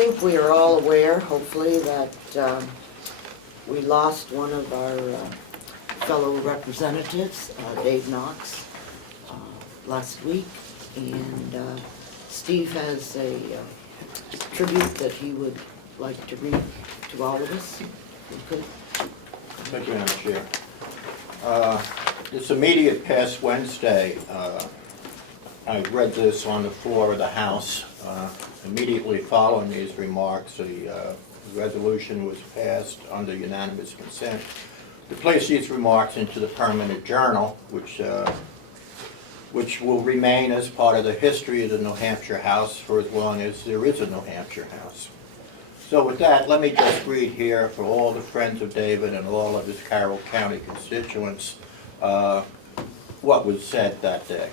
think we are all aware, hopefully, that we lost one of our fellow representatives, Dave Knox, last week, and Steve has a tribute that he would like to read to all of us. If we could. Thank you, Madam Chair. This immediate past Wednesday, I read this on the floor of the House. Immediately following these remarks, the resolution was passed under unanimous consent to place these remarks into the permanent journal, which will remain as part of the history of the New Hampshire House for as long as there is a New Hampshire House. So with that, let me just read here for all the friends of David and all of his Carroll County constituents what was said that day.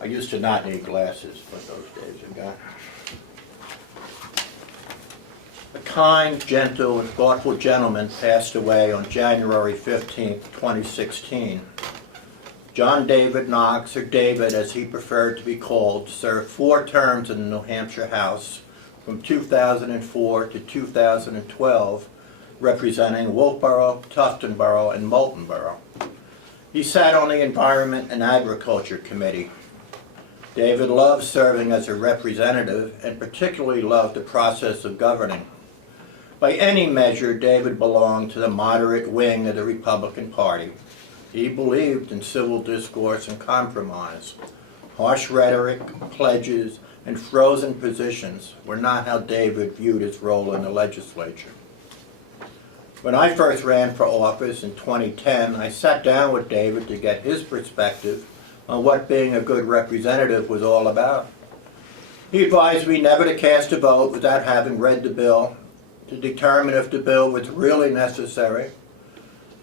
I used to not need glasses, but those days are gone. A kind, gentle, and thoughtful gentleman passed away on January 15, 2016. John David Knox, or David as he preferred to be called, served 4 terms in the New Hampshire House from 2004 to 2012, representing Wolfboro, Tuftonboro, and Moultonboro. He sat on the Environment and Agriculture Committee. David loved serving as a representative and particularly loved the process of governing. By any measure, David belonged to the moderate wing of the Republican Party. He believed in civil discourse and compromise. Harsh rhetoric, pledges, and frozen positions were not how David viewed his role in the legislature. When I first ran for office in 2010, I sat down with David to get his perspective on what being a good representative was all about. He advised me never to cast a vote without having read the bill, to determine if the bill was really necessary,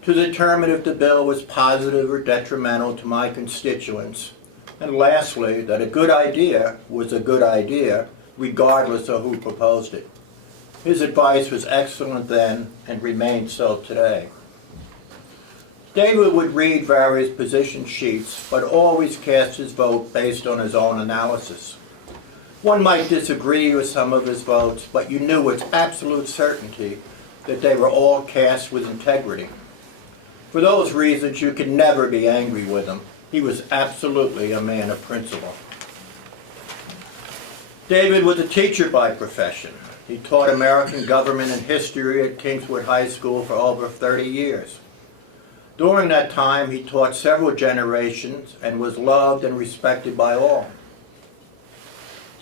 to determine if the bill was positive or detrimental to my constituents, and lastly, that a good idea was a good idea regardless of who proposed it. His advice was excellent then and remains so today. David would read various position sheets, but always cast his vote based on his own analysis. One might disagree with some of his votes, but you knew with absolute certainty that they were all cast with integrity. For those reasons, you could never be angry with him. He was absolutely a man of principle. David was a teacher by profession. He taught American government and history at Kingswood High School for over 30 years. During that time, he taught several generations and was loved and respected by all.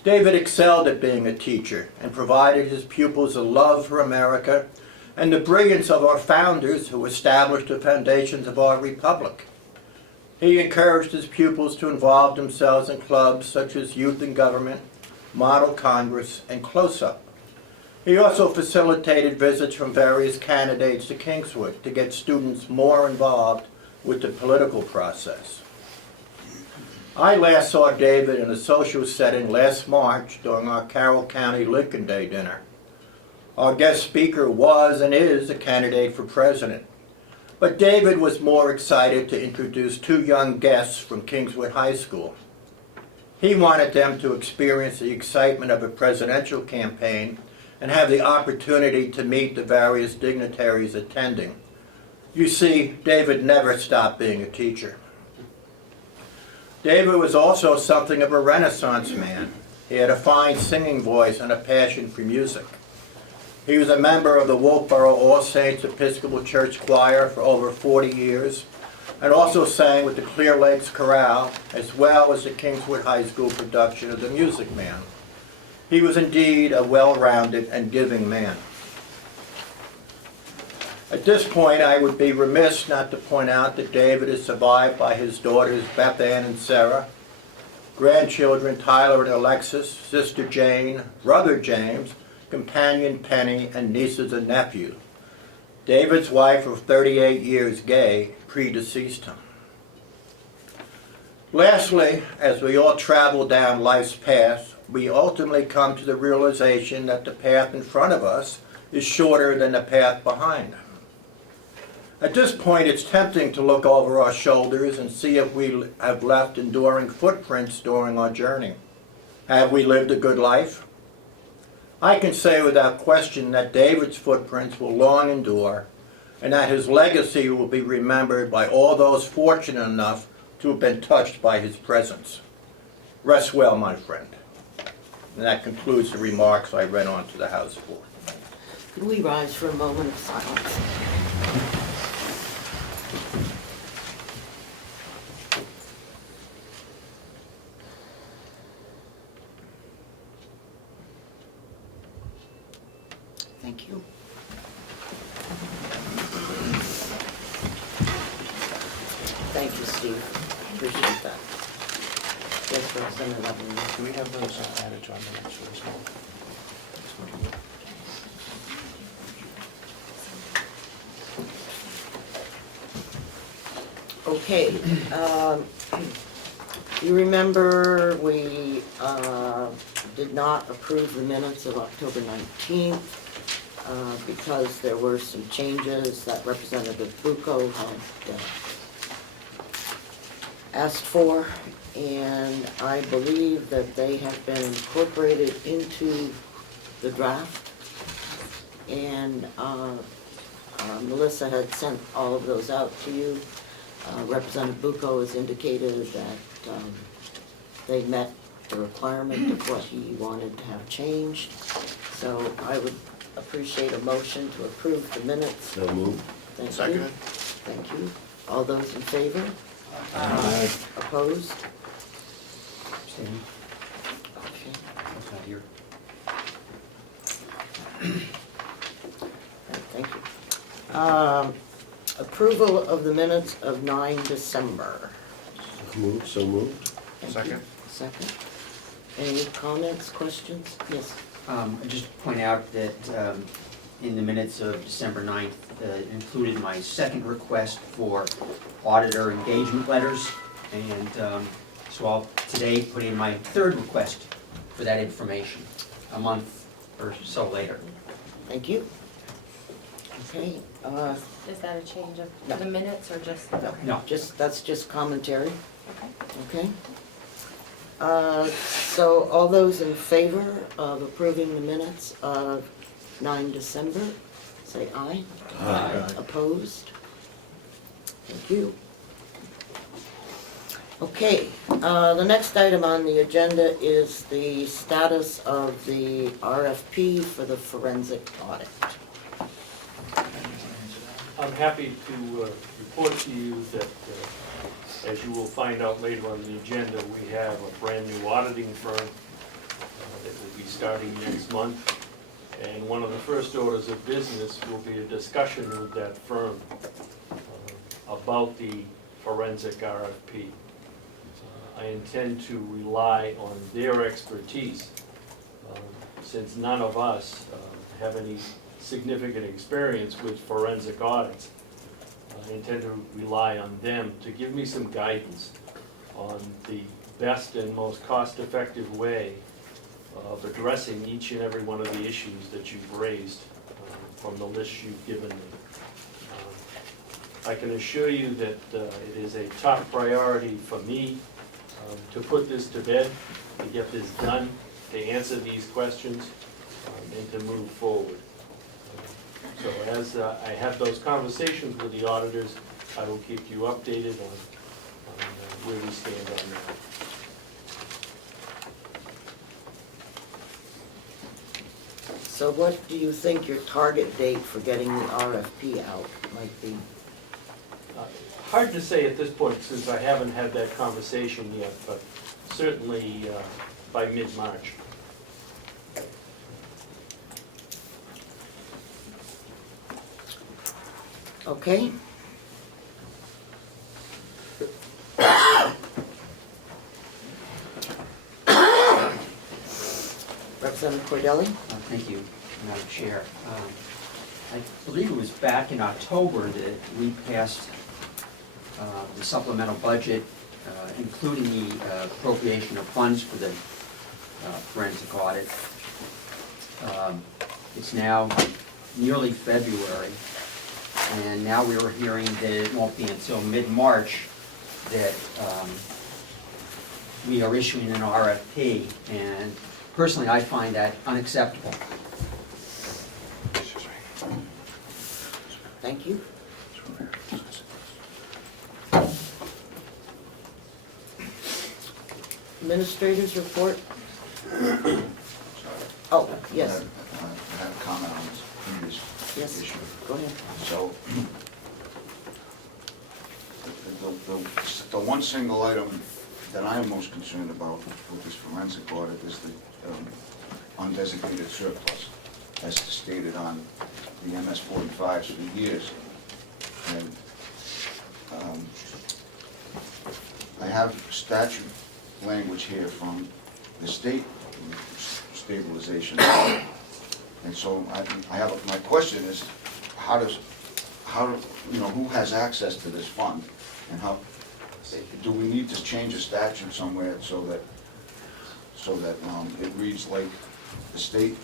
David excelled at being a teacher and provided his pupils a love for America and the brilliance of our founders who established the foundations of our republic. He encouraged his pupils to involve themselves in clubs such as Youth in Government, Model Congress, and Close-Up. He also facilitated visits from various candidates to Kingswood to get students more involved with the political process. I last saw David in a social setting last March during our Carroll County Lincoln Day dinner. Our guest speaker was and is a candidate for president, but David was more excited to introduce 2 young guests from Kingswood High School. He wanted them to experience the excitement of a presidential campaign and have the opportunity to meet the various dignitaries attending. You see, David never stopped being a teacher. David was also something of a Renaissance man. He had a fine singing voice and a passion for music. He was a member of the Wolfboro All Saints Episcopal Church Choir for over 40 years and also sang with the Clear Lakes Chorale as well as the Kingswood High School production of The Music Man. He was indeed a well-rounded and giving man. At this point, I would be remiss not to point out that David is survived by his daughters Beth Ann and Sarah, grandchildren Tyler and Alexis, sister Jane, brother James, companion Penny, and nieces and nephews. David's wife of 38 years, Gay, predeceased him. Lastly, as we all travel down life's path, we ultimately come to the realization that the path in front of us is shorter than the path behind. At this point, it's tempting to look over our shoulders and see if we have left enduring footprints during our journey. Have we lived a good life? I can say without question that David's footprints will long endure, and that his legacy will be remembered by all those fortunate enough to have been touched by his presence. Rest well, my friend. And that concludes the remarks I read on to the House floor. Could we rise for a moment of silence? Thank you. Thank you, Steve. Appreciate that. Yes, Representative Evans. Do we have those added to our minutes for this one? Okay, you remember we did not approve the minutes of October 19th because there were some changes that Representative Bucco had asked for, and I believe that they have been incorporated into the draft. And Melissa had sent all of those out to you. Representative Bucco has indicated that they met the requirement of what he wanted to have changed. So I would appreciate a motion to approve the minutes. So moved. Thank you. Second. Thank you. All those in favor? Aye. Opposed? Abstaining. Okay. That's not here. Thank you. Approval of the minutes of 9 December. So moved. Thank you. Second. Second. Any comments, questions? Yes. I just point out that in the minutes of December 9th, included my second request for auditor engagement letters, and so I'll today put in my third request for that information a month or so later. Thank you. Okay, Is that a change of No. the minutes or just? No. that's just commentary, Okay. okay? So all those in favor of approving the minutes of 9 December, say aye. Aye. Opposed? Thank you. Okay, the next item on the agenda is the status of the RFP for the forensic audit. I'm happy to report to you that, as you will find out later on the agenda, we have a brand-new auditing firm that will be starting next month. And one of the first orders of business will be a discussion with that firm about the forensic RFP. I intend to rely on their expertise, since none of us have any significant experience with forensic audits. I intend to rely on them to give me some guidance on the best and most cost-effective way of addressing each and every one of the issues that you've raised from the list you've given me. I can assure you that it is a top priority for me to put this to bed, to get this done, to answer these questions, and to move forward. So as I have those conversations with the auditors, I will keep you updated on where we stand on that. So what do you think your target date for getting the RFP out might be? Hard to say at this point, since I haven't had that conversation yet, but certainly by mid-March. Okay. Representative Cordelli? Thank you, Madam Chair. I believe it was back in October that we passed the supplemental budget, including the appropriation of funds for the forensic audit. It's now nearly February, And now we were hearing that it won't be until mid-March that we are issuing an RFP, and personally, I find that unacceptable. Thank you. Administrators report? Oh, yes, I had a comment on this previous yes, issue. go ahead. So, the one single item that I am most concerned about with this forensic audit is the undesignated surplus, as stated on the MS-45s for years. And I have statute language here from the state stabilization. And so I have, my question is, who has access to this fund? And how, do we need to change a statute somewhere so that it reads like the state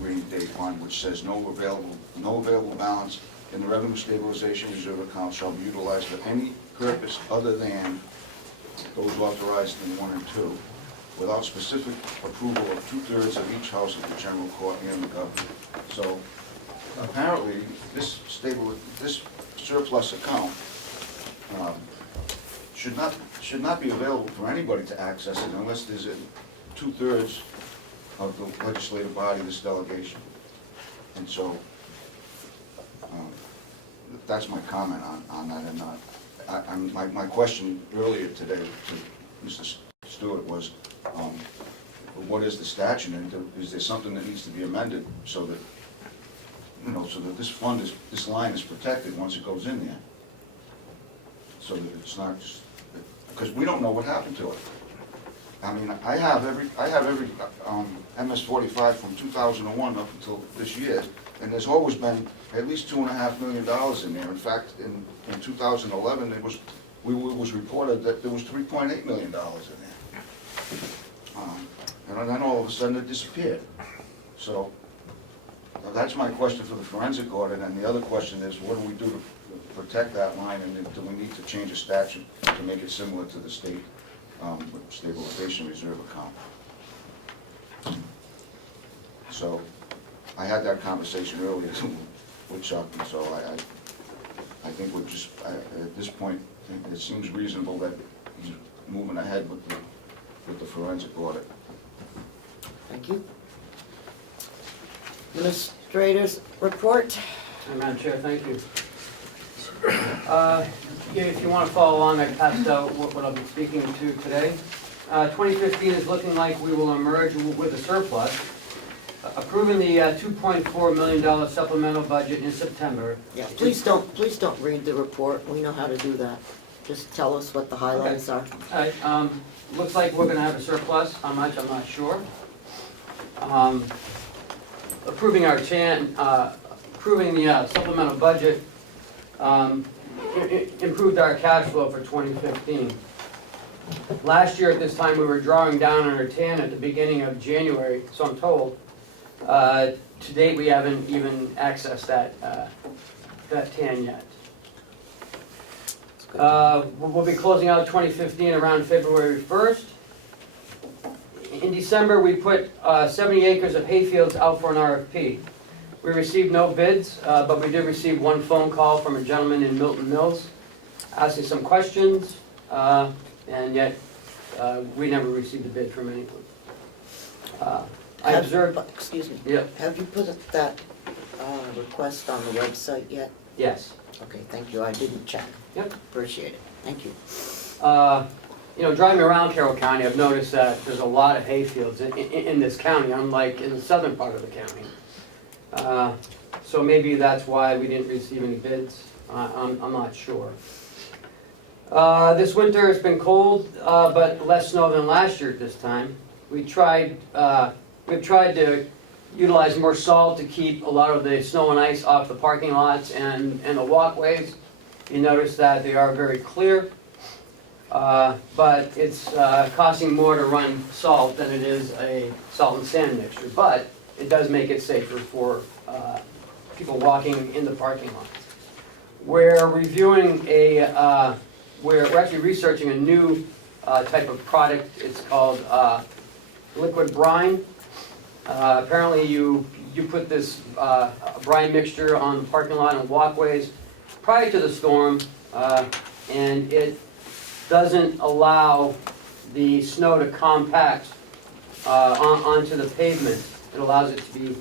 rainy day fund, which says no available balance in the revenue stabilization reserve account shall be utilized for any purpose other than those authorized in 1 and 2, without specific approval of 2/3 of each house of the general court and the government. So apparently, this surplus account should not be available for anybody to access it unless there's 2/3 of the legislative body, this delegation. And so that's my comment on that. And my question earlier today to Mr. Stewart was, what is the statute, and is there something that needs to be amended so that, so that this fund this line is protected once it goes in there? So that it's not just, because we don't know what happened to it. I mean, I have every MS-45 from 2001 up until this year, and there's always been at least $2.5 million in there. In fact, in 2011, it was reported that there was $3.8 million in there. And then all of a sudden it disappeared. So that's my question for the forensic audit, and the other question is, what do we do to protect that line, and do we need to change a statute to make it similar to the state stabilization reserve account? So I had that conversation earlier with Chuck, and so I think we're just, at this point, it seems reasonable that he's moving ahead with the forensic audit. Thank you. Administrators report? Madam Chair, thank you. If you want to follow along, I passed out what I'll be speaking to today. 2015 is looking like we will emerge with a surplus. Approving the $2.4 million supplemental budget in September. Yeah, please don't read the report. We know how to do that. Just tell us what the highlights are. All right, looks like we're gonna have a surplus. How much, I'm not sure. Approving our approving the supplemental budget improved our cash flow for 2015. Last year at this time, we were drawing down on our TAN at the beginning of January, so I'm told. To date, we haven't even accessed that TAN yet. We'll be closing out 2015 around February 1st. In December, we put 70 acres of hayfields out for an RFP. We received no bids, but we did receive one phone call from a gentleman in Milton Mills asking some questions, and yet we never received a bid from anyone. I observed. Excuse me. Yep. Have you put that request on the website yet? Yes. Okay, thank you. I didn't check. Yep. Appreciate it. Thank you. Driving around Carroll County, I've noticed that there's a lot of hayfields in this county, unlike in the southern part of the county. So maybe that's why we didn't receive any bids. I'm not sure. This winter it's been cold, but less snow than last year at this time. We've tried to utilize more salt to keep a lot of the snow and ice off the parking lots and the walkways. You notice that they are very clear, but it's costing more to run salt than it is a salt and sand mixture. But it does make it safer for people walking in the parking lots. we're reviewing we're actually researching a new type of product. It's called liquid brine. Apparently you put this brine mixture on the parking lot and walkways prior to the storm, and it doesn't allow the snow to compact onto the pavement. It allows it to be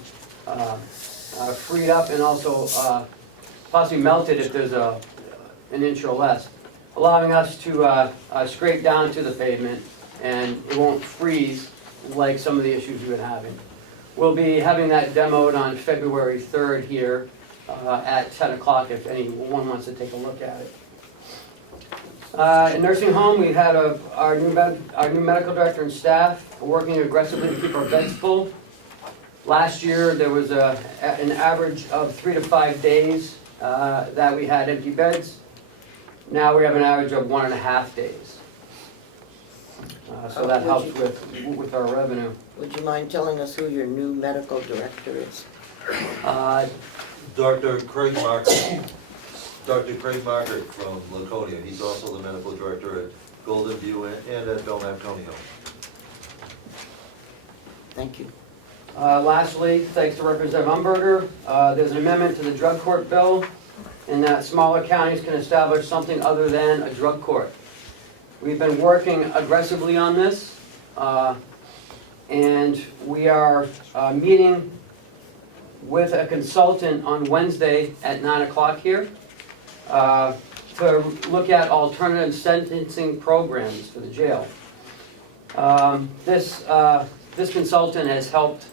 freed up and also possibly melted if there's an inch or less, allowing us to scrape down to the pavement, and it won't freeze like some of the issues we've been having. We'll be having that demoed on February 3rd here at 10 o'clock if anyone wants to take a look at it. In nursing home, we had our new medical director and staff working aggressively to keep our beds full. Last year, there was an average of 3 to 5 days that we had empty beds. Now we have an average of 1.5 days. So that helps with our revenue. Would you mind telling us who your new medical director is? Dr. Craig Marker from Laconia. He's also the medical director at Golden View and at Belknap County Health. Thank you. Lastly, thanks to Representative Umberger, there's an amendment to the drug court bill in that smaller counties can establish something other than a drug court. We've been working aggressively on this, and we are meeting with a consultant on Wednesday at 9 o'clock here to look at alternative sentencing programs for the jail. This consultant has helped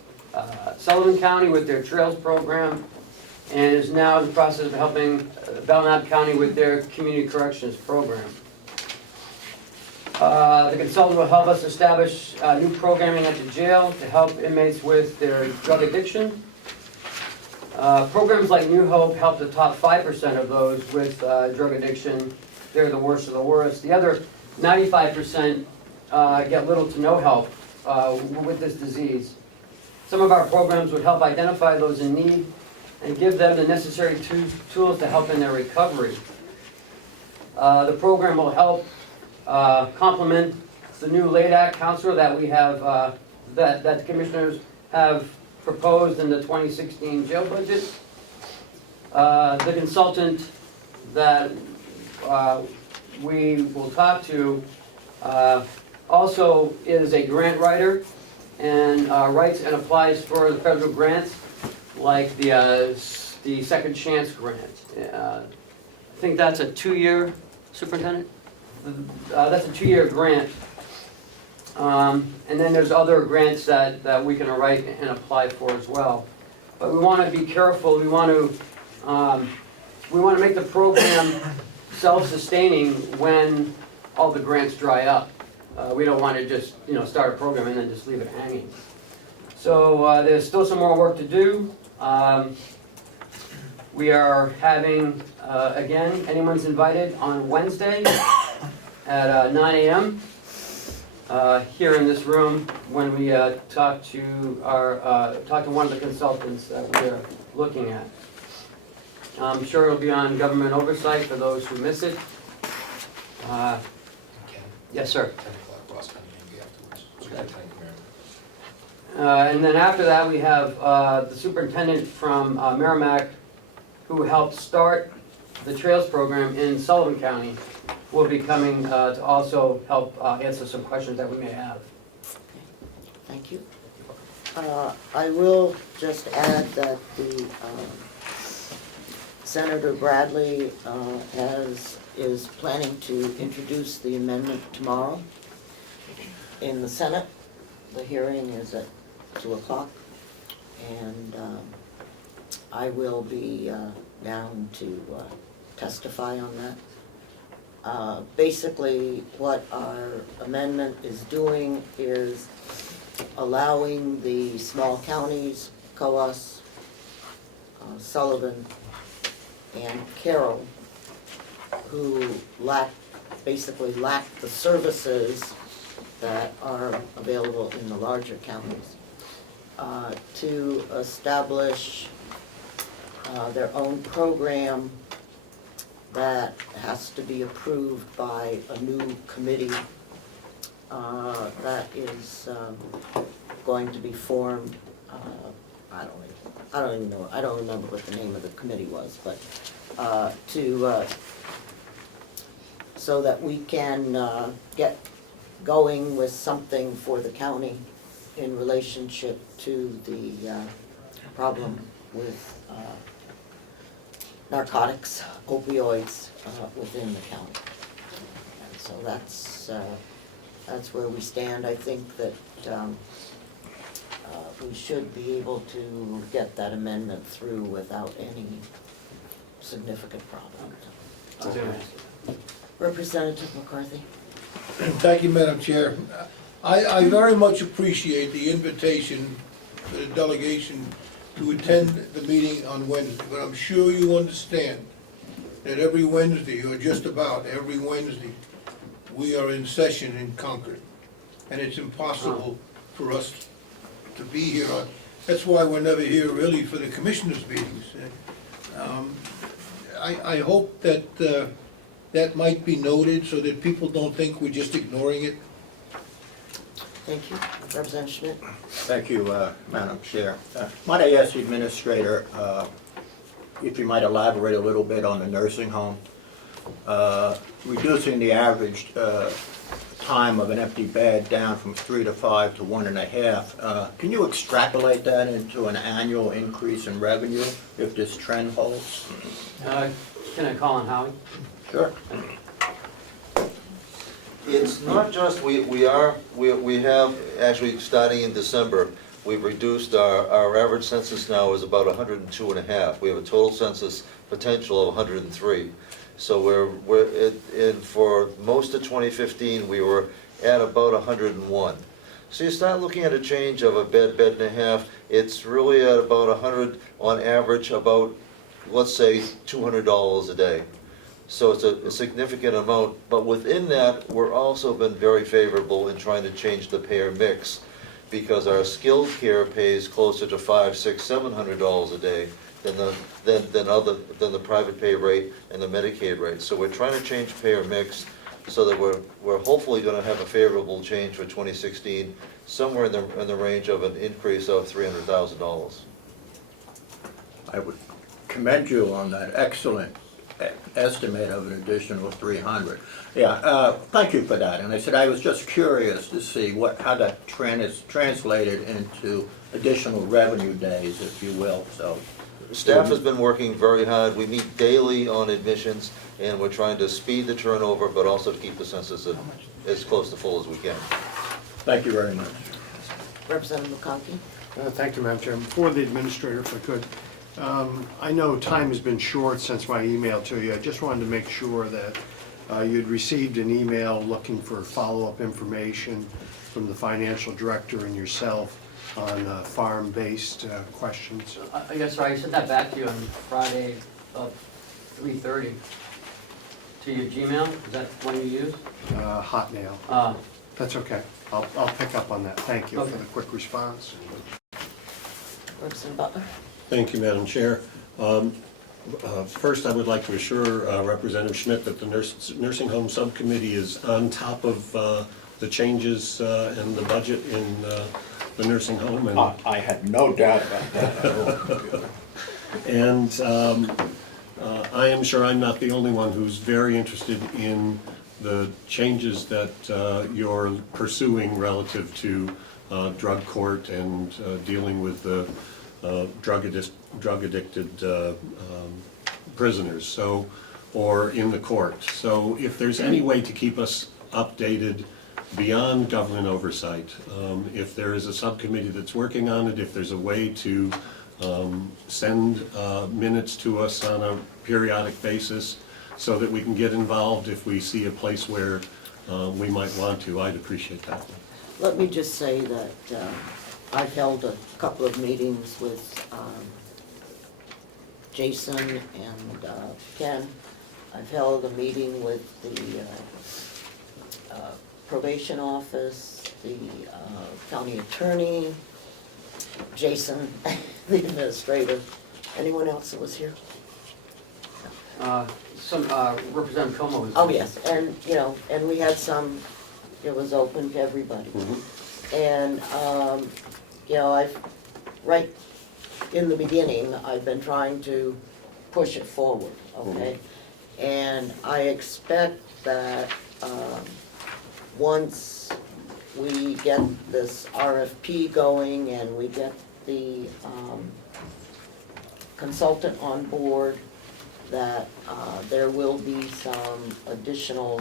Sullivan County with their Trails program and is now in the process of helping Belknap County with their Community Corrections program. The consultant will help us establish new programming at the jail to help inmates with their drug addiction. Programs like New Hope help the top 5% of those with drug addiction. They're the worst of the worst. The other 95% get little to no help with this disease. Some of our programs would help identify those in need and give them the necessary tools to help in their recovery. The program will help complement the new LADAC counselor that we have, that the commissioners have proposed in the 2016 jail budget. The consultant that we will talk to also is a grant writer and writes and applies for the federal grants like the Second Chance grant. I think that's a 2-year, Superintendent? That's a 2-year grant. And then there's other grants that we can write and apply for as well. But we want to be careful. We want to make the program self-sustaining when all the grants dry up. We don't want to just start a program and then just leave it hanging. So there's still some more work to do. We are having, again, anyone's invited on Wednesday at 9 a.m. Here in this room when we talk to one of the consultants that we're looking at. I'm sure it'll be on Government Oversight for those who miss it. Yes, sir. 10 o'clock, Ross coming in afterwards. So you Okay. can thank the mayor. And then after that, we have the superintendent from Merrimack who helped start the Trails program in Sullivan County will be coming to also help answer some questions that we may have. Thank you. I will just add that the Senator Bradley is planning to introduce the amendment tomorrow in the Senate. The hearing is at 2 o'clock, and I will be down to testify on that. Basically, what our amendment is doing is allowing the small counties, Coas, Sullivan, and Carroll, who basically lack the services that are available in the larger counties, to establish their own program that has to be approved by a new committee that is going to be formed. I don't even know, I don't remember what the name of the committee was, but so that we can get going with something for the county in relationship to the problem with narcotics, opioids within the county. And so that's where we stand. I think that we should be able to get that amendment through without any significant problem. Representative McCarthy? Thank you, Madam Chair. I very much appreciate the invitation to the delegation to attend the meeting on Wednesday, but I'm sure you understand that every Wednesday, or just about every Wednesday, we are in session in Concord, and it's impossible for us to be here. That's why we're never here really for the commissioners' meetings. I hope that that might be noted so that people don't think we're just ignoring it. Thank you. Representative Schmidt? Thank you, Madam Chair. Might I ask the administrator if you might elaborate a little bit on the nursing home? Reducing the average time of an empty bed down from 3 to 5 to 1.5. Can you extrapolate that into an annual increase in revenue if this trend holds? Can I call on Howie? Sure. It's not just, we have, actually, starting in December, we've reduced our average census now is about 102.5. We have a total census potential of 103. So for most of 2015, we were at about 101. So you start looking at a change of a bed and a half, it's really at about 100 on average, about, let's say, $200 a day. So it's a significant amount, but within that, we're also been very favorable in trying to change the payer mix, because our skilled care pays closer to $500, $600, $700 a day than the private pay rate and the Medicaid rate. So we're trying to change payer mix so that we're hopefully going to have a favorable change for 2016, somewhere in the range of an increase of $300,000. I would commend you on that excellent estimate of an additional 300. Yeah, thank you for that. And I said I was just curious to see how that trend is translated into additional revenue days, if you will. So Staff has been working very hard. We meet daily on admissions, and we're trying to speed the turnover, but also to keep the census as close to full as we can. thank you very much. Representative McConkey? Thank you, Madam Chair. For the administrator, if I could, I know time has been short since my email to you. I just wanted to make sure that you'd received an email looking for follow-up information from the financial director and yourself on farm-based questions. I guess I sent that back to you on Friday of 3:30 to your Gmail. Is that one you use? Hotmail. That's okay. I'll pick up on that. Thank you for the quick response. Representative Butler? Thank you, Madam Chair. First, I would like to assure Representative Schmidt that the Nursing Home Subcommittee is on top of the changes and the budget in the nursing home. And I had no doubt about that. And I am sure I'm not the only one who's very interested in the changes that you're pursuing relative to drug court and dealing with the drug-addicted prisoners, or in the court. So if there's any way to keep us updated beyond government oversight, if there is a subcommittee that's working on it, if there's a way to send minutes to us on a periodic basis so that we can get involved if we see a place where we might want to, I'd appreciate that. Let me just say that I've held a couple of meetings with Jason and Ken. I've held a meeting with the probation office, the county attorney, Jason, the administrator. Anyone else that was here? Representative Comeau was. Oh, yes, and, you know, and we had some, it was open to everybody. And, you know, right in the beginning, I've been trying to push it forward, okay? And I expect that, once we get this RFP going and we get the, consultant on board, that, there will be some additional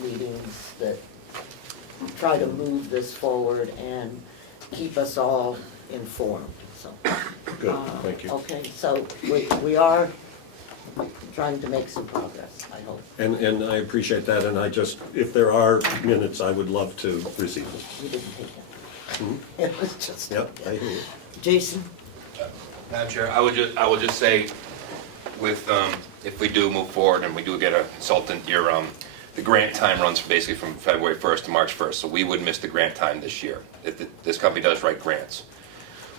meetings that try to move this forward and keep us all informed, so. Good, thank you. Okay, so we are trying to make some progress, I hope. And I appreciate that, and I just, if there are minutes, I would love to receive them. We didn't take it. It was just. Yep, I hear you. Jason? Madam Chair, I would just say, with, if we do move forward and we do get a consultant, the grant time runs basically from February 1st to March 1st, so we would miss the grant time this year. This company does write grants.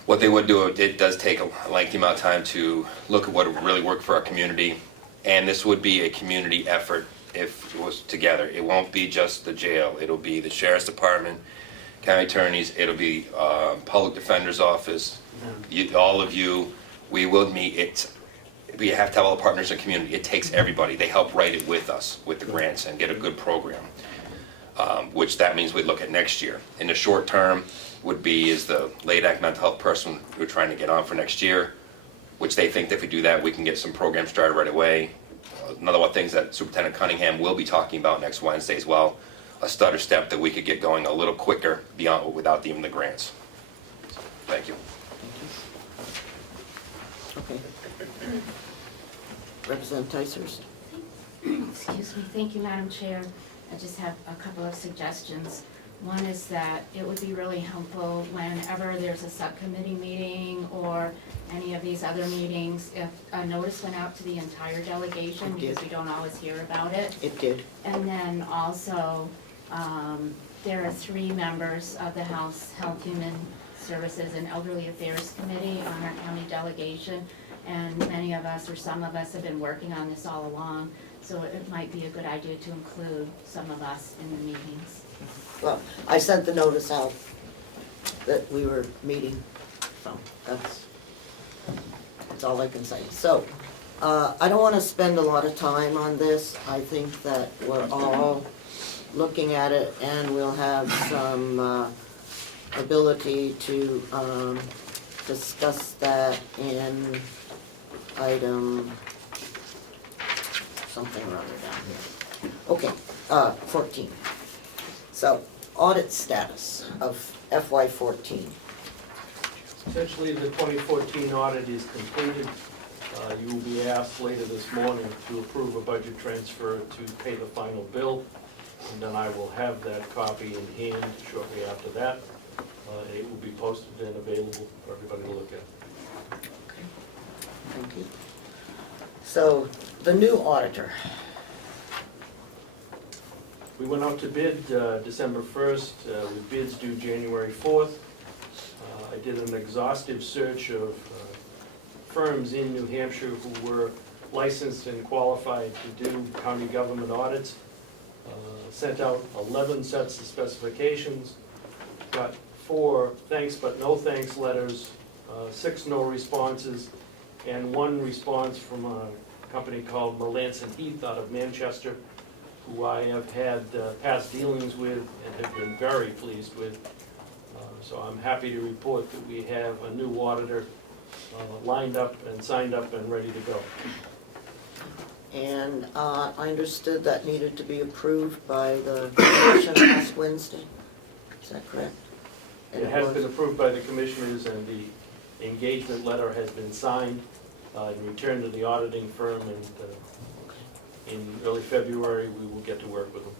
What they would do, it does take a lengthy amount of time to look at what would really work for our community, and this would be a community effort if it was together. It won't be just the jail, it'll be the Sheriff's Department, county attorneys, it'll be Public Defender's Office, all of you, we will meet. We have to have all the partners in the community. It takes everybody. They help write it with us, with the grants, and get a good program, which that means we look at next year. In the short term would be is the late act mental health person we're trying to get on for next year, which they think that if we do that, we can get some programs started right away. Another one of the things that Superintendent Cunningham will be talking about next Wednesday as well, a stutter step that we could get going a little quicker beyond without even the grants. Thank you. Okay. Representative Tysers? Excuse me, thank you, Madam Chair. I just have a couple of suggestions. One is that it would be really helpful whenever there's a subcommittee meeting or any of these other meetings, if a notice went out to the entire delegation, It did. because we don't always hear about it. It did. And then also, there are 3 members of the House Health, Human Services, and Elderly Affairs Committee on our county delegation. And many of us, or some of us, have been working on this all along, so it might be a good idea to include some of us in the meetings. Well, I sent the notice out that we were meeting, so that's all I can say. So, I don't want to spend a lot of time on this. I think that we're all looking at it and we'll have some ability to discuss that in item something or other down here. Okay, 14. So, audit status of FY14. Essentially, the 2014 audit is completed. You will be asked later this morning to approve a budget transfer to pay the final bill, and then I will have that copy in hand shortly after that. It will be posted and available for everybody to look at. Thank you. So, the new auditor. We went out to bid December 1st, with bids due January 4th. I did an exhaustive search of firms in New Hampshire who were licensed and qualified to do county government audits. Sent out 11 sets of specifications, got 4 thanks but no thanks letters, 6 no responses, and 1 response from a company called Melanson Heath out of Manchester, who I have had past dealings with and have been very pleased with. So I'm happy to report that we have a new auditor lined up and signed up and ready to go. And I understood that needed to be approved by the commission last Wednesday. Is that correct? And It has was? been approved by the commissioners, and the engagement letter has been signed and returned to the auditing firm, and in early February, we will get to work with them.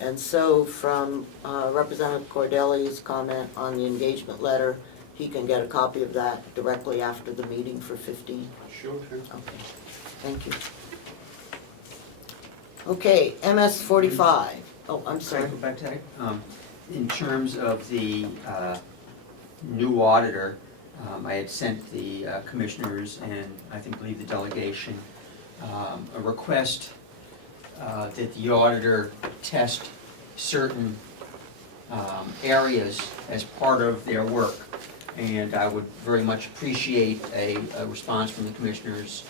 And so from Representative Cordelli's comment on the engagement letter, he can get a copy of that directly after the meeting for 15? Sure. Okay, thank you. Okay, MS 45. Oh, I'm Can I sorry. go back to that? In terms of the new auditor, I had sent the commissioners and I believe the delegation a request that the auditor test certain areas as part of their work. And I would very much appreciate a response from the commissioners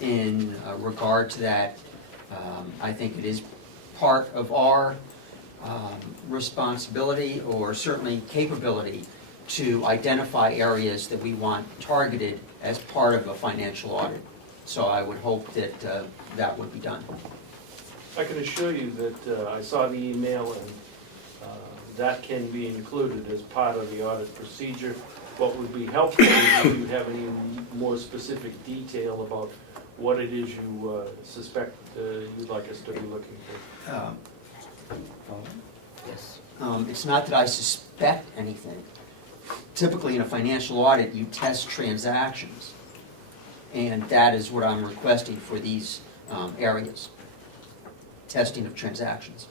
in regard to that. I think it is part of our responsibility, or certainly capability, to identify areas that we want targeted as part of a financial audit. So I would hope that that would be done. I can assure you that I saw the email, and that can be included as part of the audit procedure. What would be helpful is if you have any more specific detail about what it is you suspect you'd like us to be looking for. Yes. It's not that I suspect anything. Typically, in a financial audit, you test transactions, and that is what I'm requesting for these areas. Testing of transactions.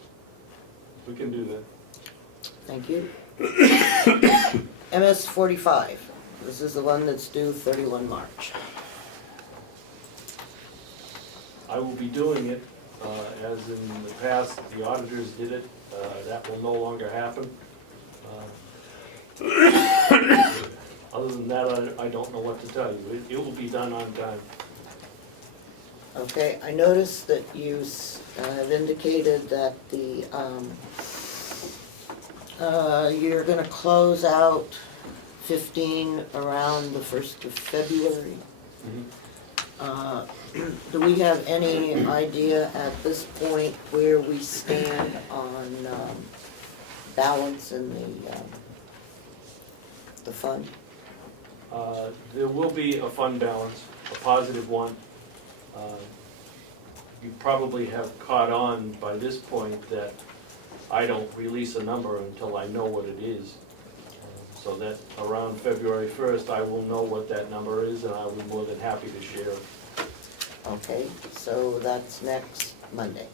We can do that. Thank you. MS 45, this is the one that's due 31 March. I will be doing it, as in the past, the auditors did it. That will no longer happen. Other than that, I don't know what to tell you. It will be done on time. Okay, I noticed that you have indicated that you're gonna close out 15 around the 1st of February. Do we have any idea at this point where we stand on balance in the fund? There will be a fund balance, a positive one. You probably have caught on by this point that I don't release a number until I know what it is. So that around February 1st, I will know what that number is, and I'll be more than happy to share it. Okay, so that's next Monday.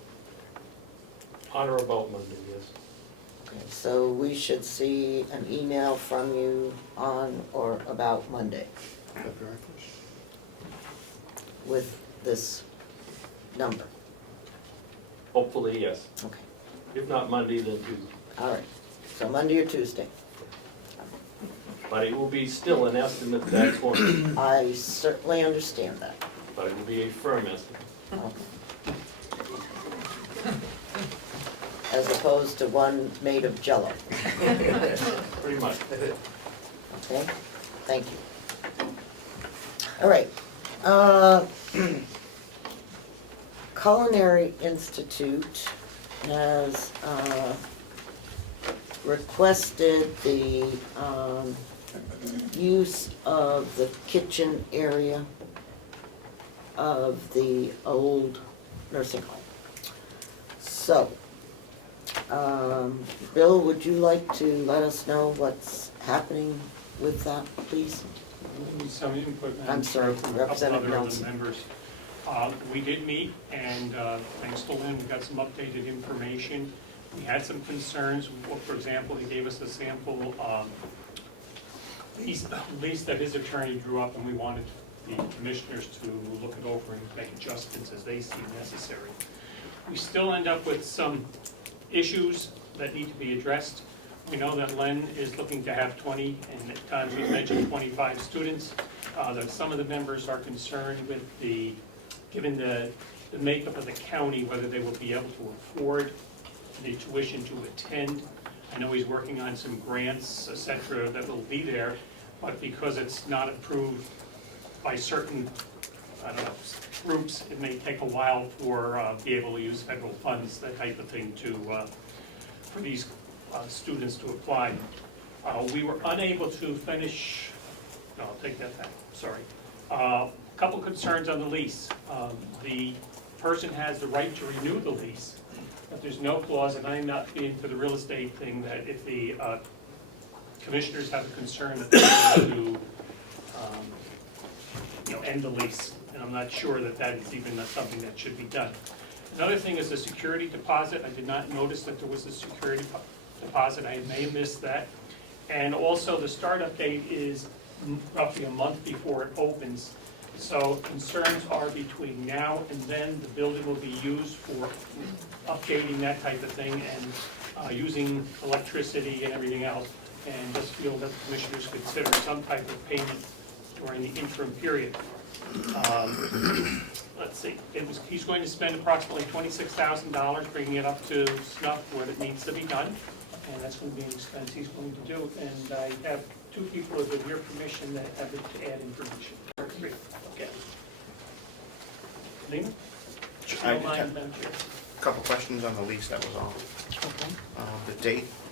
On or about Monday, yes. Okay, so we should see an email from you on or about Monday with this number. Hopefully, yes. Okay, If not Monday, then Tuesday. all right. So Monday or Tuesday. But it will be still an estimate, that's one, I certainly understand that. but it will be a firm estimate. Okay. As opposed to one made of Jell-O. Pretty much. Okay, thank you. All right. Culinary Institute has requested the use of the kitchen area of the old nursing home. So, Bill, would you like to let us know what's happening with that, please? Need some input. I'm sorry, from a couple Representative other Nelson. members. We did meet, and thanks to Lynn, we got some updated information. We had some concerns. Well, for example, he gave us a sample lease that his attorney drew up, and we wanted the commissioners to look it over and make adjustments as they see necessary. We still end up with some issues that need to be addressed. We know that Len is looking to have 20, and at times we've mentioned 25 students. That some of the members are concerned with given the makeup of the county, whether they will be able to afford the tuition to attend. I know he's working on some grants, et cetera, that will be there, but because it's not approved by certain, I don't know, groups, it may take a while for be able to use federal funds, that type of thing, for these students to apply. We were unable to finish, no, I'll take that back, sorry. Couple concerns on the lease. The person has the right to renew the lease, but there's no clause, and I'm not being for the real estate thing, that if the commissioners have a concern that they want to end the lease, and I'm not sure that that is even something that should be done. Another thing is the security deposit. I did not notice that there was a security deposit. I may have missed that. And also the startup date is roughly a month before it opens. So concerns are between now and then, the building will be used for updating, that type of thing, and using electricity and everything else, and just feel that the commissioners consider some type of payment during the interim period. Let's see, he's going to spend approximately $26,000 bringing it up to snuff where it needs to be done, and that's going to be an expense he's going to do. And I have two people with your permission that have to add information. Or three, okay. Lena? I Don't just mind, have Madam Chair. a couple questions on the lease, that was all. Okay.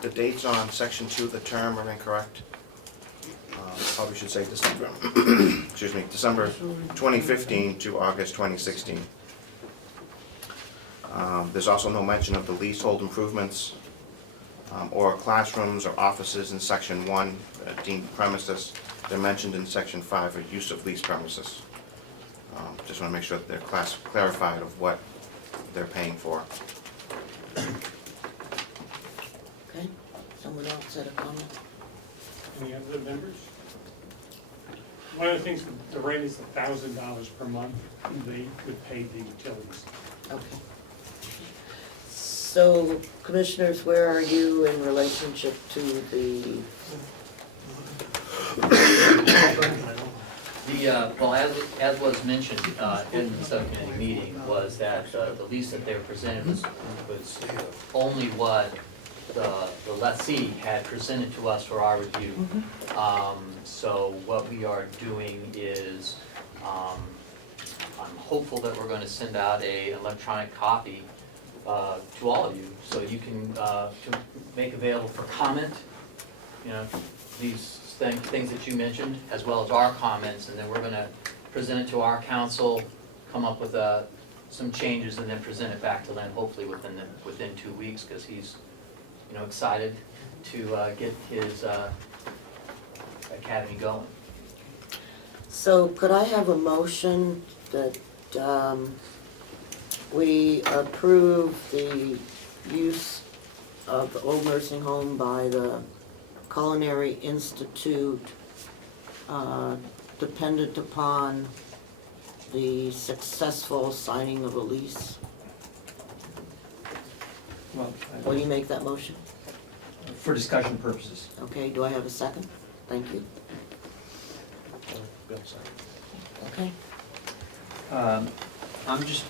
The dates on section 2 of the term are incorrect. Probably should say December, excuse me, December 2015 to August 2016. There's also no mention of the leasehold improvements or classrooms or offices in section 1 deemed premises. They're mentioned in section 5 for use of leased premises. Just want to make sure that they're clarified of what they're paying for. Okay, someone else had a comment? Any other members? One of the things, the rate is $1,000 per month, and they would pay the utilities. Okay. So, commissioners, where are you in relationship to the, Well, as was mentioned in the subcommittee meeting, was that the lease that they were presented was only what the lessee had presented to us for our review. So what we are doing is, I'm hopeful that we're going to send out an electronic copy to all of you, so you can to make available for comment, you know, these things that you mentioned, as well as our comments, and then we're gonna present it to our council, come up with some changes, and then present it back to Len, hopefully within 2 weeks, because he's, you know, excited to get his academy going. so could I have a motion that we approve the use of the old nursing home by the Culinary Institute, dependent upon the successful signing of a lease? Well, Will you make that motion? for discussion purposes. Okay, do I have a second? Thank you. Okay. I'm just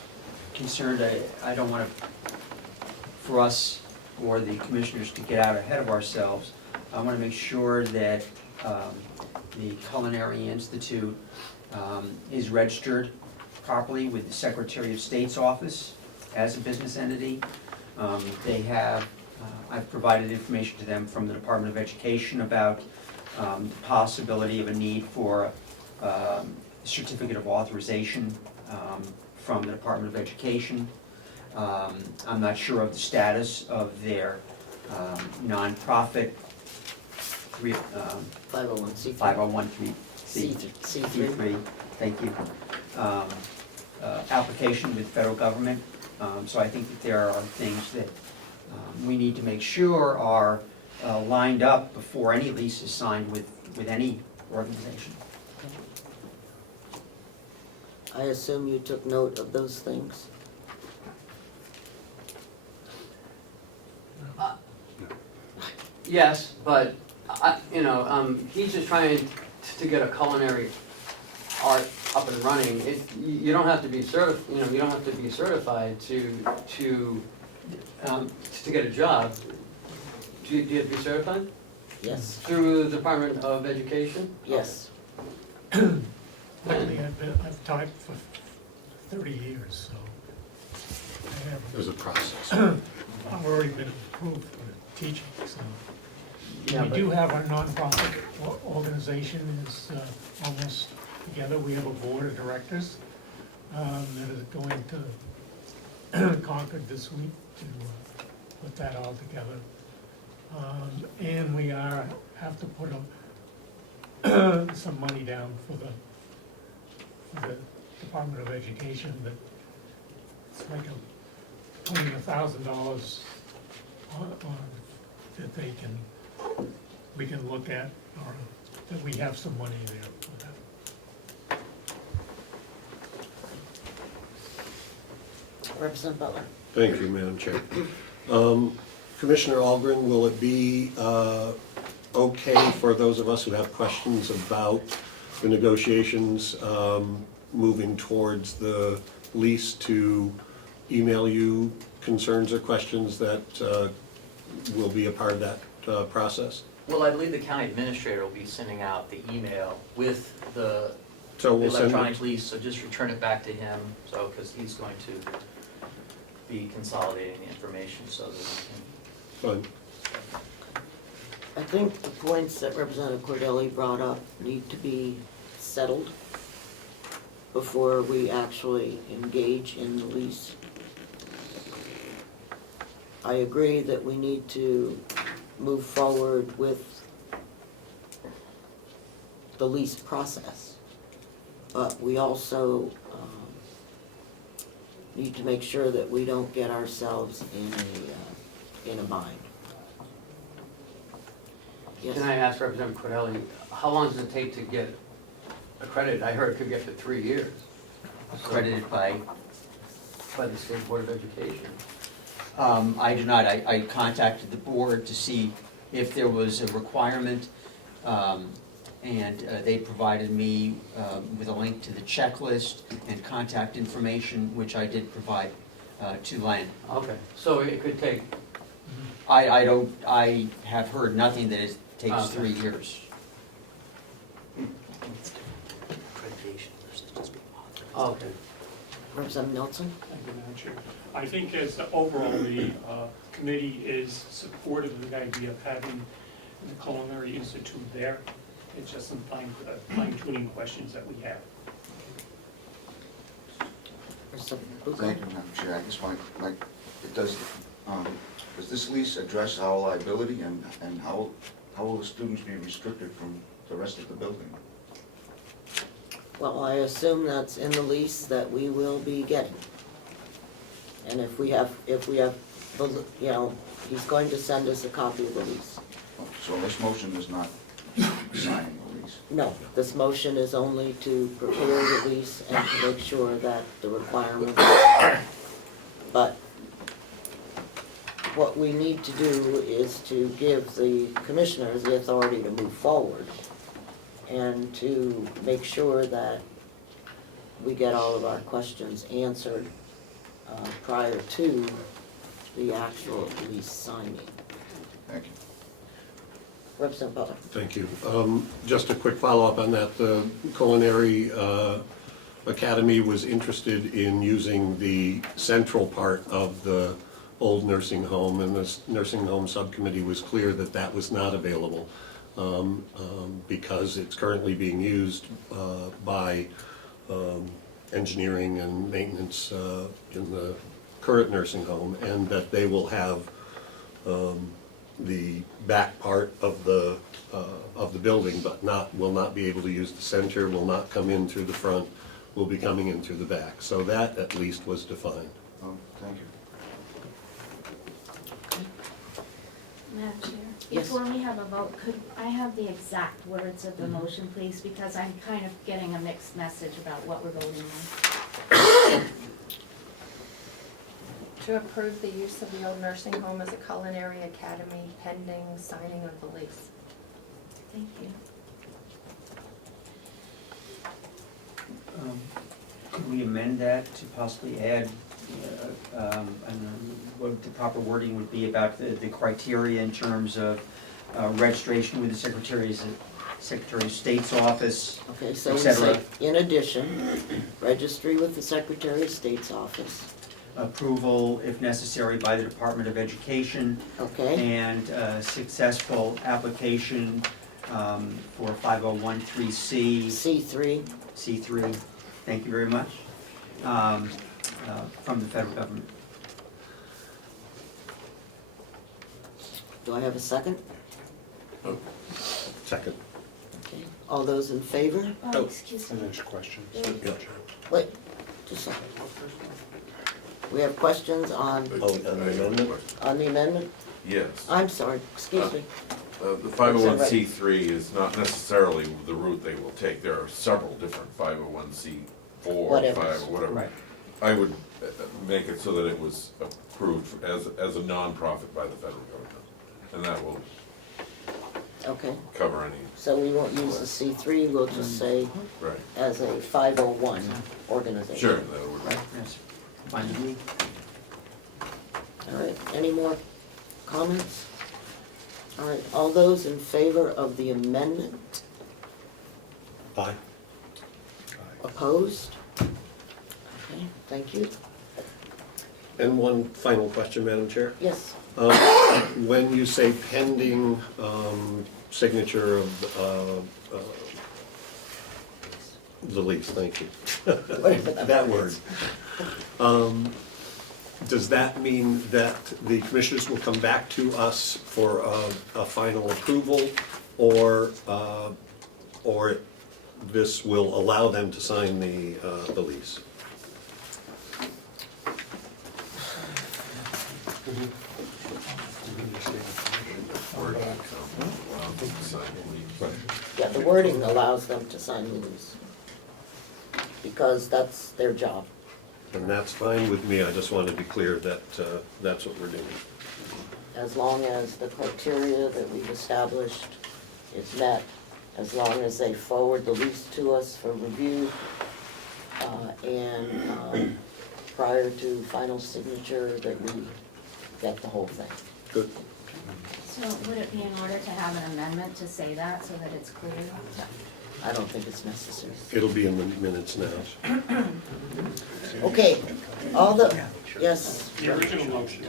concerned, I don't want for us or the commissioners to get out ahead of ourselves. I want to make sure that the Culinary Institute is registered properly with the Secretary of State's office as a business entity. They have, I've provided information to them from the Department of Education about the possibility of a need for a certificate of authorization from the Department of Education. I'm not sure of the status of their nonprofit 501c3. 501c3, thank you, application with federal government. So I think that there are things that we need to make sure are lined up before any lease is signed with any organization. I assume you took note of those things? Yes, but he's just trying to get a culinary art up and running. You don't have to be certified. You don't have to be certified to get a job. Do you have to be certified Yes, through the Department of Education? yes. Lately, I've taught for 30 years, so I have, There's a process. I've already been approved for teaching, so. Yeah, We but- do have our nonprofit organization is almost together. We have a board of directors that is going to Concord this week to put that all together. And we have to put some money down for the Department of Education, that it's like $20,000 that we can look at, or that we have some money there for that. Representative Butler. Thank you, Madam Chair. Commissioner Algren, will it be okay for those of us who have questions about the negotiations moving towards the lease to email you concerns or questions that will be a part of that process? Well, I believe the county administrator will be sending out the email with the So we'll send electronic lease, so just return it back to him, so, because he's going to be consolidating the information so that we can. Fine. I think the points that Representative Cordelli brought up need to be settled before we actually engage in the lease. I agree that we need to move forward with the lease process, but we also need to make sure that we don't get ourselves in a bind. Yes. Can I ask Representative Cordelli, how long does it take to get accredited? I heard it could get to 3 years. Accredited by, By the State Board of Education. I do not, I contacted the board to see if there was a requirement, and they provided me with a link to the checklist and contact information, which I did provide to Len. Okay, so it could take, I have heard nothing that it takes Okay. 3 years. okay. Representative Nelson? Thank you, Madam Chair. I think as overall, the committee is supportive of the idea of having the Culinary Institute there. It's just some fine-tuning questions that we have. Representative Bucco? Thank you, Madam Chair. I guess does this lease address our liability and how will the students be restricted from the rest of the building? Well, I assume that's in the lease that we will be getting. And if we have, he's going to send us a copy of the lease. So this motion is not signing the lease? No, this motion is only to prepare the lease and to make sure that the requirements. But what we need to do is to give the commissioners the authority to move forward and to make sure that we get all of our questions answered prior to the actual lease signing. Thank you. Representative Butler. Thank you. Just a quick follow-up on that. The Culinary Academy was interested in using the central part of the old nursing home, and this nursing home subcommittee was clear that that was not available because it's currently being used by engineering and maintenance in the current nursing home, and that they will have the back part of the building, but will not be able to use the center, will not come in through the front, will be coming in through the back. So that at least was defined. Oh, thank you. Madam Chair, Yes. before we have a vote, could I have the exact words of the motion, please? Because I'm kind of getting a mixed message about what we're voting on. To approve the use of the old nursing home as a culinary academy pending signing of the lease. Thank you. Could we amend that to possibly add, I don't know, what the proper wording would be about the criteria in terms of registration with the Secretary of State's office, Okay, so et we cetera. say, in addition, registry with the Secretary of State's office. Approval, if necessary, by the Department of Education, Okay, and successful application for 5013C, C3, C3, thank you very much, from the federal government. do I have a second? Second. Okay, all those in favor? Oh, excuse me. Finish questions. Wait, just a second. We have questions on Oh, on the amendment? the amendment? Yes. I'm sorry, excuse me. The 501c3 is not necessarily the route they will take. There are several different 501c4, Whatever. 5, or whatever. Right. I would make it so that it was approved as a nonprofit by the federal government. And that will Okay, cover any, so we won't use the C3, we'll just say right. as a 501 organization. Sure, that would Right. Yes. Fine with me. All right, any more comments? All right, all those in favor of the amendment? Aye. Opposed? Okay, thank you. And one final question, Madam Chair. Yes, When you say pending signature of the lease, thank you. That word. Does that mean that the commissioners will come back to us for a final approval, or this will allow them to sign the lease? yeah, the wording allows them to sign the lease, because that's their job. And that's fine with me, I just want to be clear that that's what we're doing. As long as the criteria that we've established is met, as long as they forward the lease to us for review, and prior to final signature, that we get the whole thing. Good. So would it be in order to have an amendment to say that, so that it's clear? I don't think it's necessary. It'll be in the minutes now. Okay, all the, yes, The original motion,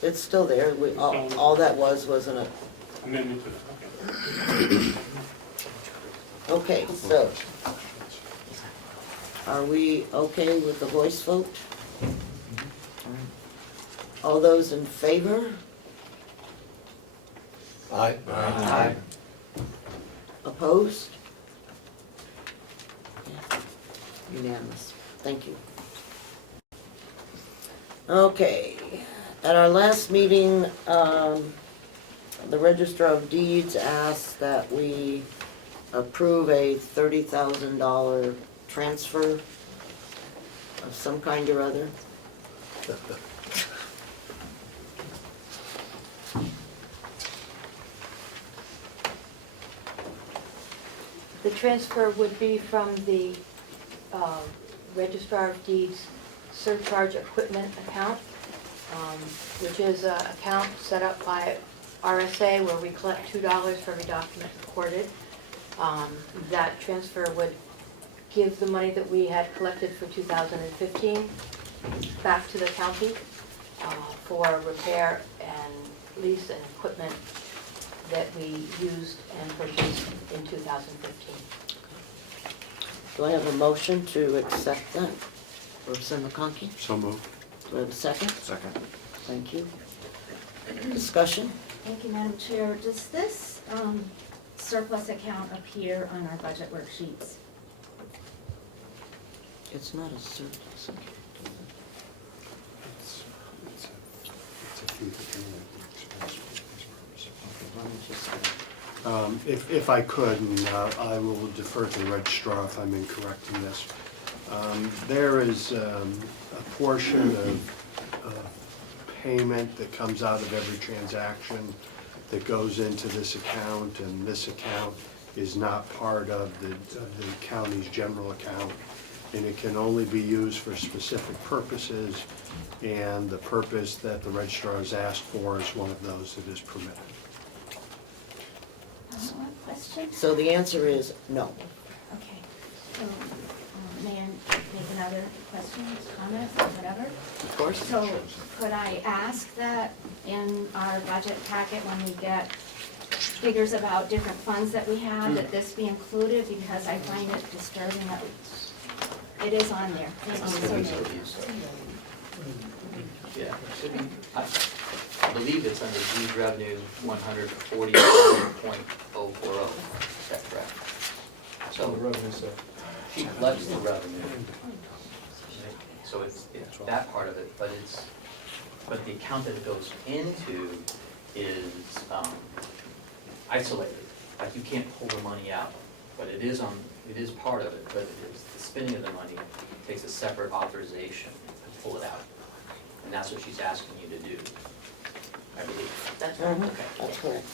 it's still there. All that was an, amendment to, okay. okay, so, are we okay with the voice vote? All those in favor? Aye. Aye. Opposed? Unanimous. Thank you. Okay, at our last meeting, the Register of Deeds asked that we approve a $30,000 transfer of some kind or other. The transfer would be from the Registrar of Deeds surcharge equipment account, which is an account set up by RSA where we collect $2 for every document recorded. That transfer would give the money that we had collected for 2015 back to the county for repair and lease and equipment that we used and purchased in 2015. Do I have a motion to accept that? Representative McConkey? So moved. Do I have a second? Second. Thank you. Discussion? Thank you, Madam Chair. Does this surplus account appear on our budget worksheets? It's not a surplus. Let me just, If I could, and I will defer to the registrar if I'm incorrect in this. There is a portion of payment that comes out of every transaction that goes into this account, and this account is not part of the county's general account, and it can only be used for specific purposes, and the purpose that the registrar has asked for is one of those that is permitted. One question? so the answer is no. Okay. So, may I make another question, comment, or whatever? Of course. So could I ask that in our budget packet, when we get figures about different funds that we have, that this be included? Because I find it disturbing that it is on there. Thank you so much. Yeah, it should be, I believe it's under deed revenue 140.040, is that correct? So she collects the revenue, so it's that part of it, but the account that it goes into is isolated, like you can't pull the money out But it is part of it, but the spending of the money takes a separate authorization to pull it out. And that's what she's asking you to do, I believe. That's right. Mhm, Okay. that's correct.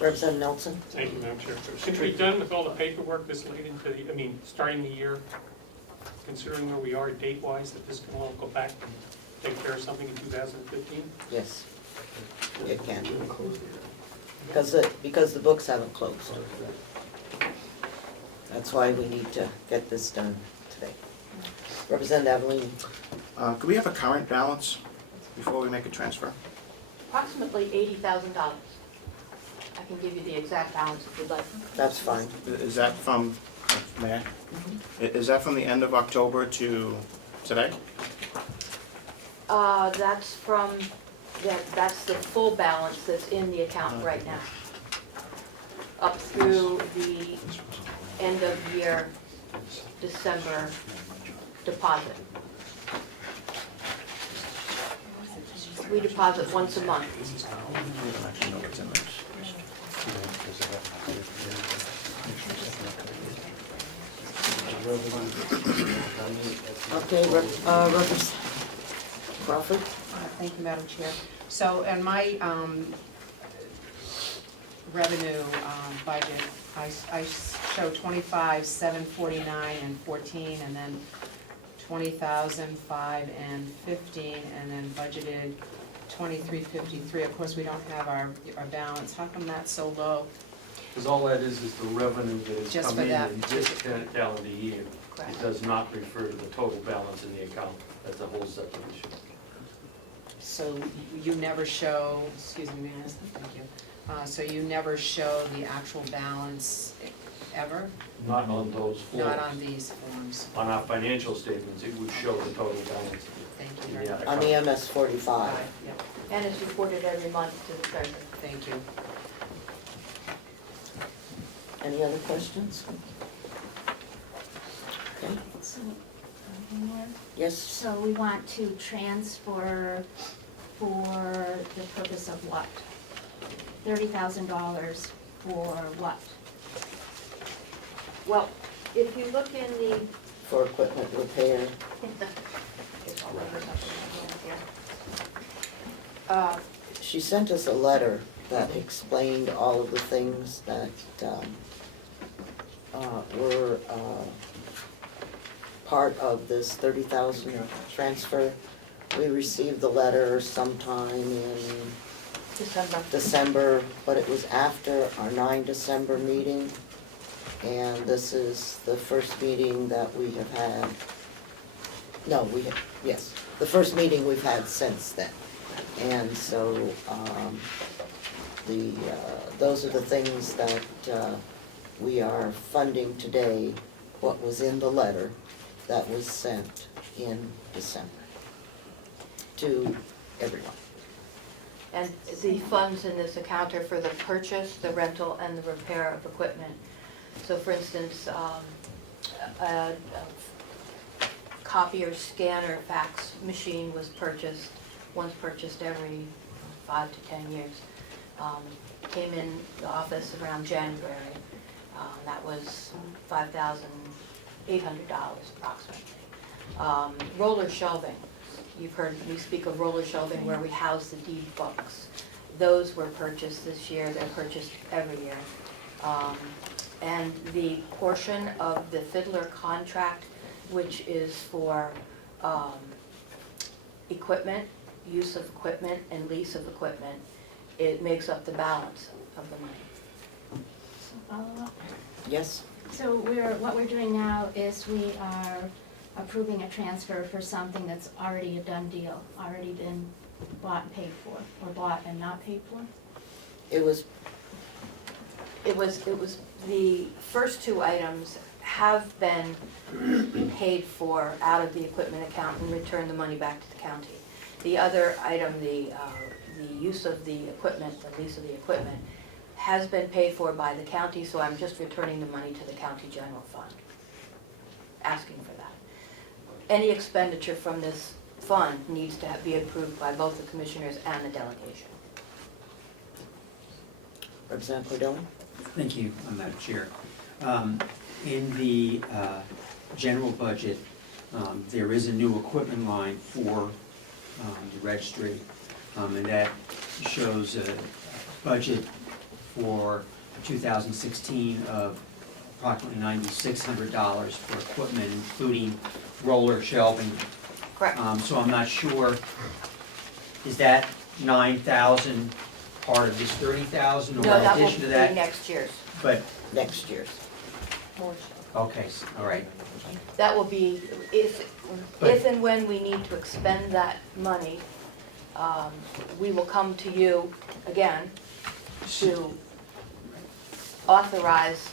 Representative Nelson? Thank you, Madam Chair. Should we be done with all the paperwork this late into the, starting the year, considering where we are date-wise, that this can all go back and take care of something in 2015? Yes, it can. Because the books haven't closed. That's why we need to get this done today. Representative Avellini? Could we have a current balance before we make a transfer? Approximately $80,000. I can give you the exact balance if you'd like. That's fine. Is that from, may I? Is that from the end of October to today? That's from, that's the full balance that's in the account right now. Up through the end of year December deposit. We deposit once a month. Okay, Representative Crawford? Thank you, Madam Chair. So in my revenue budget, I show 25,749 and 14, and then 20,005 and 15, and then budgeted 2353. Of course, we don't have our balance. How come that's so low? Because all that is the revenue that has Just come for in that. in this calendar year. Correct. It does not refer to the total balance in the account. That's a whole separate issue. So you never show, excuse me, may I ask? Thank you. So you never show the actual balance ever? Not on those forms. Not on these forms. On our financial statements, it would show the total balance. Thank you in very much. On the MS 45. Yep, And it's reported every month to the treasurer. thank you. Any other questions? Okay, So, one more. yes, So we want to transfer for the purpose of what? $30,000 for what? Well, if you look in the, for equipment repair. it's all over something here. She sent us a letter that explained all of the things that were part of this 30,000 transfer. We received the letter sometime in December, but it was after our 9 December meeting. And this is the first meeting that we have had. No, yes, the first meeting we've had since then. And so, those are the things that we are funding today, what was in the letter that was sent in December to everyone. And the funds in this account are for the purchase, the rental, and the repair of equipment. So for instance, a copier, scanner, fax machine was purchased, once purchased every 5 to 10 years. Came in the office around January. That was $5,800 approximately. Roller shelving. You've heard me speak of roller shelving where we house the deed books. Those were purchased this year. They're purchased every year. And the portion of the Fiddler contract, which is for equipment, use of equipment, and lease of equipment, it makes up the balance of the money. Follow up? Yes? So what we're doing now is we are approving a transfer for something that's already a done deal, already been bought and paid for, or bought and not paid for? It was, the first two items have been paid for out of the equipment account and returned the money back to the county. The other item, the use of the equipment, the lease of the equipment, has been paid for by the county, so I'm just returning the money to the county general fund, asking for that. Any expenditure from this fund needs to be approved by both the commissioners and the delegation. Representative Cordone? Thank you, Madam Chair. In the general budget, there is a new equipment line for the registry, and that shows a budget for 2016 of approximately $9,600 for equipment, including roller shelving. Correct. So I'm not sure, is that 9,000 part of this 30,000 or in No, that will addition to be that? next year's. But, Next year's. okay, all right. That will be, if and when we need to expend that money, we will come to you again to authorize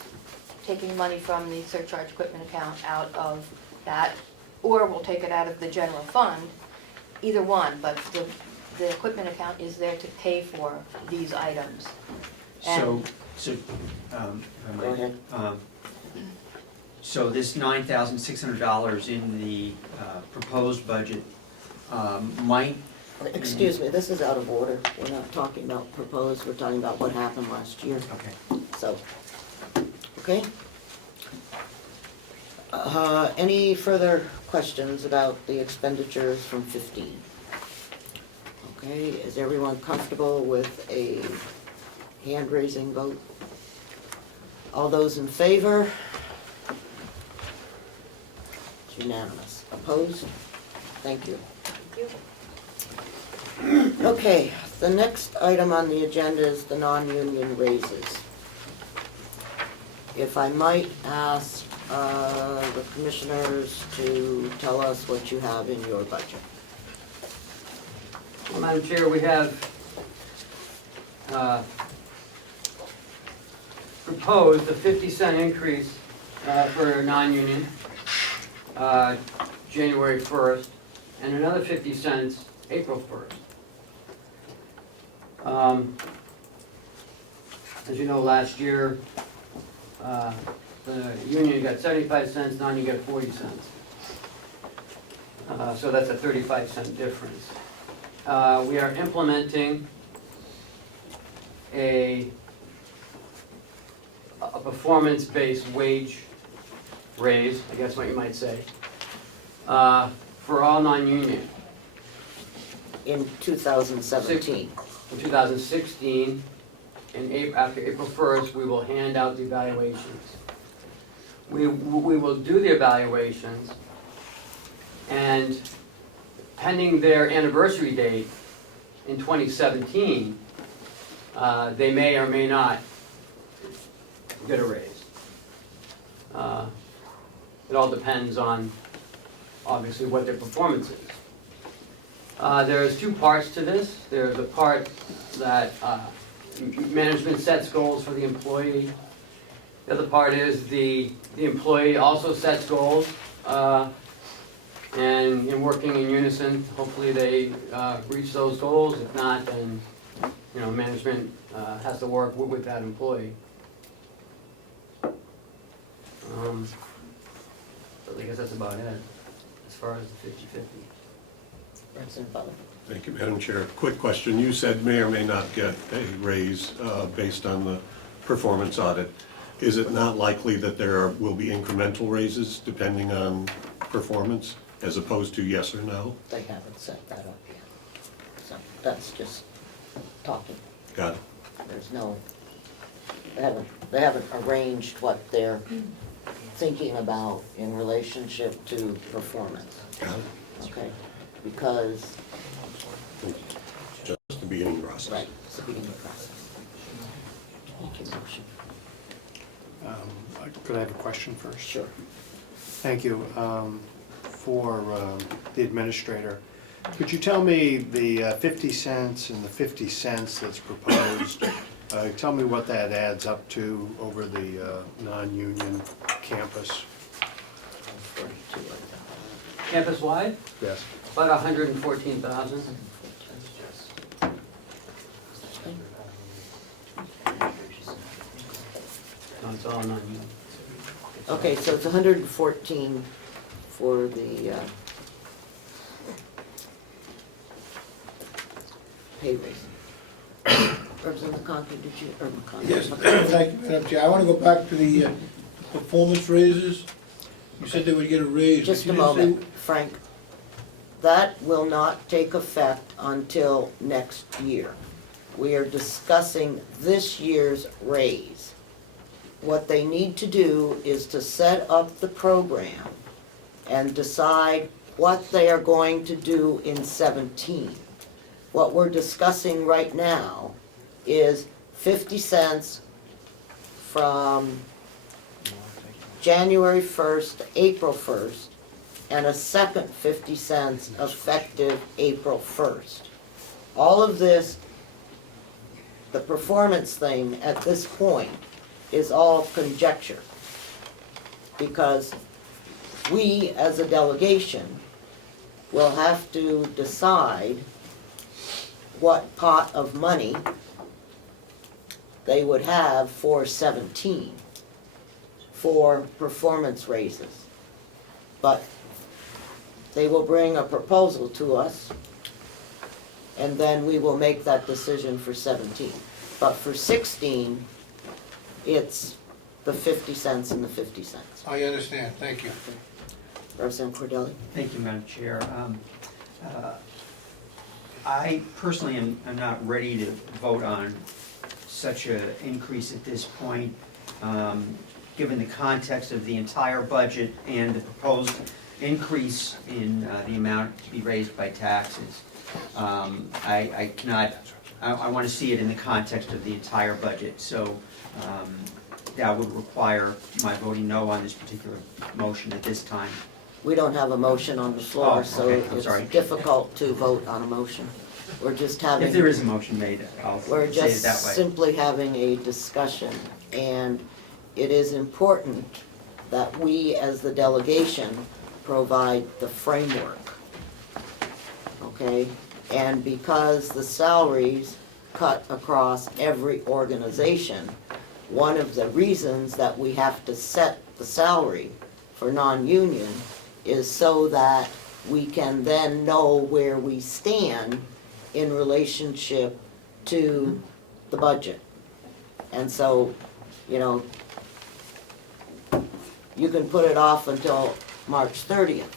taking money from the surcharge equipment account out of that, or we'll take it out of the general fund, either one, but the equipment account is there to pay for these items. So, And Go ahead. So this $9,600 in the proposed budget might. Excuse me, this is out of order. We're not talking about proposed, we're talking about what happened last year. Okay. So, okay? Any further questions about the expenditures from 15? Okay, is everyone comfortable with a hand-raising vote? All those in favor? It's unanimous. Opposed? Thank you. Thank you. Okay, the next item on the agenda is the non-union raises. If I might ask the commissioners to tell us what you have in your budget. Well, Madam Chair, we have proposed a 50-cent increase for non-union, January 1st, and another 50 cents April 1st. As you know, last year, the union got 75 cents, non-union got 40 cents. So that's a 35-cent difference. We are implementing a performance-based wage raise, I guess what you might say, for all non-union. In 2017. In 2016, after April 1st, we will hand out the evaluations. We will do the evaluations, and pending their anniversary date in 2017, they may or may not get a raise. It all depends on, obviously, what their performance is. There's two parts to this. There's a part that management sets goals for the employee. The other part is the employee also sets goals, and in working in unison, hopefully they reach those goals. If not, then management has to work with that employee. I guess that's about it as far as the 50-50. Representative Butler. Thank you, Madam Chair. Quick question. You said may or may not get a raise based on the performance audit. Is it not likely that there will be incremental raises depending on performance as opposed to yes or no? They haven't set that up yet. So that's just talking. Got it. There's no, they haven't arranged what they're thinking about in relationship to performance. Got it. Okay, because, Just the beginning process. right, it's the beginning process. Thank you, motion. Could I have a question first? Sure. Thank you. For the administrator, could you tell me the 50 cents and the 50 cents that's proposed, tell me what that adds up to over the non-union campus? Campus-wide, Yes. about 114,000. No, it's all non-union. Okay, so it's 114 for the pay raise. Representative Conklin, did you, or McConnell? Yes, thank you, Madam Chair. I want to go back to the performance raises. You said they would get a raise. but Just you a didn't say- moment, Frank. That will not take effect until next year. We are discussing this year's raise. What they need to do is to set up the program and decide what they are going to do in 17. What we're discussing right now is 50 cents from January 1st to April 1st, and a second 50 cents effective April 1st. All of this, the performance thing at this point, is all conjecture. Because we, as a delegation, will have to decide what pot of money they would have for 17 for performance raises. But they will bring a proposal to us, and then we will make that decision for 17. But for 16, it's the 50 cents and the 50 cents. I understand, thank you. Representative Cordelli? Thank you, Madam Chair. I personally am not ready to vote on such an increase at this point, given the context of the entire budget and the proposed increase in the amount to be raised by taxes. I cannot, I want to see it in the context of the entire budget, so that would require my voting no on this particular motion at this time. We don't have a motion on the floor, Oh, so okay, I'm sorry. it's difficult to vote on a motion. We're just having... If there is a motion made, I'll say We're it just that way. simply having a discussion, and it is important that we, as the delegation, provide the framework, okay? And because the salaries cut across every organization, one of the reasons that we have to set the salary for non-union is so that we can then know where we stand in relationship to the budget. And so, you know, you can put it off until March 30th,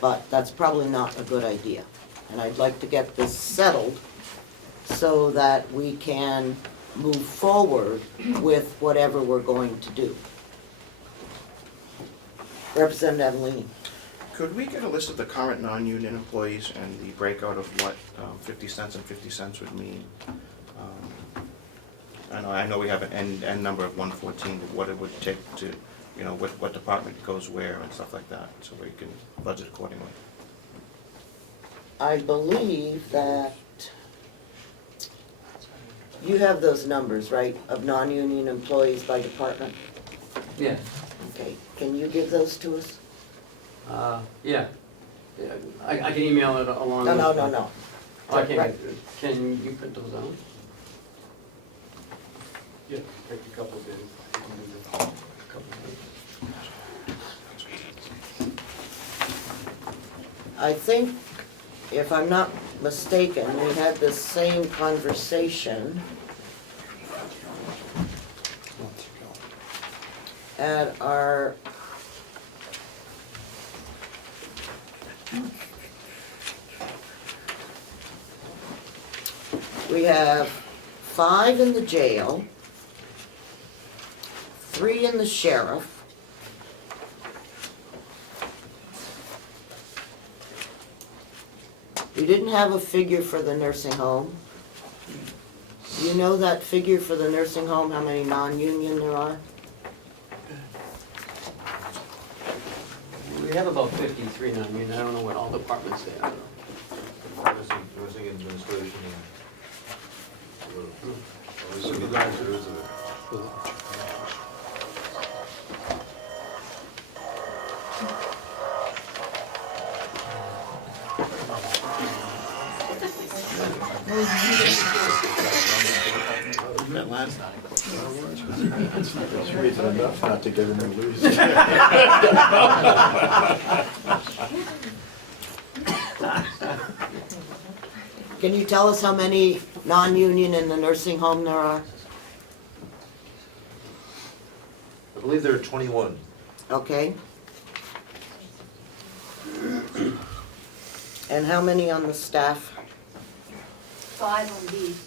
but that's probably not a good idea. And I'd like to get this settled so that we can move forward with whatever we're going to do. Representative Adelini. Could we get a list of the current non-union employees and the breakout of what 50 cents and 50 cents would mean? I know we have an end number of 114, but what it would take to, you know, what department goes where and stuff like that, so we can budget accordingly. I believe that you have those numbers, right, of non-union employees by department? Yeah. Okay, can you give those to us? Yeah. Yeah, I can email it along. No. Oh, I can't, Right. can you put those on? Yeah, take a couple of days. I think, if I'm not mistaken, we had this same conversation at our we have 5 in the jail, 3 in the sheriff, we didn't have a figure for the nursing home. Do you know that figure for the nursing home, how many non-union there are? We have about 53 now, I mean, I don't know what all departments they are. Nursing administration and supervisors. Met last night. It's reason enough not to give him a lose. Can you tell us how many non-union in the nursing home there are? I believe there are 21. Okay. And how many on the staff? 5 on these.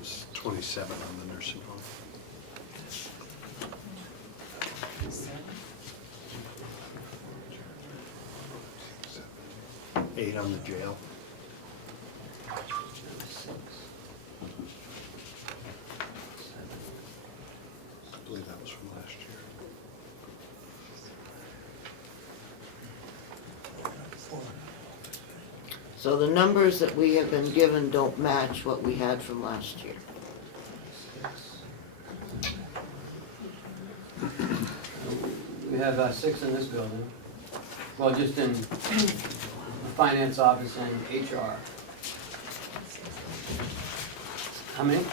It's 27 on the nursing home. 8 on the jail. I believe that was from last year. So the numbers that we have been given don't match what we had from last year. We have 6 in this building. Well, just in the finance office and HR. How many?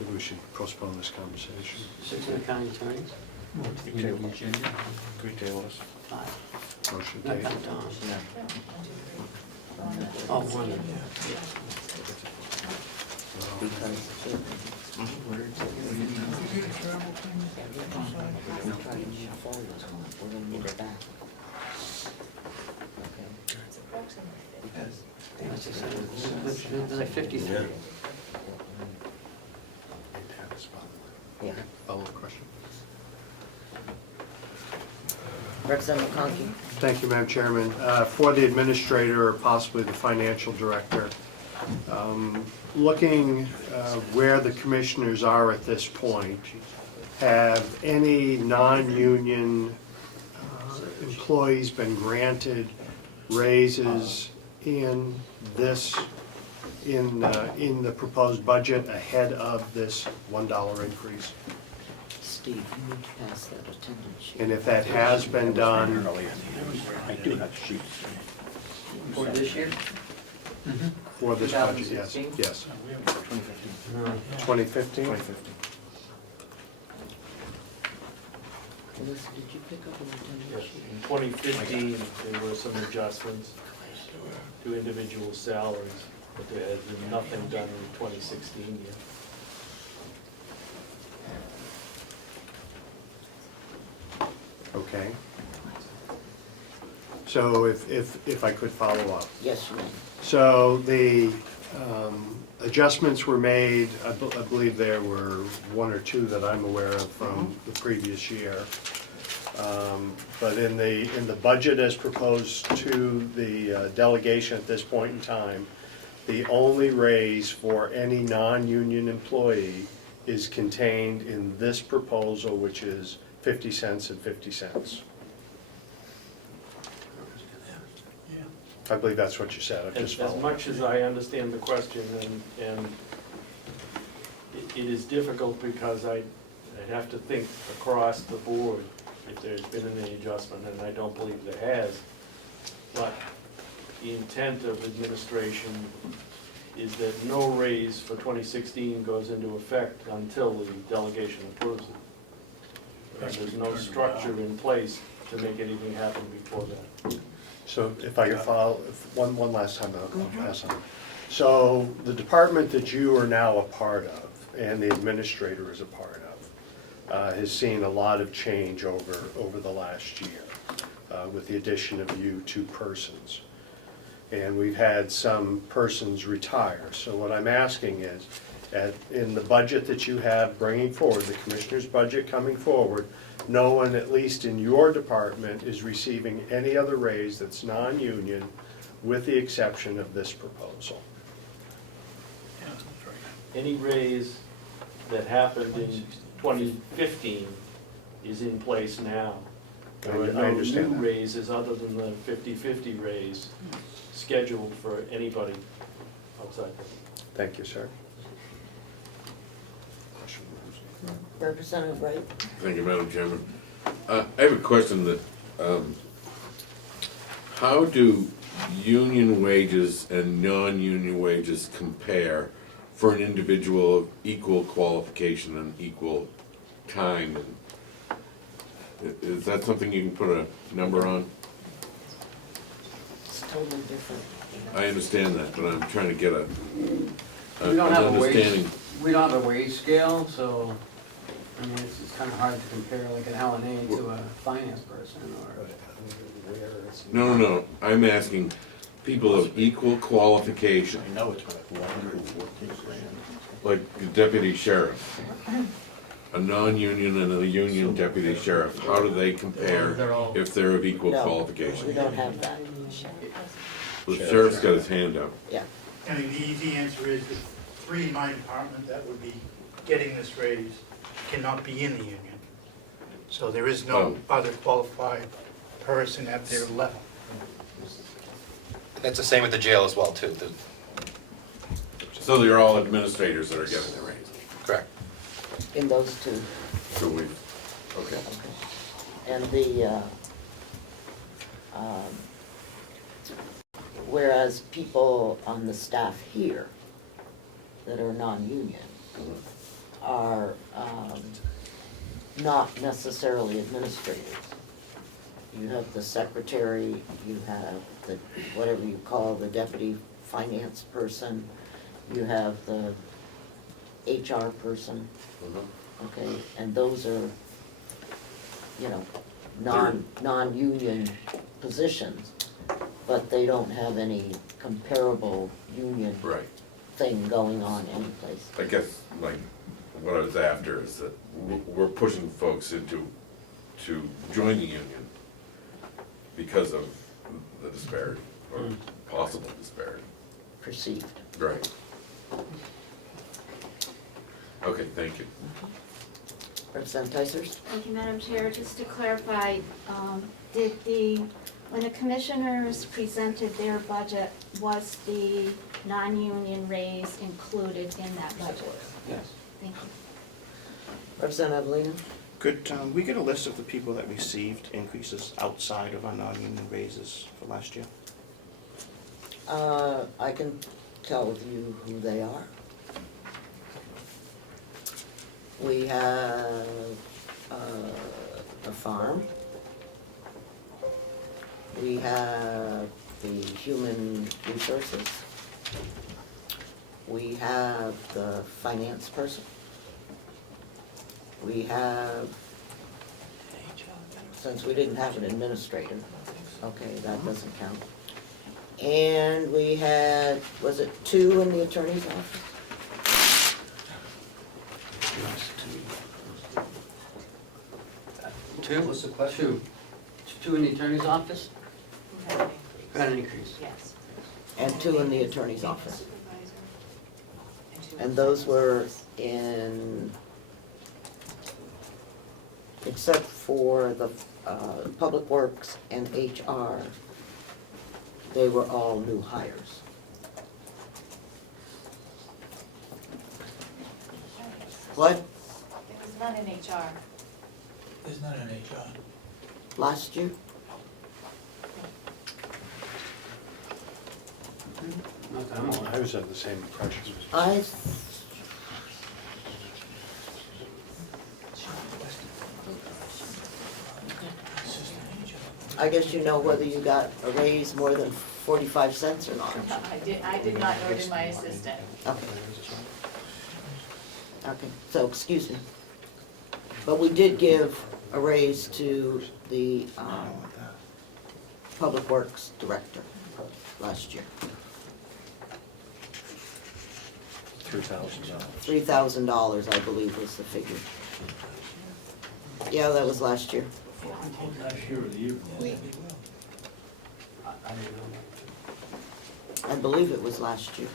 Maybe we should postpone this conversation. 6 in the county attorney. Retailers. 5. Motion Not tabled. count Tom. Oh, 1. There's like 53. Yeah. Follow-up question. Representative McConkey. Thank you, Madam Chairman. For the administrator or possibly the financial director, looking where the commissioners are at this point, have any non-union employees been granted raises in this, in the proposed budget ahead of this $1 increase? Steve, you need to pass that attendance sheet. And if that has been done, I do have sheets. For this year? for this budget, yes, 2016? yes. 2015. 2015? Melissa, did you pick up an attendance sheet? In 2015, there were some adjustments to individual salaries, but there has been nothing done in 2016 yet. Okay. So if I could follow up. Yes, you may. So the adjustments were made, I believe there were 1 or 2 that I'm aware of from the previous year. But in the budget as proposed to the delegation at this point in time, the only raise for any non-union employee is contained in this proposal, which is 50 cents and 50 cents. I believe that's what you said, I'm just As following. much as I understand the question, and it is difficult because I'd have to think across the board if there's been any adjustment, and I don't believe there has. But the intent of administration is that no raise for 2016 goes into effect until the delegation approves it. And there's no structure in place to make anything happen before that. So if I could follow, one last time, I'll pass on. So the department that you are now a part of, and the administrator is a part of, has seen a lot of change over the last year, with the addition of you 2 persons. And we've had some persons retire. So what I'm asking is, in the budget that you have bringing forward, the commissioner's budget coming forward, no one, at least in your department, is receiving any other raise that's non-union, with the exception of this proposal. Any raise that happened in 2015 is in place now. There are I no understand new that. raises other than the 50/50 raise scheduled for anybody outside. Thank you, sir. Representative Wright? Thank you, Madam Chairman. I have a question that, how do union wages and non-union wages compare for an individual of equal qualification and equal kind? Is that something you can put a number on? It's totally different. I understand that, but I'm trying to get an We don't have a understanding. wage, we don't have a wage scale, so, I mean, it's kind of hard to compare like an LNA to a finance person or. No, I'm asking people of equal qualification, I know it's like 114 grand. like the deputy sheriff. A non-union and a union deputy sheriff, how do they compare if they're of equal No, qualification? we don't have that. The sheriff's got his hand up. Yeah. I mean, the easy answer is that 3 in my department that would be getting this raise cannot be in the union. So there is no other qualified person at their level. That's the same with the jail as well, too. So they're all administrators that are getting the raise? Correct. In those two. So we, okay. And the, whereas people on the staff here that are non-union are not necessarily administrators. You have the secretary, you have the, whatever you call the deputy finance person, you have the HR person, okay, and those are, you know, non-union positions, but they don't have any comparable union thing going on anyplace. I guess, like, what I was after is that we're pushing folks to join the union because of the disparity, or possible disparity. Perceived. Right. Okay, thank you. Representative Tysers? Thank you, Madam Chair. Just to clarify, when the commissioners presented their budget, was the non-union raise included in that budget? Yes. Thank you. Representative Lena? Could we get a list of the people that received increases outside of our non-union raises for last year? I can tell you who they are. We have the farm. We have the human resources. We have the finance person. We have, since we didn't have an administrator, okay, that doesn't count. And we had, was it 2 in the attorney's office? Two? What's the question? Two in the attorney's office? Got an increase. Yes. And 2 in the attorney's office. And those were in, except for the Public Works and HR, they were all new hires. What? It was not in HR. There's not an HR. Last year? Not that I'm aware. I was under the same impression. I guess you know whether you got a raise more than 45 cents or not. I did not, nor did my assistant. Okay. Okay, so excuse me. But we did give a raise to the Public Works Director last year. $3,000, I believe, was the figure. Yeah, that was last year. I believe it was last year.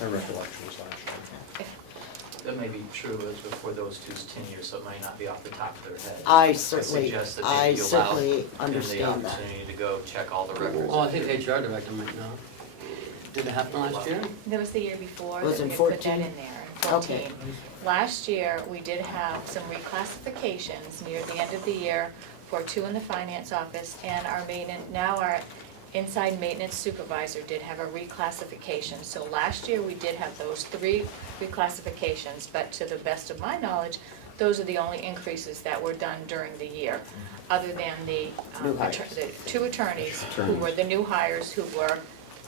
My recollection was last year. That may be true as before those two's tenure, so it might not be off the top of their head. I certainly suggest that I maybe you allow certainly them the understand that. opportunity to go check all the records. Well, I think the HR director might know. Did it happen last year? That was the year before. Was that in we put that 14? in there, in 14. Okay. Last year, we did have some reclassifications near the end of the year for 2 in the finance office, and our inside maintenance supervisor did have a reclassification. So last year, we did have those 3 reclassifications, but to the best of my knowledge, Those are the only increases that were done during the year, other than the New hires. the two attorneys who were the new hires who were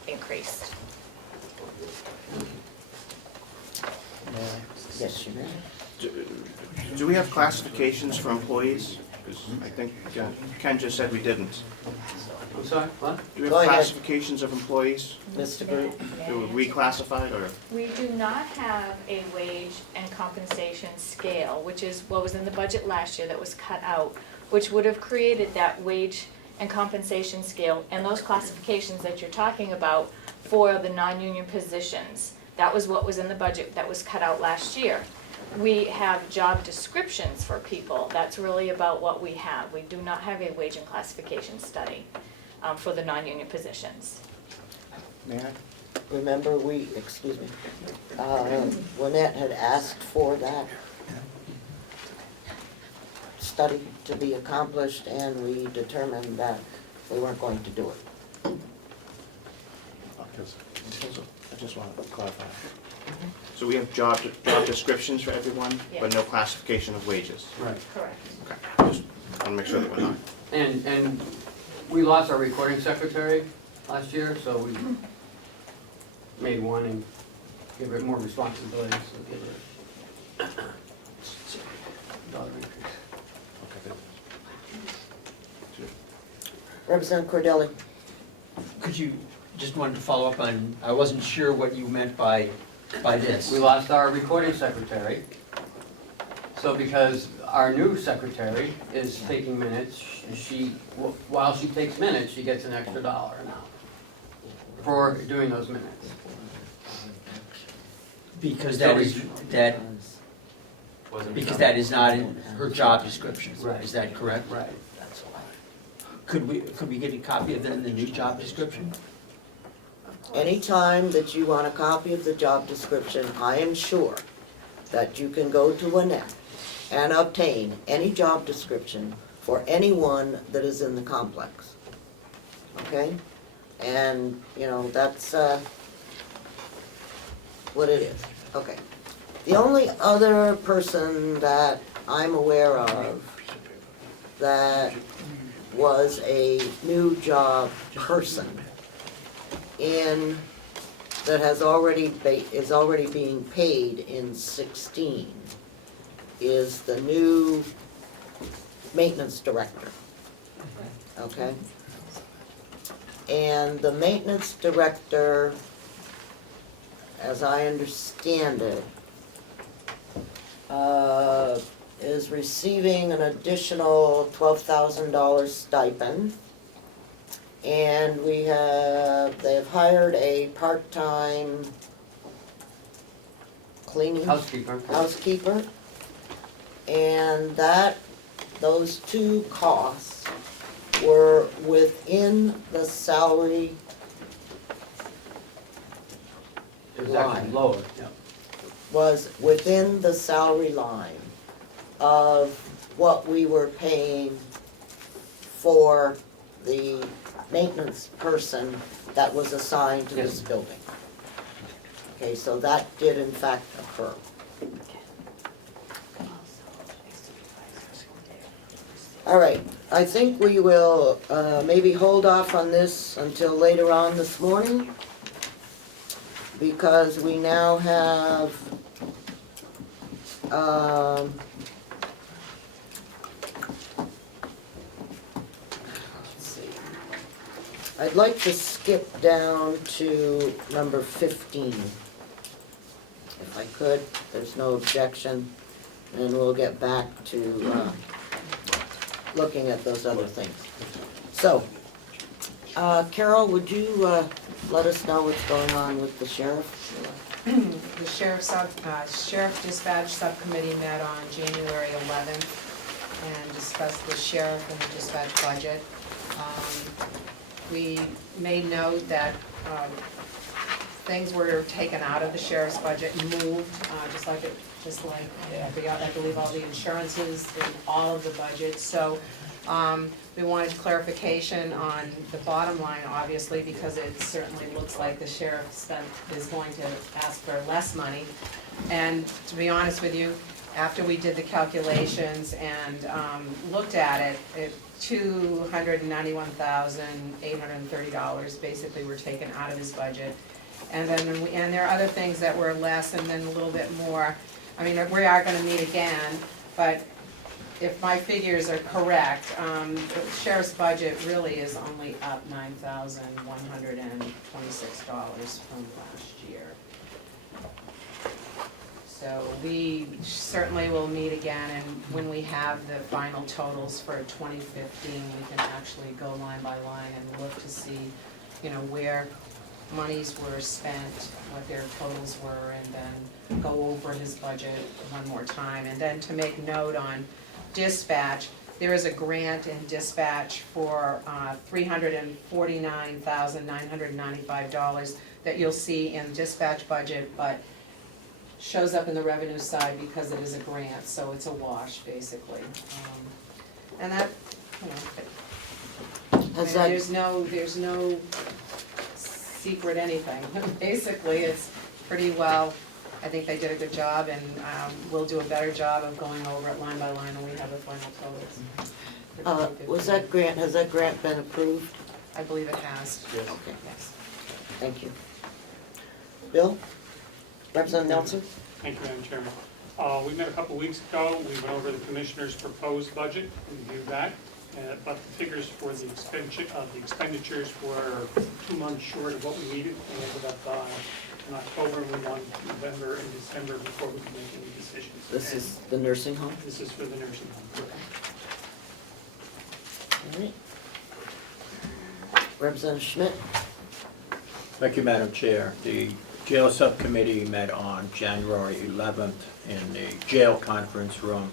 increased. Yes, you may. Do we have classifications for employees? Because I think Ken just said we didn't. I'm sorry, what? Do we Go have ahead. classifications of employees? Mr. Group? They were reclassified or? We do not have a wage and compensation scale, which is what was in the budget last year that was cut out, which would have created that wage and compensation scale and those classifications that you're talking about for the non-union positions. That was what was in the budget that was cut out last year. We have job descriptions for people. That's really about what we have. We do not have a wage and classification study for the non-union positions. May I? Remember, Lynette had asked for that study to be accomplished, and we determined that we weren't going to do it. I just want to clarify. So we have job descriptions for everyone, but no classification of wages? Right. Correct. Okay, just want to make sure that we're not. And we lost our recording secretary last year, so we made one and give her more responsibilities, so give her dollar increase. Representative Cordelli? Could you, just wanted to follow up on, I wasn't sure what you meant by this. We lost our recording secretary. So because our new secretary is taking minutes, while she takes minutes, she gets an extra $1 an hour for doing those minutes. Because that is not in her job description. Right. Is that correct? Right. Could we get a copy of that in the new job description? Anytime that you want a copy of the job description, I am sure that you can go to Lynette and obtain any job description for anyone that is in the complex. Okay? And, you know, that's what it is. Okay. The only other person that I'm aware of that was a new job person that has is already being paid in 16 is the new maintenance director. Okay? And the maintenance director, as I understand it, is receiving an additional $12,000 stipend. And they've hired a part-time cleaning housekeeper. And those two costs were within the salary It was actually lower, yeah. was within the salary line of what we were paying for the maintenance person that was assigned to this building. Okay, so that did in fact occur. All right, I think we will maybe hold off on this until later on this morning, because we now have I'd like to skip down to number 15, if I could. There's no objection, and we'll get back to looking at those other things. So, Carol, would you let us know what's going on with the sheriff? The Sheriff Dispatch Subcommittee met on January 11th and discussed the sheriff and the dispatch budget. We made note that things were taken out of the sheriff's budget and moved, just like I believe all the insurances in all of the budgets. So we wanted clarification on the bottom line, obviously, because it certainly looks like the sheriff is going to ask for less money. And to be honest with you, after we did the calculations and looked at it, $291,830 basically were taken out of his budget. And then, and there are other things that were less and then a little bit more. I mean, we are gonna meet again, but if my figures are correct, the sheriff's budget really is only up $9,126 from last year. So we certainly will meet again, and when we have the final totals for 2015, we can actually go line by line and look to see, you know, where monies were spent, what their totals were, and then go over his budget one more time. And then to make note on dispatch, there is a grant in dispatch for $349,995 that you'll see in dispatch budget, but shows up in the revenue side because it is a grant, so it's a wash, basically. And that, you know, there's no secret anything. Basically, it's pretty well, I think they did a good job, and we'll do a better job of going over it line by line when we have the final totals. Was that grant, has that grant been approved? I believe it has. Yes. Okay, Yes. thank you. Bill? Representative Nelson? Thank you, Madam Chairman. We met a couple weeks ago. We went over the commissioner's proposed budget, reviewed that, but the figures for the expenditures were 2 months short of what we needed. We ended up in October, we wanted November and December before we could make any decisions. This is the nursing home? This is for the nursing home, correct. All right. Representative Schmidt? Thank you, Madam Chair. The jail subcommittee met on January 11th in the jail conference room.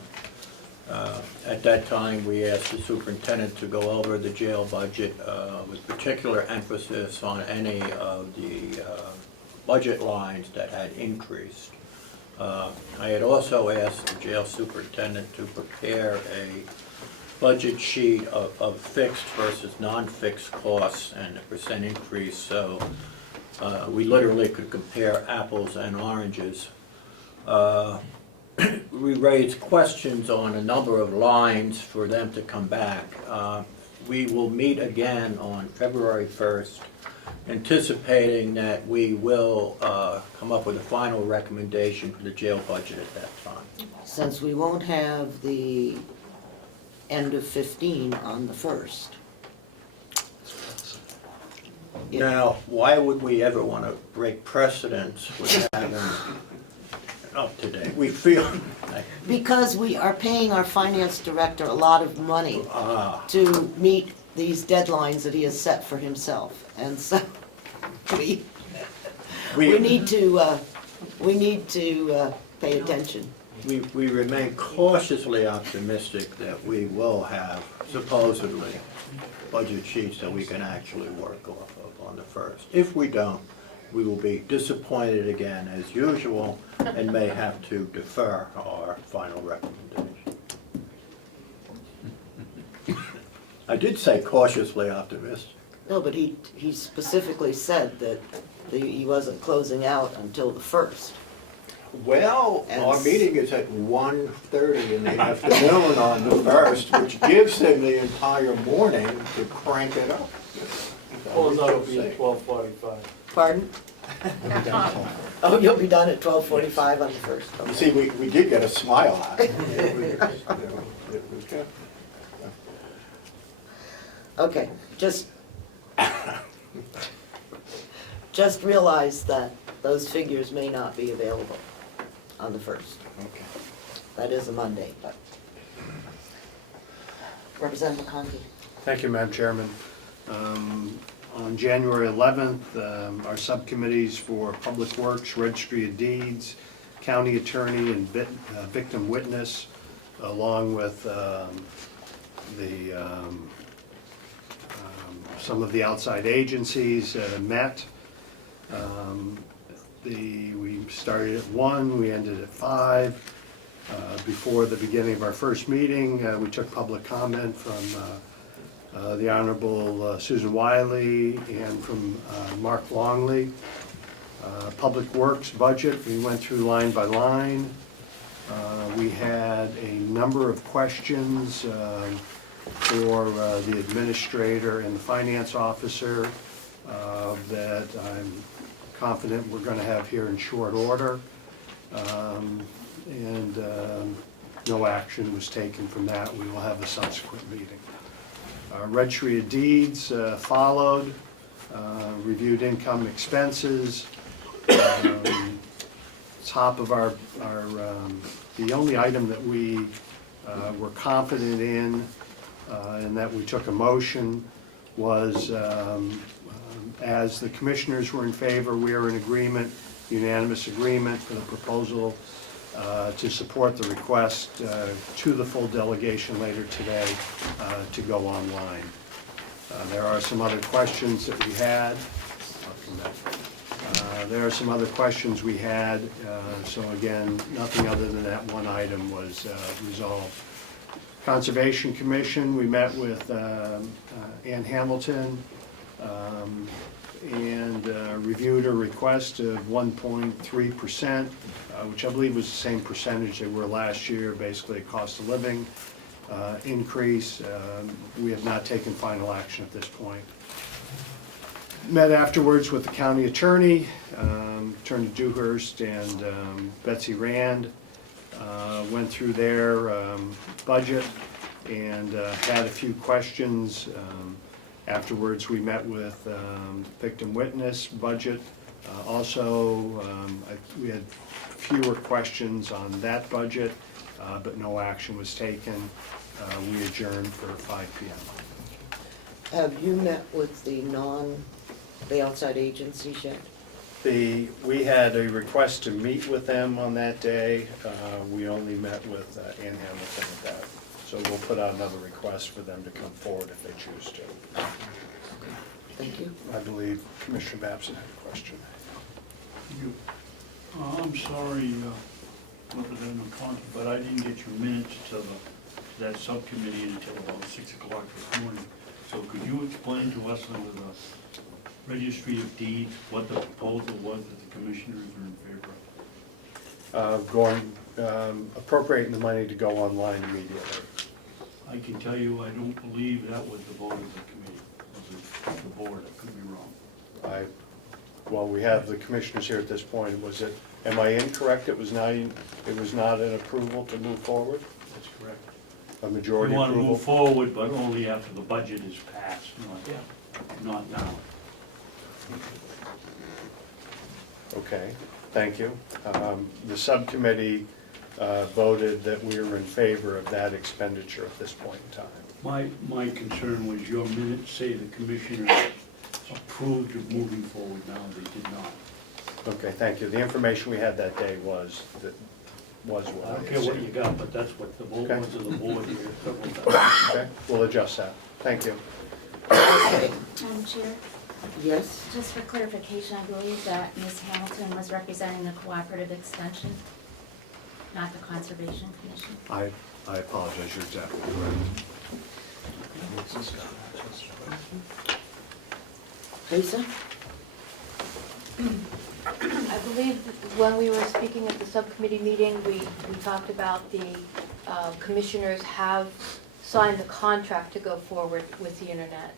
At that time, we asked the superintendent to go over the jail budget with particular emphasis on any of the budget lines that had increased. I had also asked the jail superintendent to prepare a budget sheet of fixed versus non-fixed costs and the percent increase, so we literally could compare apples and oranges. We raised questions on a number of lines for them to come back. We will meet again on February 1st, anticipating that we will come up with a final recommendation for the jail budget at that time. Since we won't have the end of 15 on the 1st. Now, why would we ever want to break precedents with having up to date? We feel Because we are paying our finance director a lot of money to meet these deadlines that he has set for himself. And so we need to pay attention. we remain cautiously optimistic that we will have supposedly budget sheets that we can actually work off of on the 1st. If we don't, we will be disappointed again as usual and may have to defer our final recommendation. I did say cautiously optimistic. No, but he specifically said that he wasn't closing out until the 1st. Well, our meeting is at 1:30 in the afternoon on the 1st, which gives him the entire morning to crank it up. Close out will be at 12:45. Pardon? Oh, you'll be done at 12:45 on the 1st. You see, we did get a smile out of it. It was good. Okay, just realize that those figures may not be available on the 1st. Okay. That is a Monday, but. Representative McConkey. Thank you, Madam Chairman. On January 11th, our subcommittees for Public Works, Registry of Deeds, County Attorney, and Victim Witness, along with some of the outside agencies met. We started at 1, we ended at 5. Before the beginning of our first meeting, we took public comment from the Honorable Susan Wiley and from Mark Longley. Public Works budget, we went through line by line. We had a number of questions for the administrator and the finance officer that I'm confident we're going to have here in short order. And no action was taken from that. We will have a subsequent meeting. Registry of Deeds followed, reviewed income expenses. Top of our the only item that we were confident in and that we took a motion was as the commissioners were in favor, we are in agreement, unanimous agreement for the proposal to support the request to the full delegation later today to go online. There are some other questions that we had. There are some other questions we had, so again, nothing other than that one item was resolved. Conservation Commission, we met with Ann Hamilton and reviewed a request of 1.3%, which I believe was the same percentage they were last year, basically a cost of living increase. We have not taken final action at this point. Met afterwards with the county attorney, Attorney Dewhurst and Betsy Rand. Went through their budget and had a few questions. Afterwards, we met with victim witness budget. We had fewer questions on that budget, but no action was taken. We adjourned for 5 p.m. Have you met with the outside agencies yet? We had a request to meet with them on that day. We only met with Ann Hamilton at that. So we'll put out another request for them to come forward if they choose to. Thank you. I believe Commissioner Babson had a question. I'm sorry, Representative McConkie, but I didn't get your minutes to that subcommittee until about 6 o'clock this morning. So could you explain to us under the Registry of Deeds what the proposal was that the commissioners were in favor of? Appropriating the money to go online immediately. I can tell you, I don't believe that was the vote of the committee, it was the board, I could be wrong. Well, we have the commissioners here at this point. Am I incorrect? It was not an approval to move forward? That's correct. A majority We want to approval? move forward, but only after the budget is passed, not now. Okay, thank you. The subcommittee voted that we were in favor of that expenditure at this point in time. My concern was your minutes say the commissioners approved of moving forward, now they did not. Okay, thank you. The information we had that day was what I I don't care what you got, but that's what the vote Okay. was of the board here several times. Okay, we'll adjust that. Thank you. Madam Chair, Yes? just for clarification, I believe that Ms. Hamilton was representing the Cooperative Extension, not the Conservation Commission. I apologize, you're exactly correct. Lisa? I believe when we were speaking at the subcommittee meeting, we talked about the commissioners have signed the contract to go forward with the internet.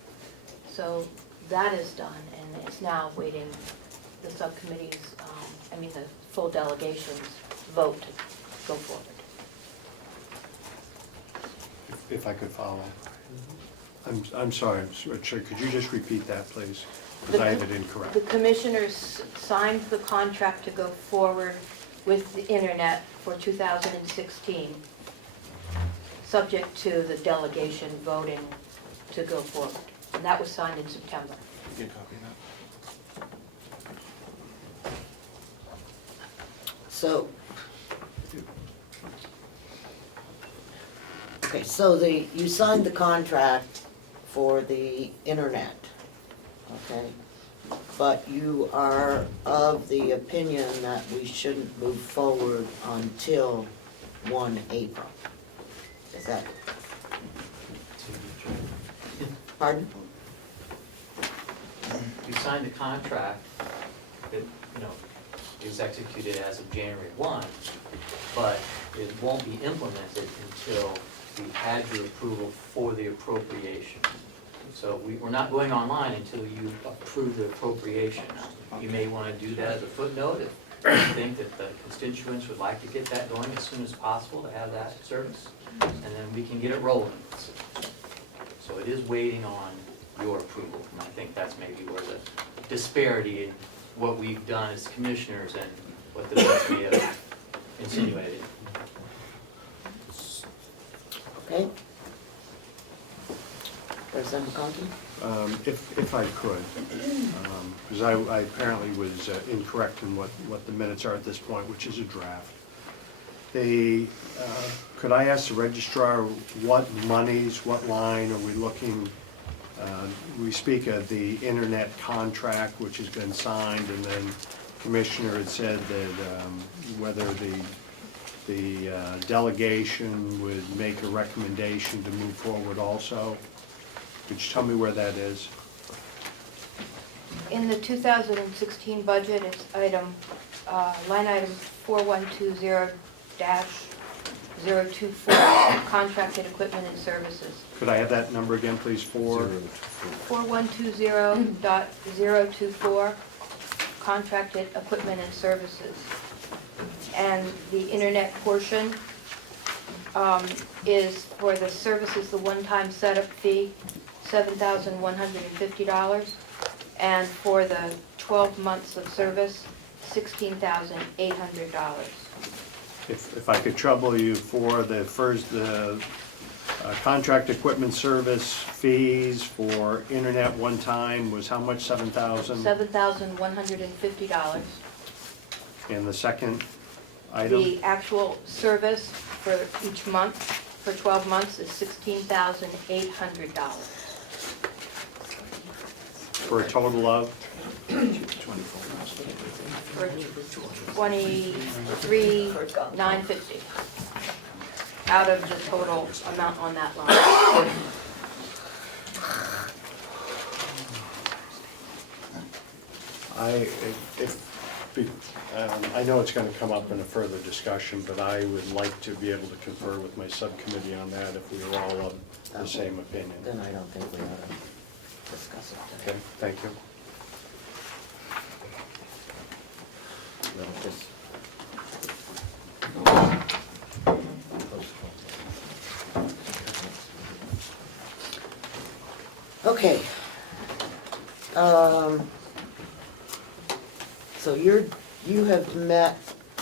So that is done, and it's now waiting the subcommittee's, the full delegation's vote to go forward. If I could follow. I'm sorry, Chair, could you just repeat that, please? Because I have it incorrect. The commissioners signed the contract to go forward with the internet for 2016, subject to the delegation voting to go forward. And that was signed in September. You can copy that. So, okay, so you signed the contract for the internet, okay? But you are of the opinion that we shouldn't move forward until 1 April. Is that? Pardon? You signed the contract that, is executed as of January 1, but it won't be implemented until we had your approval for the appropriation. So we're not going online until you approve the appropriation. You may want to do that as a footnote if you think that the constituents would like to get that going as soon as possible to have that service, and then we can get it rolling. So it is waiting on your approval, and I think that's maybe where the disparity in what we've done as commissioners and what the board may have insinuated. Okay? President McConkey? If I could, because I apparently was incorrect in what the minutes are at this point, which is a draft. Could I ask the registrar what monies, what line are we looking? We speak of the internet contract, which has been signed, and then Commissioner had said that whether the delegation would make a recommendation to move forward also. Could you tell me where that is? In the 2016 budget, it's line item 4120-024, contracted equipment and services. Could I have that number again, please? 4120.024, contracted equipment and services. And the internet portion is for the services, the one-time setup fee, $7,150, and for the 12 months of service, $16,800. If I could trouble you for the contract equipment service fees for internet one time was how much, 7,000? $7,150. And the second item? The actual service for each month, for 12 months, is $16,800. For a total of? For $23,950 out of the total amount on that line. I know it's going to come up in a further discussion, but I would like to be able to confer with my subcommittee on that if we were all of the same opinion. Then I don't think we ought to discuss it today. Okay, thank you. We'll just okay. So you have met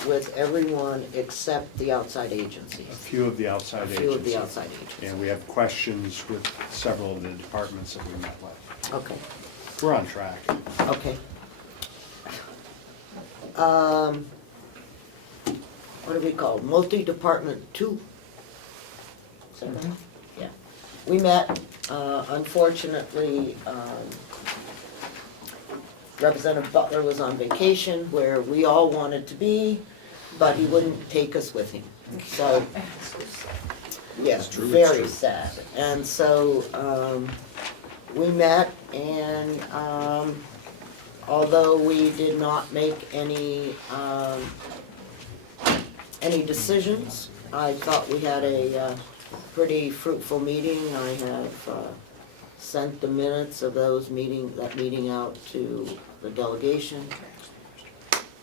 with everyone except the outside agencies. A few of the outside agencies. A few of the outside agencies. And we have questions with several of the departments that we met with. Okay. We're on track. Okay. What do we call it? Multi-department 2? Is that right? Yeah. We met, unfortunately, Representative Butler was on vacation where we all wanted to be, but he wouldn't take us with him. So, yes, very sad. And so, we met, and although we did not make any decisions, I thought we had a pretty fruitful meeting. I have sent the minutes of that meeting out to the delegation.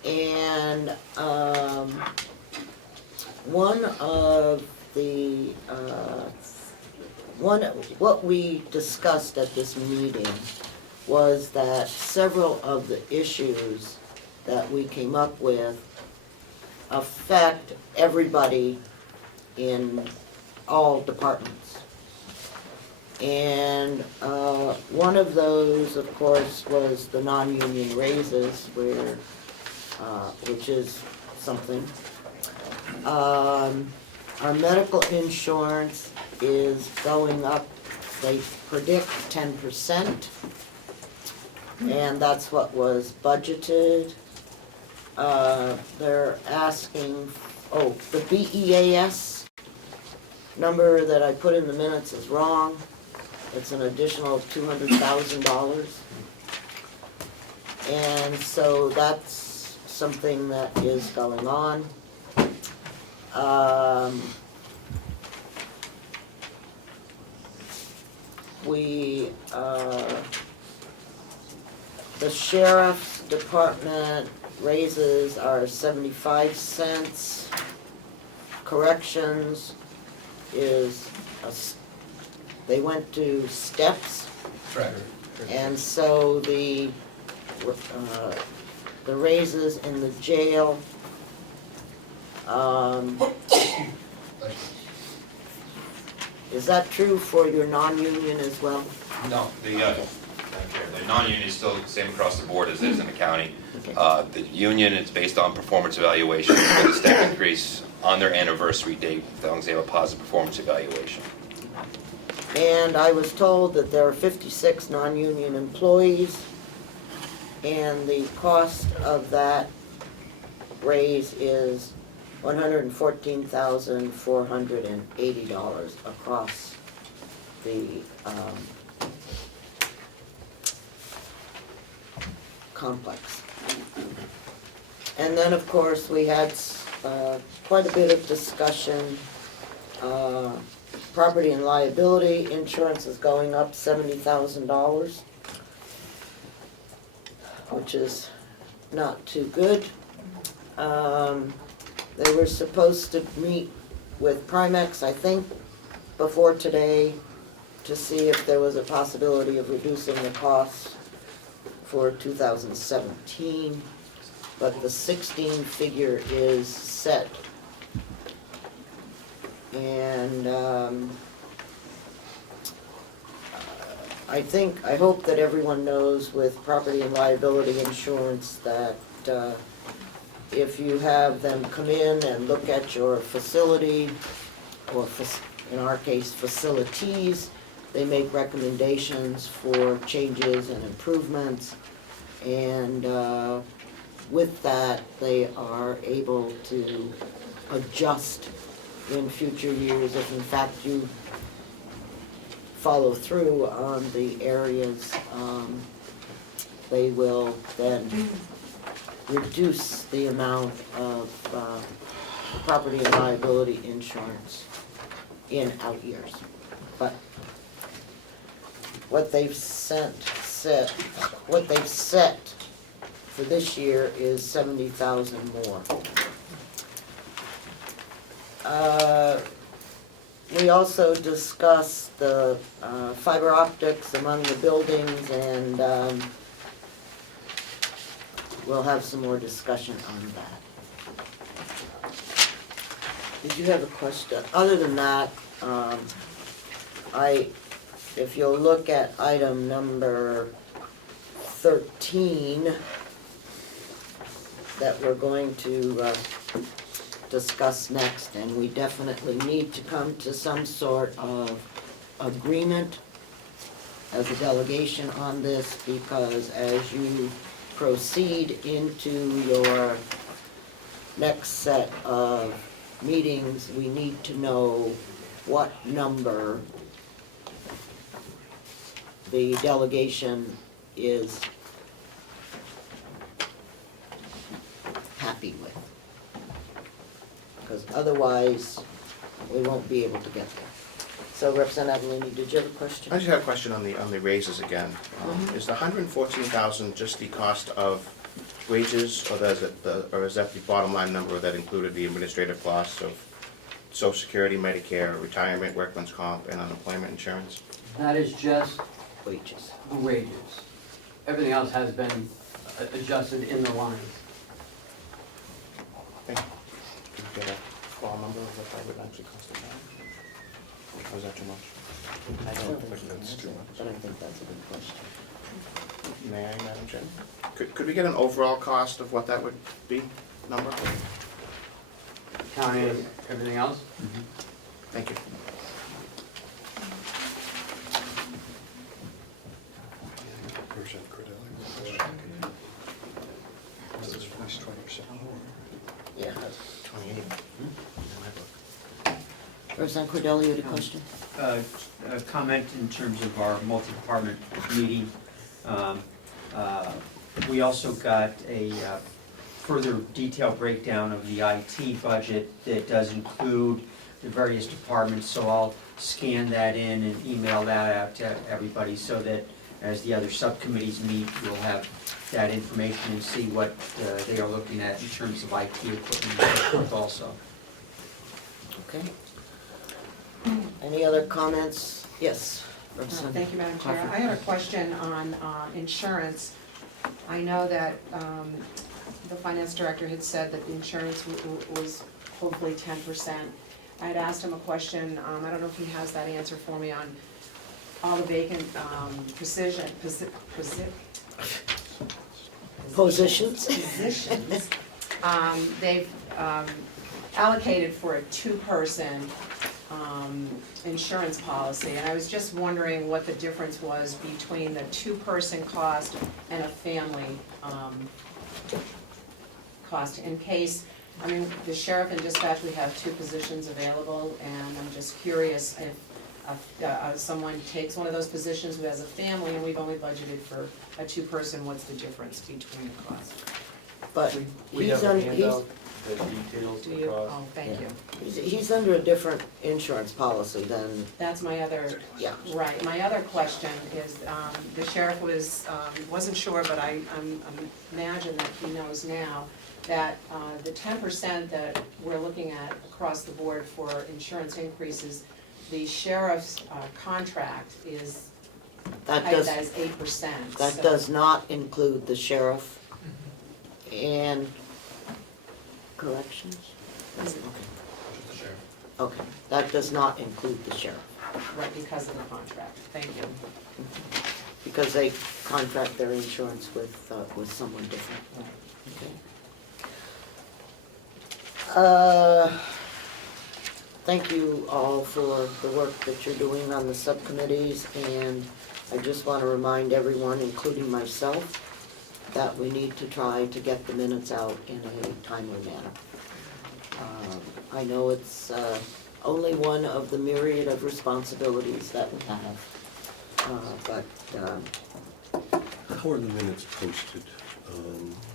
And what we discussed at this meeting was that several of the issues that we came up with affect everybody in all departments. And one of those, of course, was the non-union raises, which is something. Our medical insurance is going up, they predict 10%, and that's what was budgeted. They're asking, the BEAS number that I put in the minutes is wrong. It's an additional $200,000. And so that's something that is going on. We, the sheriff's department raises are 75 cents. Corrections is, they went to steps. Correct. And so the raises in the jail, is that true for your non-union as well? No, the non-union is still the same across the board as it is in the county. The union is based on performance evaluation with a step increase on their anniversary date, as long as they have a positive performance evaluation. And I was told that there are 56 non-union employees, and the cost of that raise is $114,480 across the complex. And then, of course, we had quite a bit of discussion. Property and liability insurance is going up $70,000, which is not too good. They were supposed to meet with Primex, I think, before today to see if there was a possibility of reducing the costs for 2017, but the 16 figure is set. And I hope that everyone knows with property and liability insurance that if you have them come in and look at your facility, or in our case, facilities, they make recommendations for changes and improvements, and with that, they are able to adjust in future years if in fact you follow through on the areas. They will then reduce the amount of property and liability insurance in out years. But what they've set for this year is 70,000 more. We also discussed the fiber optics among the buildings, and we'll have some more discussion on that. Did you have a question? Other than that, if you'll look at item number 13 that we're going to discuss next, and we definitely need to come to some sort of agreement as a delegation on this, because as you proceed into your next set of meetings, we need to know what number the delegation is happy with. Because otherwise, we won't be able to get there. So Representative Lini, did you have a question? I just have a question on the raises again. Is the $114,000 just the cost of wages, or is that the bottom line number that included the administrative costs of Social Security, Medicare, retirement, workman's comp, and unemployment insurance? That is just wages. The wages. Everything else has been adjusted in the lines. Thank you. Can you get a raw number of what that would actually cost us? Or is that too much? I don't think that's too much. I don't think that's a good question. May I, Madam Chair? Could we get an overall cost of what that would be, number? Counting everything else? Thank you. Yeah. 28. Representative Cordelli, you had a question? A comment in terms of our multi-department meeting. We also got a further detailed breakdown of the IT budget that does include the various departments, so I'll scan that in and email that out to everybody so that as the other subcommittees meet, you'll have that information and see what they are looking at in terms of IT equipment and so forth also. Okay. Any other comments? Yes. Representative Thank you, Madam Chair. Crawford. I have a question on insurance. I know that the finance director had said that the insurance was hopefully 10%. I had asked him a question, I don't know if he has that answer for me on all the vacant positions. They've allocated for a two-person insurance policy, and I was just wondering what the difference was between the two-person cost and a family cost, in case, I mean, the sheriff and dispatch, we have two positions available, and I'm just curious if someone takes one of those positions who has a family, and we've only budgeted for a two-person, what's the difference between the cost? But We he's have a on, handout that details Do the you? cost. Oh, thank you. he's under a different insurance policy than, That's my other, yeah. right, my other question is, the sheriff wasn't sure, but I imagine that he knows now, that the 10% that we're looking at across the board for insurance increases, the sheriff's contract is That does, as 8%. that so- does not include the sheriff and corrections? Okay. Okay, that does not include the sheriff, Right, because of the contract, thank you. because they contract their insurance with someone different. Okay. Thank you all for the work that you're doing on the subcommittees, and I just want to remind everyone, including myself, that we need to try to get the minutes out in a timely manner. I know it's only one of the myriad of responsibilities that we have, but How are the minutes posted?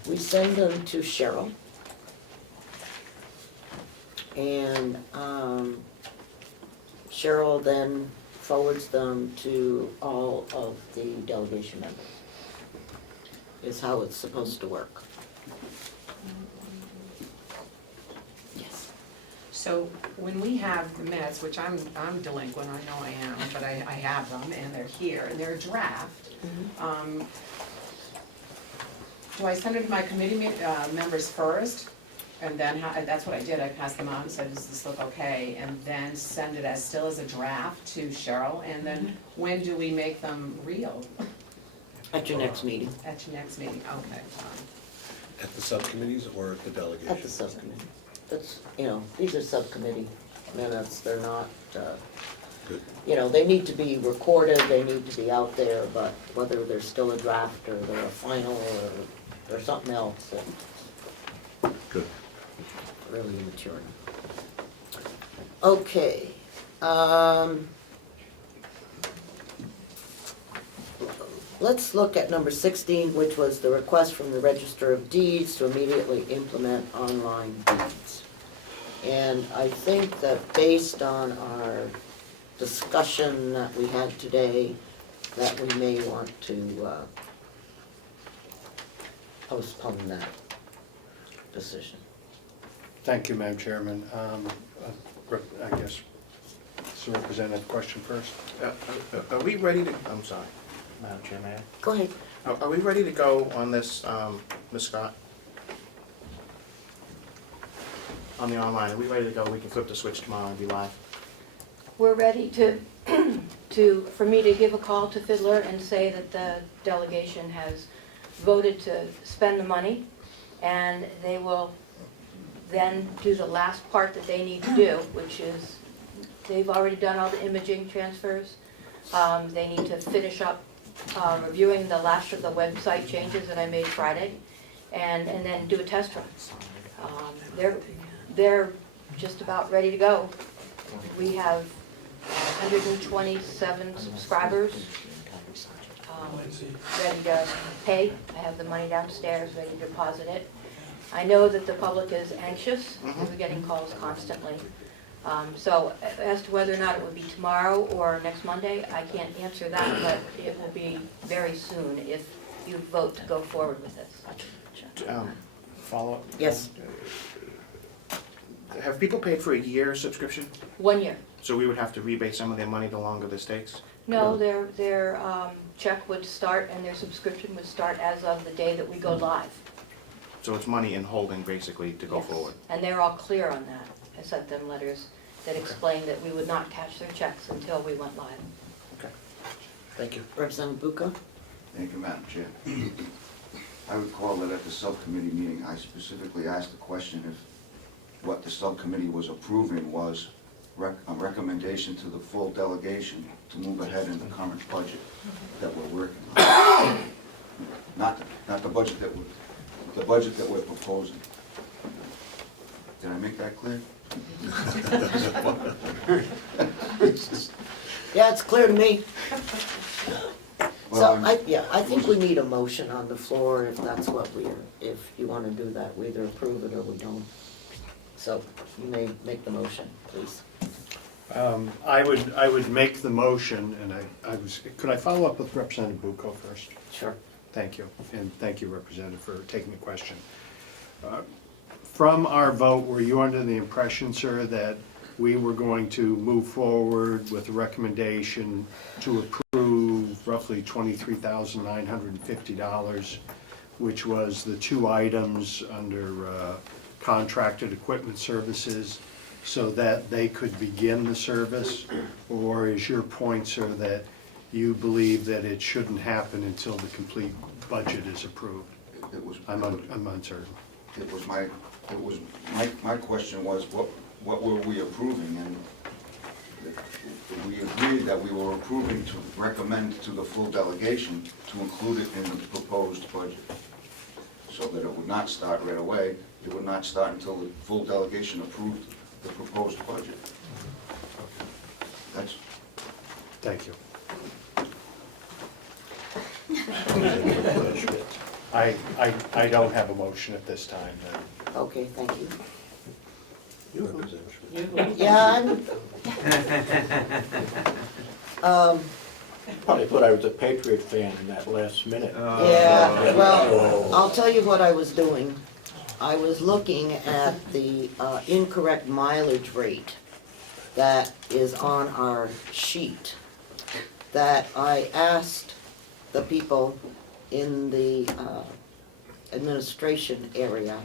we send them to Cheryl. And Cheryl then forwards them to all of the delegation members, is how it's supposed to work. Yes. So when we have the minutes, which I'm delinquent, I know I am, but I have them, and they're here, and they're a draft. Do I send it to my committee members first? And then, that's what I did, I passed them out and said, does this look okay? And then send it still as a draft to Cheryl, and then when do we make them real? At your next meeting. At your next meeting, okay. At the subcommittees or at the delegation? At the subcommittee. That's, these are subcommittee minutes, they're not, Good. They need to be recorded, they need to be out there, but whether they're still a draft or they're a final or something else, Good. really immature. Okay. Let's look at number 16, which was the request from the Register of Deeds to immediately implement online deeds. And I think that based on our discussion that we had today, that we may want to postpone that decision. Thank you, Madam Chairman. I guess, it's a representative question first. Are we ready to, I'm sorry, Madam Chair, may I? Go ahead. Are we ready to go on this, Ms. Scott? On the online, are we ready to go? We can flip the switch tomorrow and be live. We're ready for me to give a call to Fiddler and say that the delegation has voted to spend the money, and they will then do the last part that they need to do, which is, they've already done all the imaging transfers. They need to finish up reviewing the last of the website changes that I made Friday, and then do a test run. They're just about ready to go. We have 127 subscribers ready to pay. I have the money downstairs, ready to deposit it. I know that the public is anxious, and we're getting calls constantly. So as to whether or not it would be tomorrow or next Monday, I can't answer that, but it will be very soon if you vote to go forward with this. Follow-up? Yes. Have people paid for a year subscription? 1 year. So we would have to rebate some of their money the longer this takes? No, their check would start and their subscription would start as of the day that we go live. So it's money in holding, basically, to go Yes. forward? And they're all clear on that. I sent them letters that explained that we would not cash their checks until we went live. Thank you. Representative Bucco? Thank you, Madam Chair. I recall that at the subcommittee meeting, I specifically asked the question if what the subcommittee was approving was a recommendation to the full delegation to move ahead in the current budget that we're working on. Not the budget the budget that we're proposing. Did I make that clear? Yeah, it's clear to me. Well, So, I think we need a motion on the floor if that's what if you want to do that, we either approve it or we don't. So, you may make the motion, please. I would make the motion, and could I follow up with Representative Bucco first? Sure. Thank you, and thank you, Representative, for taking the question. From our vote, were you under the impression, sir, that we were going to move forward with a recommendation to approve roughly $23,950, which was the two items under contracted equipment services, so that they could begin the service? Or is your point, sir, that you believe that it shouldn't happen until the complete budget is approved? I'm uncertain. My question was, what were we approving? And we agreed that we were approving to recommend to the full delegation to include it in the proposed budget, so that it would not start right away. It would not start until the full delegation approved the proposed budget. That's. Thank you. I don't have a motion at this time, then. Okay, thank you. You represent. Yeah, Probably thought I was a Patriot fan in that last minute. Yeah, well, I'll tell you what I was doing. I was looking at the incorrect mileage rate that is on our sheet, that I asked the people in the administration area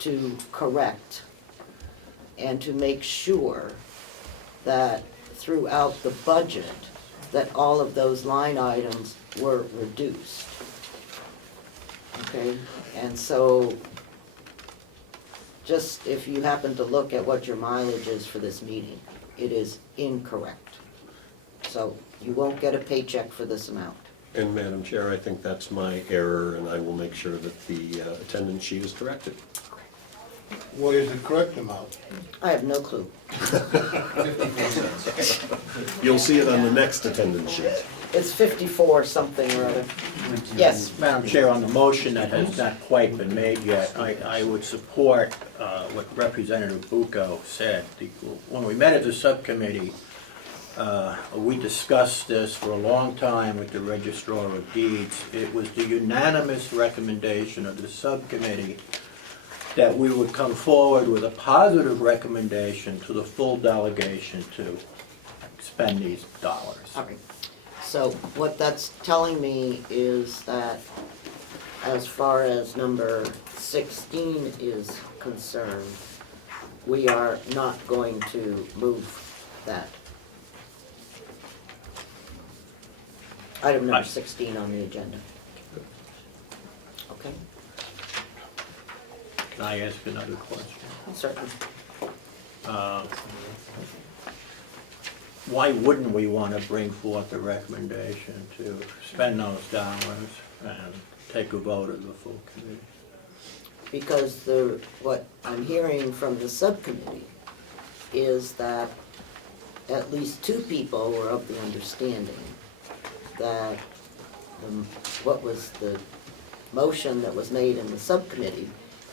to correct and to make sure that throughout the budget, that all of those line items were reduced. Okay, and so just if you happen to look at what your mileage is for this meeting, it is incorrect. So you won't get a paycheck for this amount. And Madam Chair, I think that's my error, and I will make sure that the attendance sheet is corrected. What is the correct amount? I have no clue. You'll see it on the next attendance sheet. It's 54 something or other. Yes. Madam Chair, on the motion that has not quite been made yet, I would support what Representative Bucco said. When we met as a subcommittee, we discussed this for a long time with the Registrar of Deeds. It was the unanimous recommendation of the subcommittee that we would come forward with a positive recommendation to the full delegation to spend these dollars. All right. So what that's telling me is that as far as number 16 is concerned, we are not going to move that. Item number 16 on the agenda. Okay? Can I ask another question? Certainly. Why wouldn't we want to bring forth a recommendation to spend those dollars and take a vote of the full committee? Because what I'm hearing from the subcommittee is that at least two people were of the understanding that what was the motion that was made in the subcommittee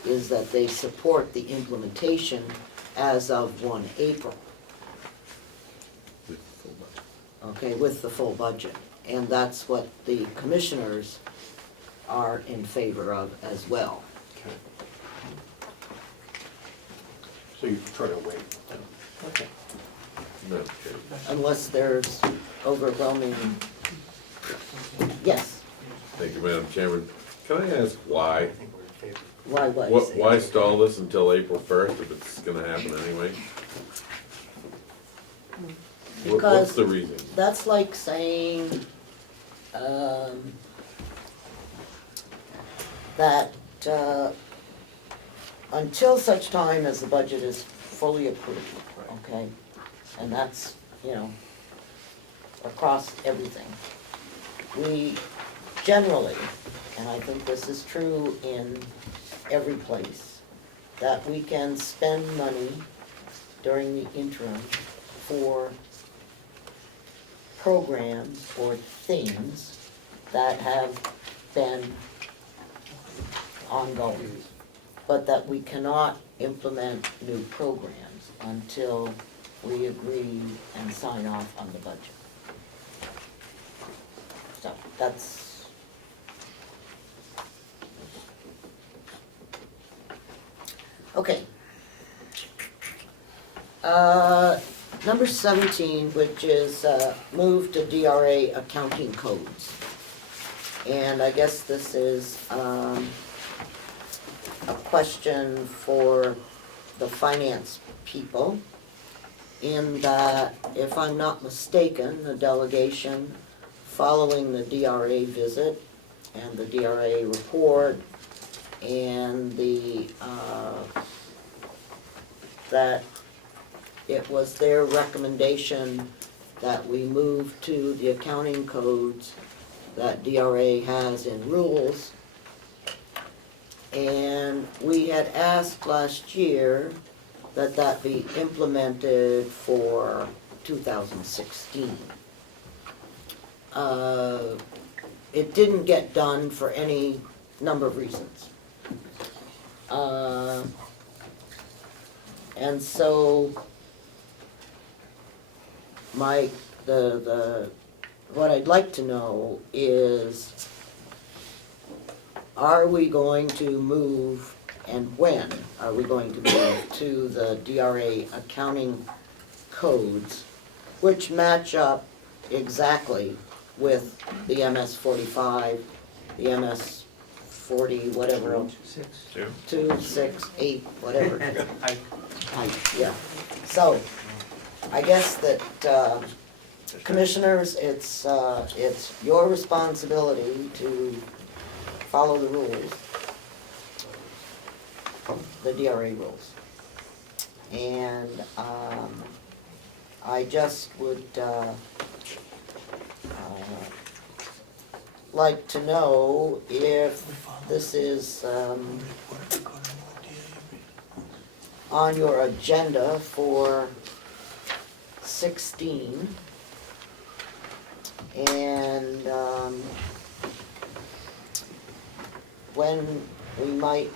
is that they support the implementation as of 1 April. Okay, with the full budget. And that's what the commissioners are in favor of as well. Okay. So you try to wait. Okay. Madam Chair. Unless there's overwhelming, yes, Thank you, Madam Chairman. Can I ask why? why what? Why stall this until April 1st if it's gonna happen anyway? What's Because the reason? that's like saying, that, until such time as the budget is fully approved, okay? And that's, across everything. We generally, and I think this is true in every place, that we can spend money during the interim for programs or things that have been ongoing, but that we cannot implement new programs until we agree and sign off on the budget. So that's, okay. Number 17, which is move to DRA accounting codes. And I guess this is a question for the finance people, in that, if I'm not mistaken, the delegation following the DRA visit and the DRA report and the, that it was their recommendation that we move to the accounting codes that DRA has in rules. And we had asked last year that that be implemented for 2016. It didn't get done for any number of reasons. And so what I'd like to know is, are we going to move, and when are we going to move to the DRA accounting codes, which match up exactly with the MS 45, the MS 40, whatever else. 2, 6, 8, whatever. Height, yeah. So, I guess that, commissioners, it's your responsibility to follow the rules, the DRA rules. And I just would like to know if this is on your agenda for 16, and when we might,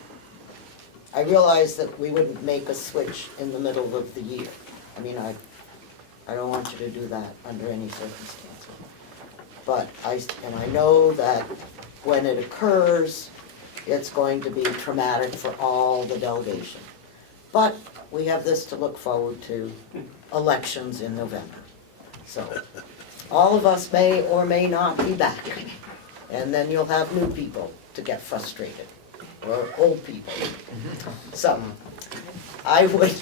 I realize that we wouldn't make a switch in the middle of the year. I mean, I don't want you to do that under any circumstances. But I know that when it occurs, it's going to be traumatic for all the delegation. But we have this to look forward to, elections in November. So, all of us may or may not be back. And then you'll have new people to get frustrated, or old people. So, I would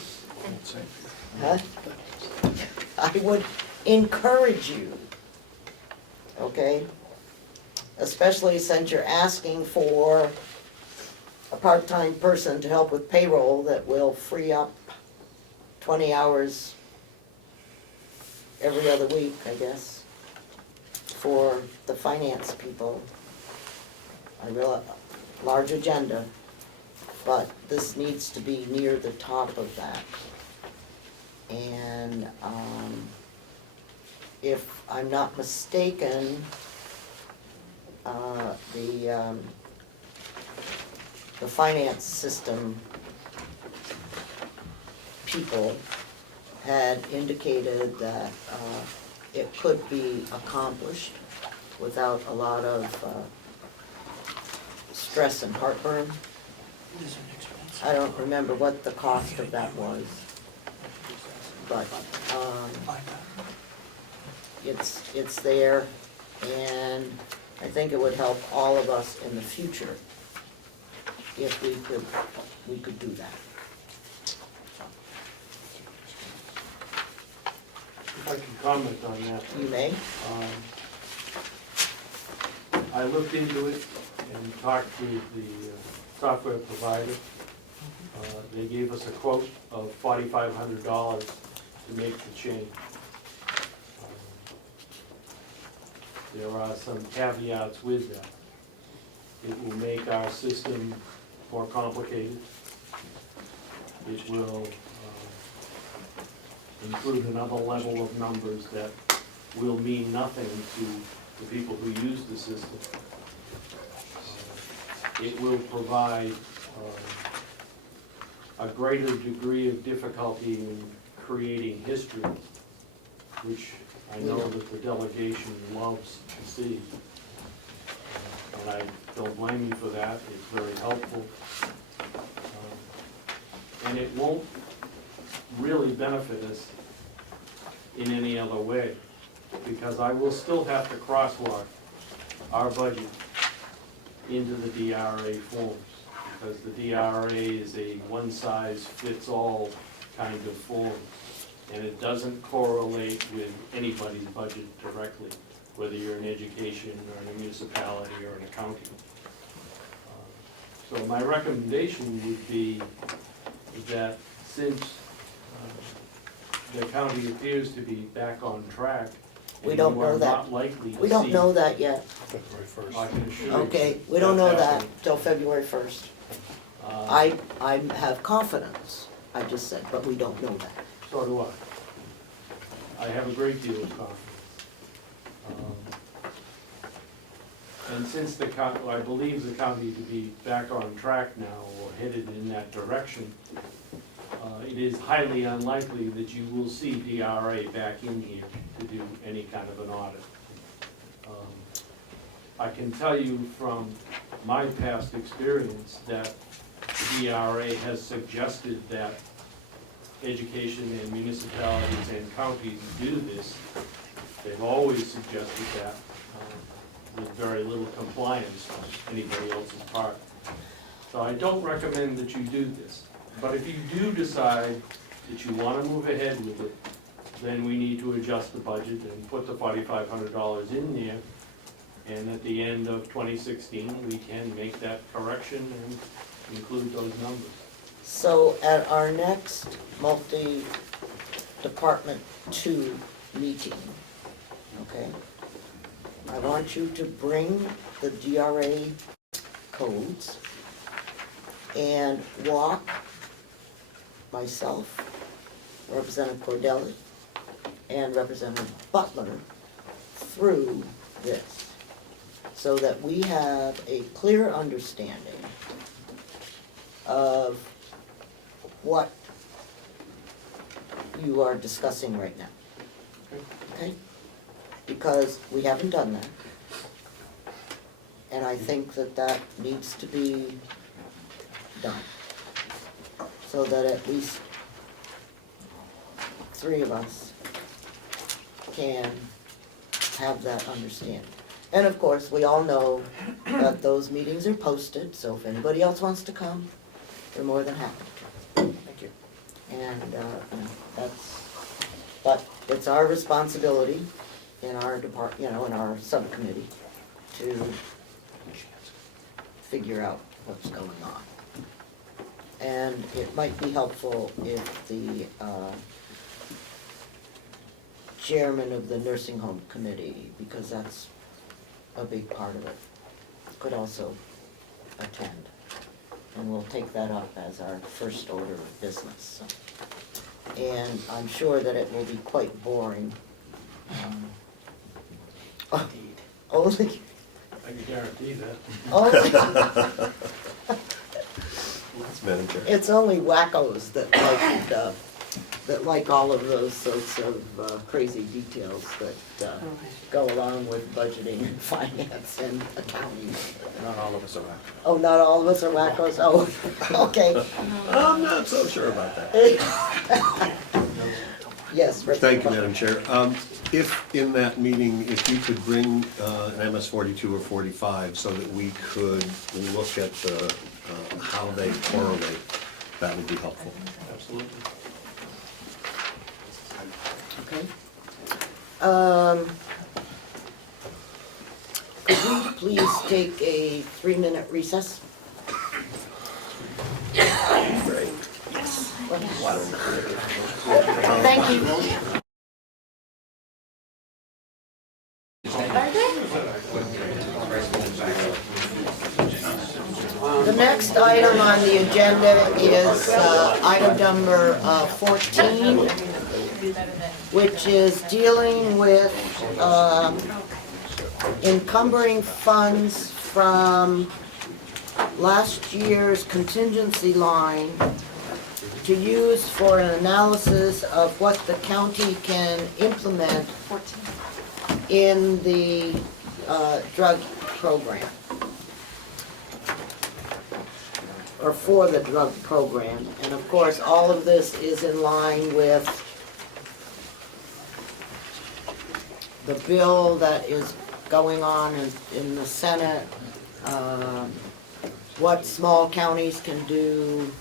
encourage you, okay? Especially since you're asking for a part-time person to help with payroll that will free up 20 hours every other week, I guess, for the finance people. I realize, large agenda, but this needs to be near the top of that. And if I'm not the finance system people had indicated that it could be accomplished without a lot of stress and heartburn. I don't remember what the cost of that was, but it's there, and I think it would help all of us in the future if we could do that. If I can comment on that. You may. I looked into it and talked to the software provider. They gave us a quote of $4,500 to make the change. There are some caveats with that. It will make our system more complicated. It will include another level of numbers that will mean nothing to the people who use the system. It will provide a greater degree of difficulty in creating history, which I know that the delegation loves to see. And I don't blame you for that, it's very helpful. And it won't really benefit us in any other way, because I will still have to crosswalk our budget into the DRA forms, because the DRA is a one-size-fits-all kind of form, and it doesn't correlate with anybody's budget directly, whether you're in education or in a municipality or in a county. So my recommendation would be that since the county appears to be back on track, We don't and you are know that. not likely to see. We don't know that yet. February 1st. I can assure you Okay, we don't know that's that happening. till February 1st. Uh, I have confidence, I just said, but we don't know that. So do I. I have a great deal of confidence. And since I believe the county to be back on track now, or headed in that direction, it is highly unlikely that you will see DRA back in here to do any kind of an audit. I can tell you from my past experience that DRA has suggested that education and municipalities and counties do this. They've always suggested that with very little compliance on anybody else's part. So I don't recommend that you do this. But if you do decide that you want to move ahead with it, then we need to adjust the budget and put the $4,500 in there. And at the end of 2016, we can make that correction and include those numbers. So at our next multi-department 2 meeting, okay, I want you to bring the DRA codes and walk myself, Representative Cordelli, and Representative Butler through this, so that we have a clear understanding of what you are discussing right now. Okay? Because we haven't done that. And I think that that needs to be done, so that at least 3 of us can have that understanding. And of course, we all know that those meetings are posted, so if anybody else wants to come, they're more than happy to. Thank you. And, but it's our responsibility in our in our subcommittee to figure out what's going on. And it might be helpful if the chairman of the nursing home committee, because that's a big part of it, could also attend. And we'll take that up as our first order of business. So. And I'm sure that it will be quite boring. Only I can guarantee that. Only, Madam Chair. It's only wackos that like all of those sorts of crazy details that go along with budgeting and finance and accounting. Not all of us are right. Oh, not all of us are wackos? Oh, okay. I'm not so sure about that. Yes, Rick. Thank you, Madam Chair. If in that meeting, if you could bring an MS 42 or 45 so that we could look at how they correlate, that would be helpful. Absolutely. Okay. Could we please take a 3-minute recess? Thank you. The next item on the agenda is item number 14, which is dealing with encumbering funds from last year's contingency line to use for an analysis of what the county can implement in the drug program, or for the drug program. And of course, all of this is in line with the bill that is going on in the Senate, what small counties can do,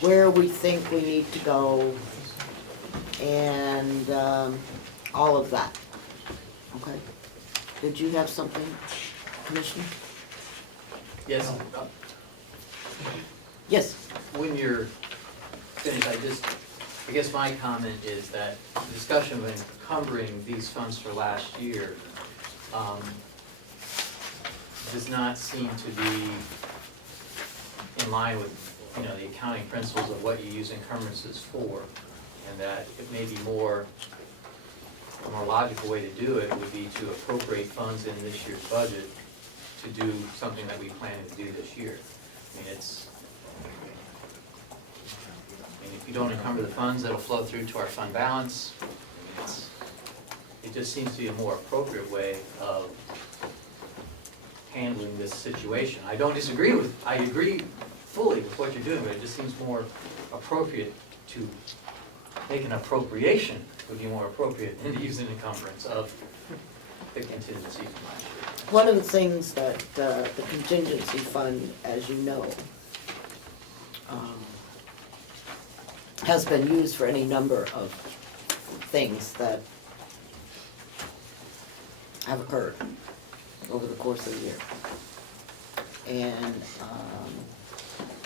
where we think we need to go, and all of that. Okay. Did you have something, Commissioner? Yes. Yes. When you're finished, I guess my comment is that the discussion of encumbering these funds for last year does not seem to be in line with, the accounting principles of what you use encumbrances for, and that it may be a more logical way to do it would be to appropriate funds in this year's budget to do something that we plan to do this year. If you don't encumber the funds, that'll flow through to our fund balance. It just seems to be a more appropriate way of handling this situation. I agree fully with what you're doing, but it just seems more appropriate to make an appropriation would be more appropriate than to use an encumbrance of the contingency from last year. One of the things that the contingency fund, as you know, has been used for any number of things that have occurred over the course of the year. And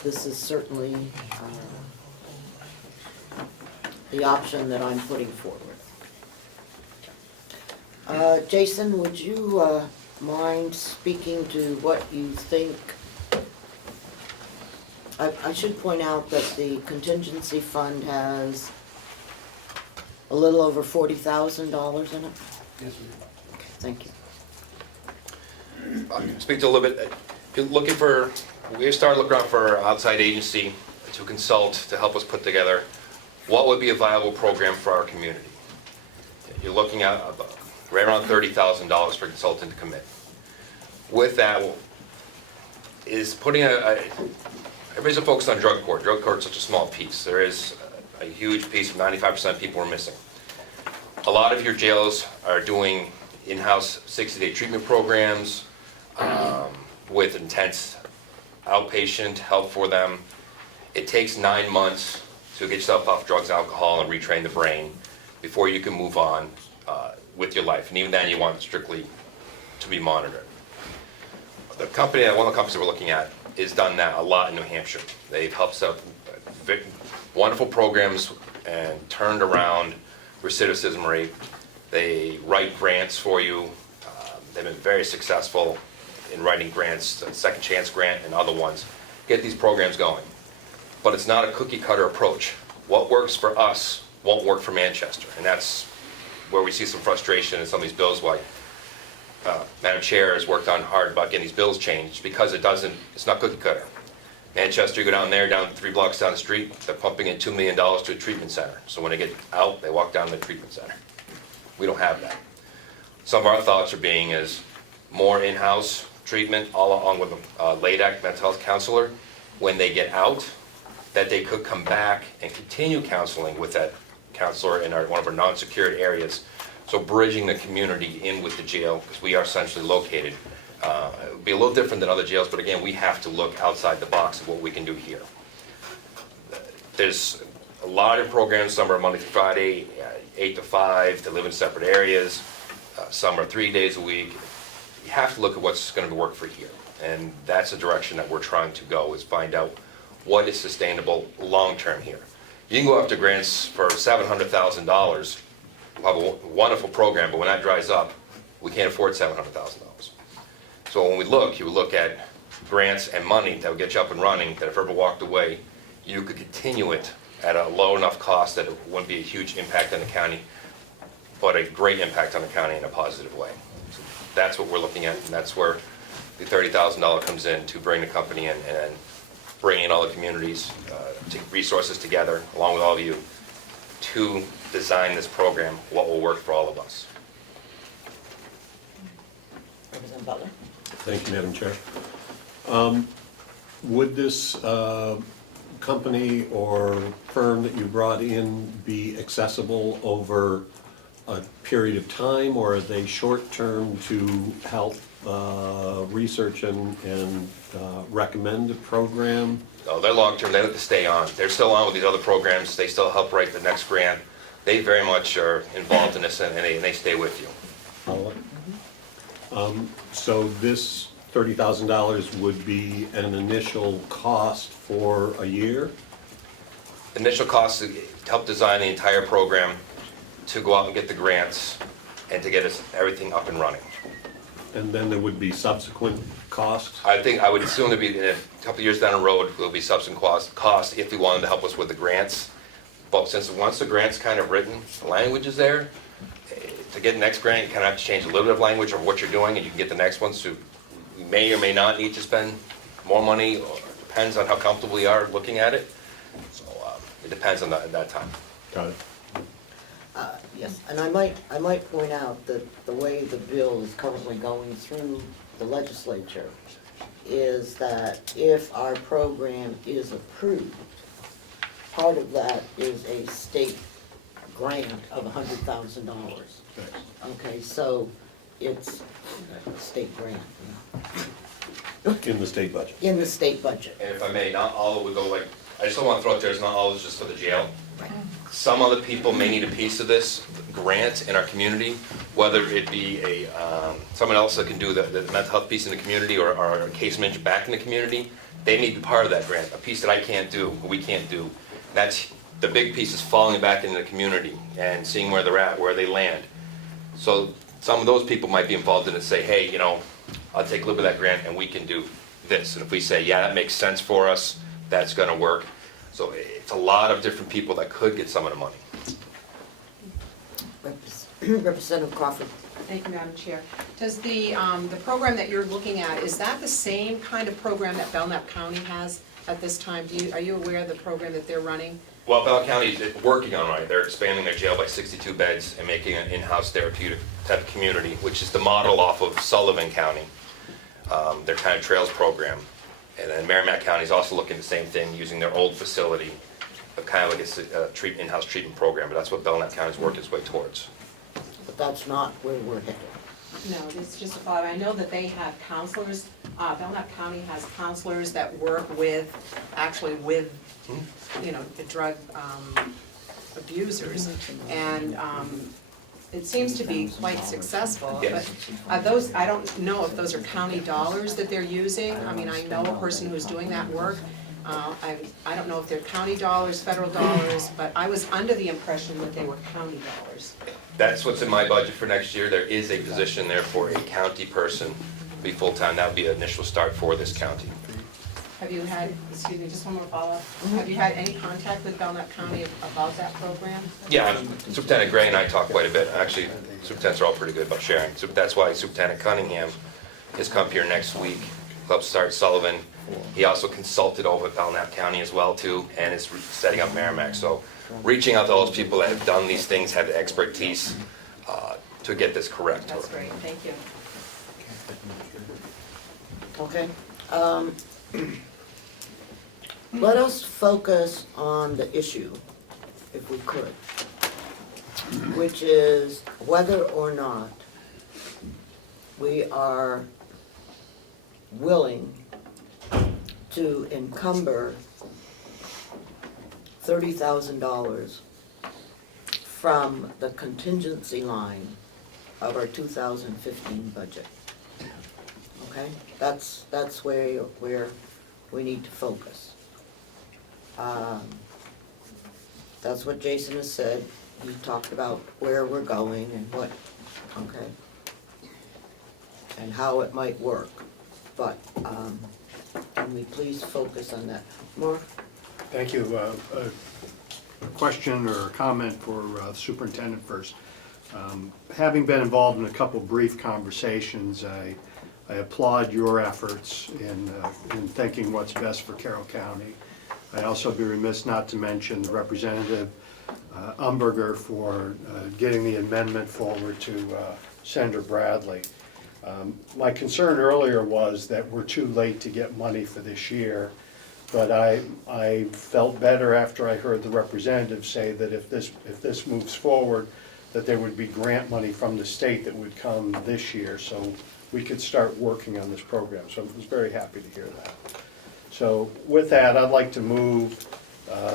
this is certainly the option that I'm putting forward. Jason, would you mind speaking to what you think? I should point out that the contingency fund has a little over $40,000 in it. Yes, Okay, thank you. I can speak to a little bit. If you're looking for, we started looking around for an outside agency to consult to help us put together what would be a viable program for our community. You're looking at right around $30,000 for a consultant to commit. With that is putting everybody's focused on drug court. Drug court is such a small piece. There is a huge piece of 95% of people are missing. A lot of your jails are doing in-house 60-day treatment programs with intense outpatient help for them. It takes 9 months to get yourself off drugs, alcohol, and retrain the brain before you can move on with your life. And even then, you want it strictly to be monitored. One of the companies we're looking at has done that a lot in New Hampshire. They've helped set up wonderful programs and turned around recidivism rate. They write grants for you. They've been very successful in writing grants, the Second Chance Grant and other ones. Get these programs going. But it's not a cookie cutter approach. What works for us won't work for Manchester. And that's where we see some frustration in some of these bills, like Madam Chair has worked on hard about getting these bills changed because it's not cookie cutter. Manchester, you go down there, down 3 blocks down the street, they're pumping in $2 million to a treatment center. So when they get out, they walk down to the treatment center. We don't have that. Some of our thoughts are being is more in-house treatment, all along with a LADAC mental health counselor. When they get out, that they could come back and continue counseling with that counselor in one of our non-secured areas. So bridging the community in with the jail, because we are centrally located. It would be a little different than other jails, but again, we have to look outside the box of what we can do here. There's a lot of programs, some are Monday through Friday, 8 to 5, they live in separate areas. Some are 3 days a week. You have to look at what's going to work for here. And that's the direction that we're trying to go, is find out what is sustainable long-term here. You can go after grants for $700,000. We'll have a wonderful program, but when that dries up, we can't afford $700,000. So when we look, you would look at grants and money that would get you up and running, that if ever walked away, you could continue it at a low enough cost that it wouldn't be a huge impact on the county, but a great impact on the county in a positive way. So that's what we're looking at, and that's where the $30,000 comes in to bring the company in and bring in all the communities, resources together, along with all of you, to design this program, what will work for all of us. Representative Butler? Thank you, Madam Chair. Would this company or firm that you brought in be accessible over a period of time, or are they short-term to help research and recommend a program? No, they're long-term, they have to stay on. They're still on with these other programs, they still help write the next grant. They very much are involved in this, and they stay with you. So this $30,000 would be an initial cost for a year? Initial cost to help design the entire program, to go out and get the grants, and to get us everything up and running. And then there would be subsequent costs? I would assume there'd be, in a couple of years down the road, there'll be subsequent costs if we wanted to help us with the grants. But since once the grant's kind of written, the language is there, to get the next grant, you kind of have to change a little bit of language of what you're doing, and you can get the next one. So you may or may not need to spend more money, or it depends on how comfortable you are looking at it. So it depends on that, at that time. Got it. Yes, and I might point out that the way the bill is currently going through the legislature is that if our program is approved, part of that is a state grant of $100,000. Okay, so it's a state grant. In the state budget? In the state budget. And if I may, not all would go like, I just don't want to throw out there, it's not always just for the jail. Some other people may need a piece of this grant in our community, whether it be someone else that can do the mental health piece in the community, or a case manager back in the community. They need part of that grant, a piece that I can't do, we can't do. That's the big piece, is falling back into the community and seeing where they're at, where they land. So some of those people might be involved in it, say, hey, you know, I'll take a little bit of that grant and we can do this. And if we say, yeah, that makes sense for us, that's gonna work. So it's a lot of different people that could get some of the money. Representative Crawford. Thank you, Madam Chair. Does the program that you're looking at, is that the same kind of program that Belknap County has at this time? Are you aware of the program that they're running? Well, Bell County is working on it. They're expanding their jail by 62 beds and making an in-house therapeutic type of community, which is the model off of Sullivan County, their kind of trails program. And then Merrimack County is also looking at the same thing, using their old facility, kind of like a in-house treatment program. But that's what Belknap County's working its way towards. But that's not where we're headed. No, it's just a thought. I know that they have counselors. Belknap County has counselors that work actually with, you know, the drug abusers. And it seems to be quite successful. Yes. But those, I don't know if those are county dollars that they're using. I mean, I know a person who's doing that work. I don't know if they're county dollars, federal dollars, but I was under the impression that they were county dollars. That's what's in my budget for next year. There is a position there for a county person to be full-time. That would be an initial start for this county. Have you had, excuse me, just one more follow-up. Have you had any contact with Belknap County about that program? Yeah, Superintendent Gray and I talk quite a bit. Actually, superintendents are all pretty good about sharing. So that's why Superintendent Cunningham has come here next week Club Start Sullivan. He also consulted over at Belknap County as well too, and is setting up Merrimack. So reaching out to those people that have done these things, have the expertise to get this correct. That's great, thank you. Okay. Let us focus on the issue, if we could, which is whether or not we are willing to encumber $30,000 from the contingency line of our 2015 budget. Okay, that's where we need to focus. That's what Jason has said. He talked about where we're going and what, okay, and how it might work. But can we please focus on that more? Thank you. A question or a comment for the superintendent first. Having been involved in a couple brief conversations, I applaud your efforts in thinking what's best for Carroll County. I'd also be remiss not to mention the Representative Umberger for getting the amendment forward to Senator Bradley. My concern earlier was that we're too late to get money for this year, but I felt better after I heard the representative say that if this moves forward, that there would be grant money from the state that would come this year, so we could start working on this program. So I was very happy to hear that. So with that, I'd like to move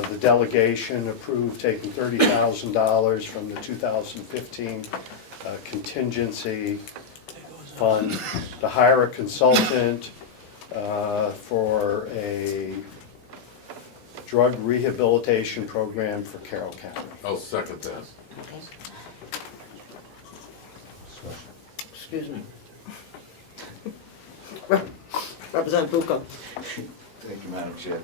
the delegation approve taking $30,000 from the 2015 contingency fund to hire a consultant for a drug rehabilitation program for Carroll County. I'll second that. Excuse me. Representative Bucco. Thank you, Madam Chair.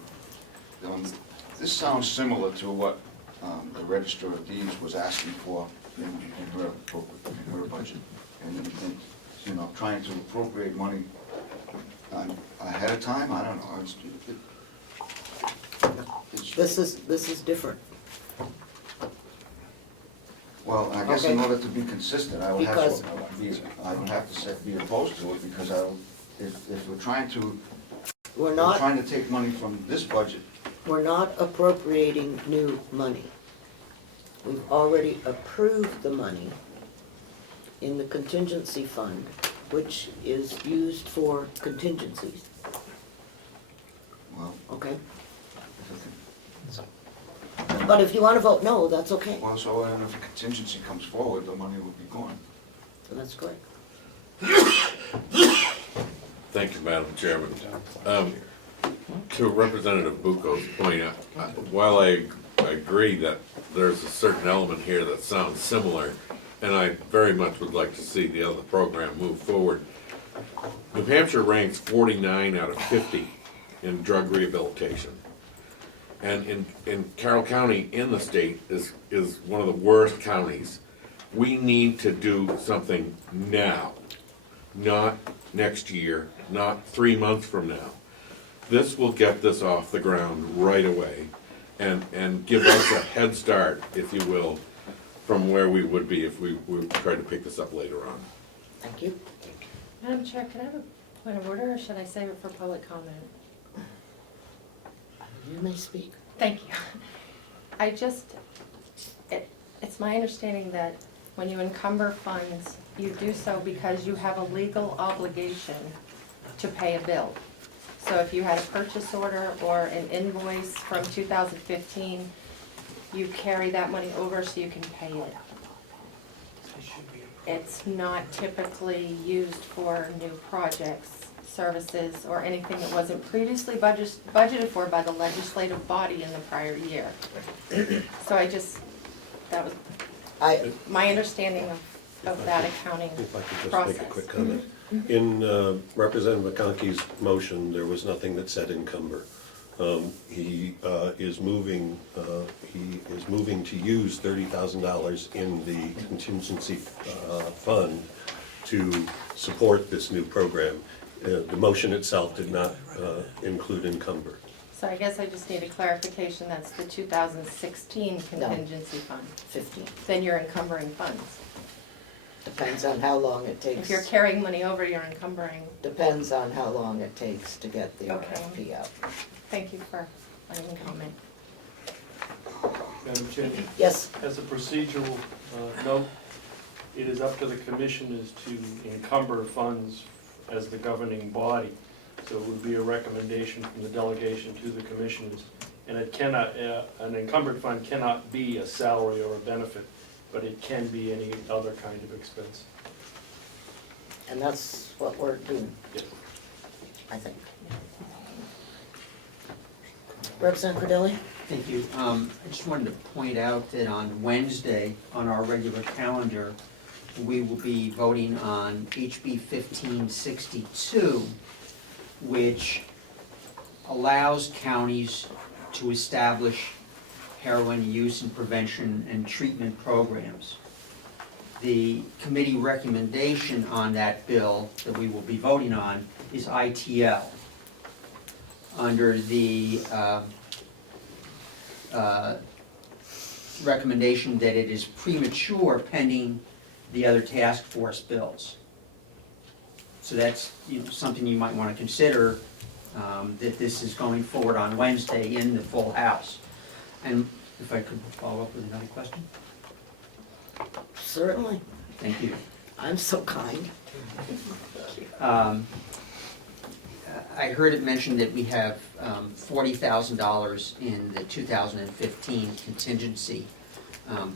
This sounds similar to what the Register of Deeds was asking for in her budget. And you know, trying to appropriate money ahead of time, I don't know. This is different. Well, I guess in order to be consistent, I would Because- have to be opposed to it, because if we're trying to, We're not trying to take money from this budget. We're not appropriating new money. We've already approved the money in the contingency fund, which is used for contingencies. Well, okay. But if you want to vote no, that's okay. Well, so if a contingency comes forward, the money would be gone. So that's correct. Thank you, Madam Chairman. To Representative Bucco's point, while I agree that there's a certain element here that sounds similar, and I very much would like to see the other program move forward, New Hampshire ranks 49 out of 50 in drug rehabilitation. And in Carroll County in the state is one of the worst counties. We need to do something now, not next year, not 3 months from now. This will get this off the ground right away and give us a head start, if you will, from where we would be if we tried to pick this up later on. Thank you. Madam Chair, can I have a point of order, or should I save it for public comment? You may speak. Thank you. It's my understanding that when you encumber funds, you do so because you have a legal obligation to pay a bill. So if you had a purchase order or an invoice from 2015, you carry that money over so you can pay it. It's not typically used for new projects, services, or anything that wasn't previously budgeted for by the legislative body in the prior year. So that was my understanding of that accounting If I could just process. make a quick comment. In Representative McConkey's motion, there was nothing that said encumber. He is moving to use $30,000 in the contingency fund to support this new program. The motion itself did not include encumber. So I guess I just need a clarification, that's the 2016 contingency fund. 15. Then you're encumbering funds. Depends on how long it takes. If you're carrying money over, you're encumbering. Depends on how long it takes to get the Okay. RFP out. Thank you for letting me comment. Madam Chair? Yes. As a procedural note, it is up to the commissioners to encumber funds as the governing body. So it would be a recommendation from the delegation to the commissioners. And it cannot, an encumbered fund cannot be a salary or a benefit, but it can be any other kind of expense. And that's what we're doing, Yes. I think. Representative Cordelli? Thank you. I just wanted to point out that on Wednesday, on our regular calendar, we will be voting on HB 1562, which allows counties to establish heroin use and prevention and treatment programs. The committee recommendation on that bill that we will be voting on is ITL. Under the recommendation that it is premature pending the other task force bills. So that's, something you might want to consider, that this is going forward on Wednesday in the full House. And if I could follow up with another question? Certainly. Thank you. I'm so kind. I heard it mentioned that we have $40,000 in the 2015 contingency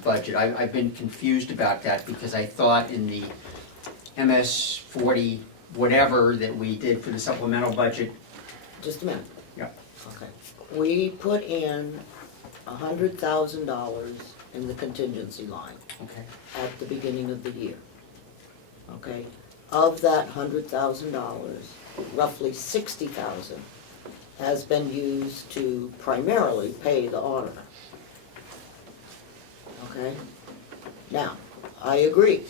budget. I've been confused about that because I thought in the MS 40 whatever that we did for the supplemental budget. Just a minute. Yeah. Okay. We put in $100,000 in the contingency line. Okay. At the beginning of the year. Okay? Of that $100,000, roughly $60,000 has been used to primarily pay the auditor. Okay? Now, I agree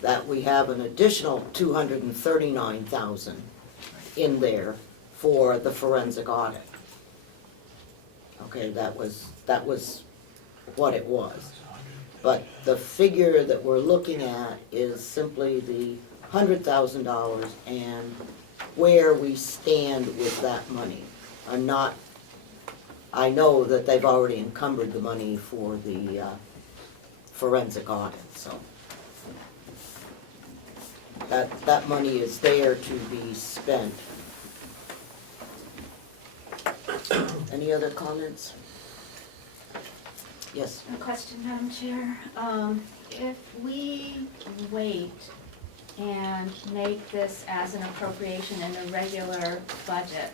that we have an additional $239,000 in there for the forensic audit. Okay, that was what it was. But the figure that we're looking at is simply the $100,000 and where we stand with that money. I know that they've already encumbered the money for the forensic audit, so. That money is there to be spent. Any other comments? Yes. A question, Madam Chair. If we wait and make this as an appropriation in the regular budget,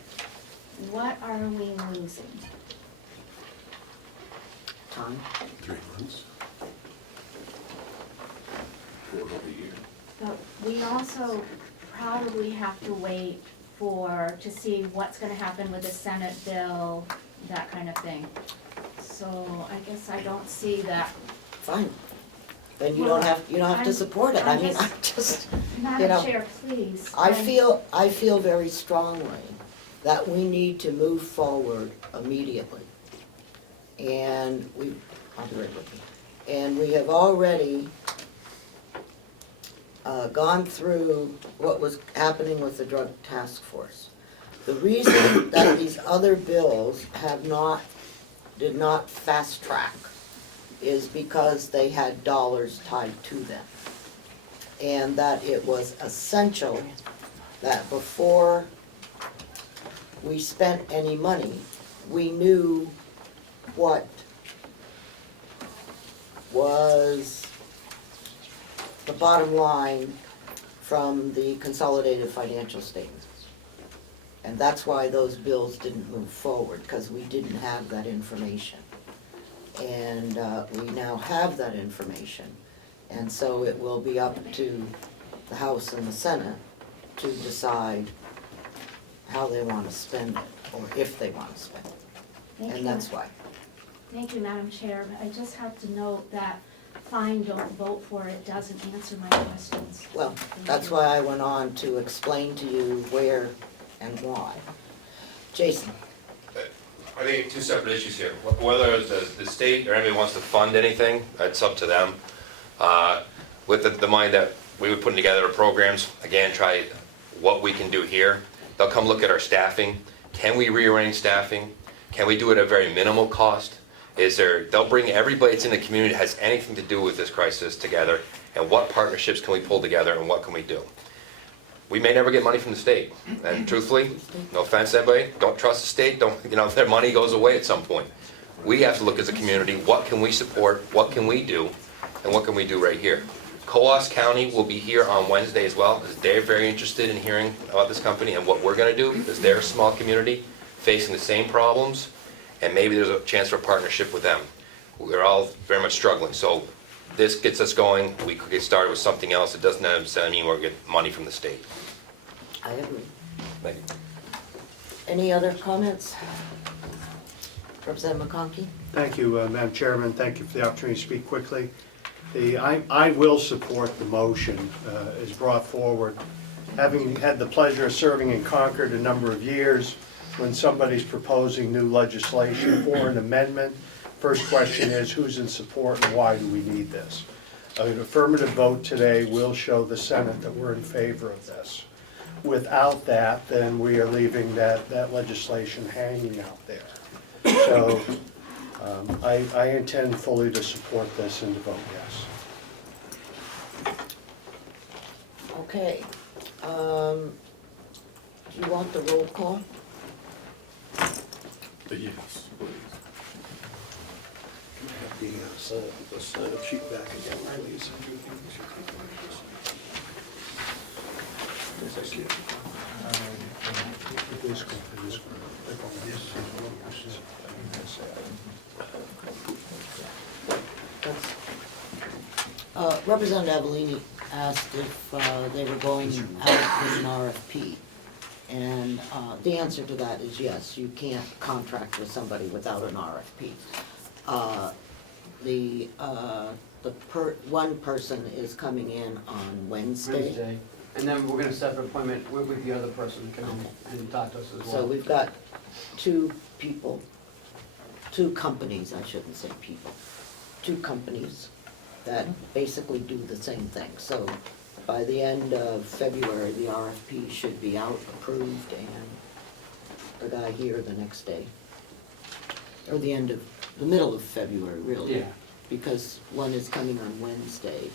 what are we losing? Time. 3 months. For another year. But we also probably have to wait to see what's gonna happen with the Senate bill, that kind of thing. So I guess I don't see that. Fine. Then you don't have to support it. I mean, I'm just, Madam Chair, please. I feel very strongly that we need to move forward immediately. And I'll be right with you. And we have already gone through what was happening with the drug task force. The reason that these other bills did not fast track is because they had dollars tied to them. And that it was essential that before we spent any money, we knew what was the bottom line from the consolidated financial statements. And that's why those bills didn't move forward, because we didn't have that information. And we now have that information. And so it will be up to the House and the Senate to decide how they want to spend it, or if they want to spend it. Thank And you. that's why. Thank you, Madam Chair. I just have to note that fine, don't vote for it, doesn't answer my questions. Well, Thank that's you. why I went on to explain to you where and why. Jason? I think two separate issues here. Whether the state or anybody wants to fund anything, that's up to them. With the money that we were putting together programs, again, try what we can do here. They'll come look at our staffing. Can we rearrange staffing? Can we do it at a very minimal cost? They'll bring everybody that's in the community that has anything to do with this crisis together, and what partnerships can we pull together and what can we do? We may never get money from the state, and truthfully, no offense to anybody, don't trust the state, their money goes away at some point. We have to look as a community, what can we support, what can we do, and what can we do right here? Coos County will be here on Wednesday as well, because they're very interested in hearing about this company and what we're gonna do, because they're a small community facing the same problems, and maybe there's a chance for a partnership with them. We're all very much struggling, so this gets us going. We could get started with something else. It doesn't necessarily mean we're getting money from the state. I agree. Thank you. Any other comments? Representative McConkey? Thank you, Madam Chairman. Thank you for the opportunity to speak quickly. I will support the motion as brought forward. Having had the pleasure of serving in Concord a number of years, when somebody's proposing new legislation or an amendment, first question is who's in support and why do we need this? An affirmative vote today will show the Senate that we're in favor of this. Without that, then we are leaving that legislation hanging out there. So I intend fully to support this and to vote yes. Okay. Do you want the roll call? Yes, please. Can I have the sign-up sheet back again, please? Thank you. Representative Avellini asked if they were going out with an RFP. And the answer to that is yes, you can't contract with somebody without an RFP. One person is coming in on Wednesday. And then we're gonna set an appointment with the other person to come and talk to us as well. So we've got two companies, I shouldn't say people, two companies that basically do the same thing. So by the end of February, the RFP should be out, approved, and the guy here the next day. Or the middle of February, really. Yeah. Because one is coming on Wednesday,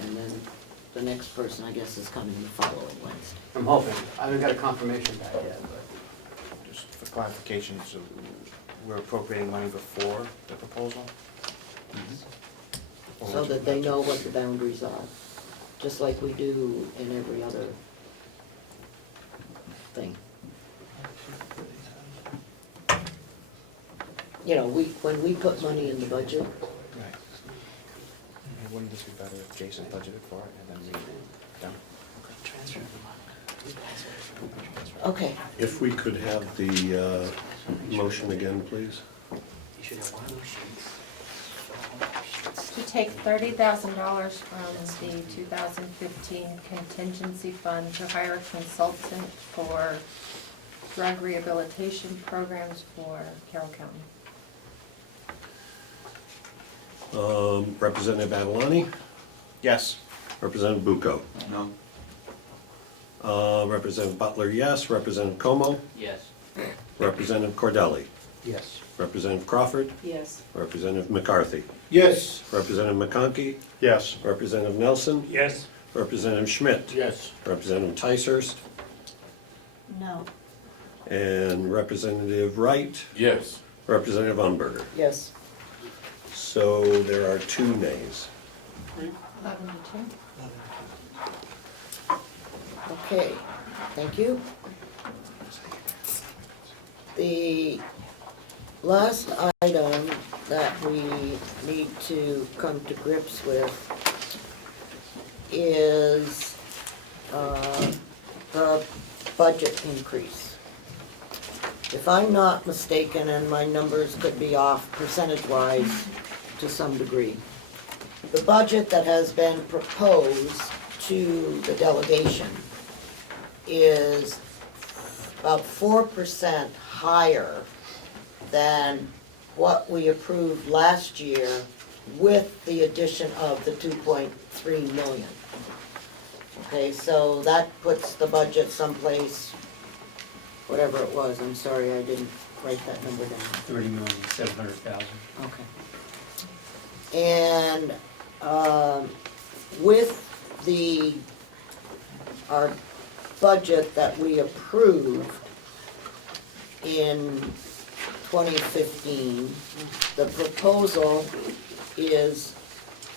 and then the next person, I guess, is coming the following Wednesday. I'm hoping. I haven't got a confirmation back yet, but. Just for clarification, so we're appropriating money before the proposal? So that they know what the boundaries are, just like we do in every other thing. You know, when we put money in the budget, Right. Wouldn't this be better if Jason budgeted for it and then we done? Transfer okay. If we could have the motion again, please. You should have one of those sheets. To take $30,000 from the 2015 contingency fund to hire a consultant for drug rehabilitation programs for Carroll County. Representative Avalani? Yes. Representative Bucco? No. Representative Butler, yes. Representative Comeau? Yes. Representative Cordelli? Yes. Representative Crawford? Yes. Representative McCarthy? Yes. Representative McConkey? Yes. Representative Nelson? Yes. Representative Schmidt? Yes. Representative Ticehurst? No. And Representative Wright? Yes. Representative Umberger? Yes. So there are 2 nays. 11 to 2. Okay, thank you. The last item that we need to come to grips with is the budget increase. If I'm not mistaken, and my numbers could be off percentage-wise to some degree, the budget that has been proposed to the delegation is about 4% higher than what we approved last year with the addition of the 2.3 million. Okay, so that puts the budget someplace, whatever it was, I'm sorry, I didn't write that number down. 30,700,000. Okay. And with our budget that we approved in 2015, the proposal is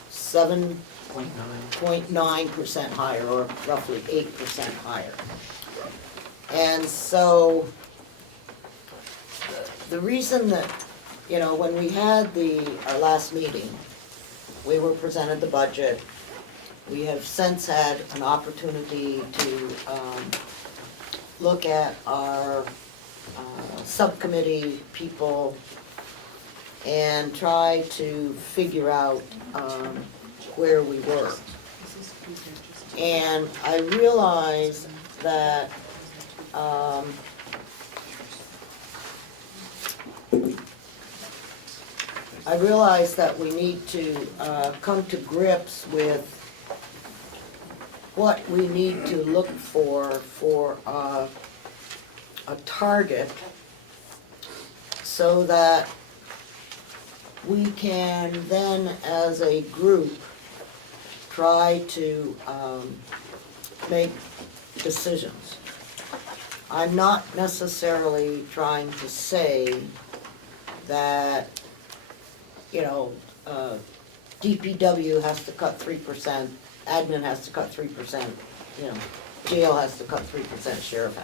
7.9% higher, or roughly 8% higher. And so the reason that, when we had our last meeting, we were presented the budget. We have since had an opportunity to look at our subcommittee people and try to figure out where we were. And I realized that we need to come to grips with what we need to look for a target, so that we can then, as a group, try to make decisions. I'm not necessarily trying to say that, DPW has to cut 3%, admin has to cut 3%, jail has to cut 3%, sheriff.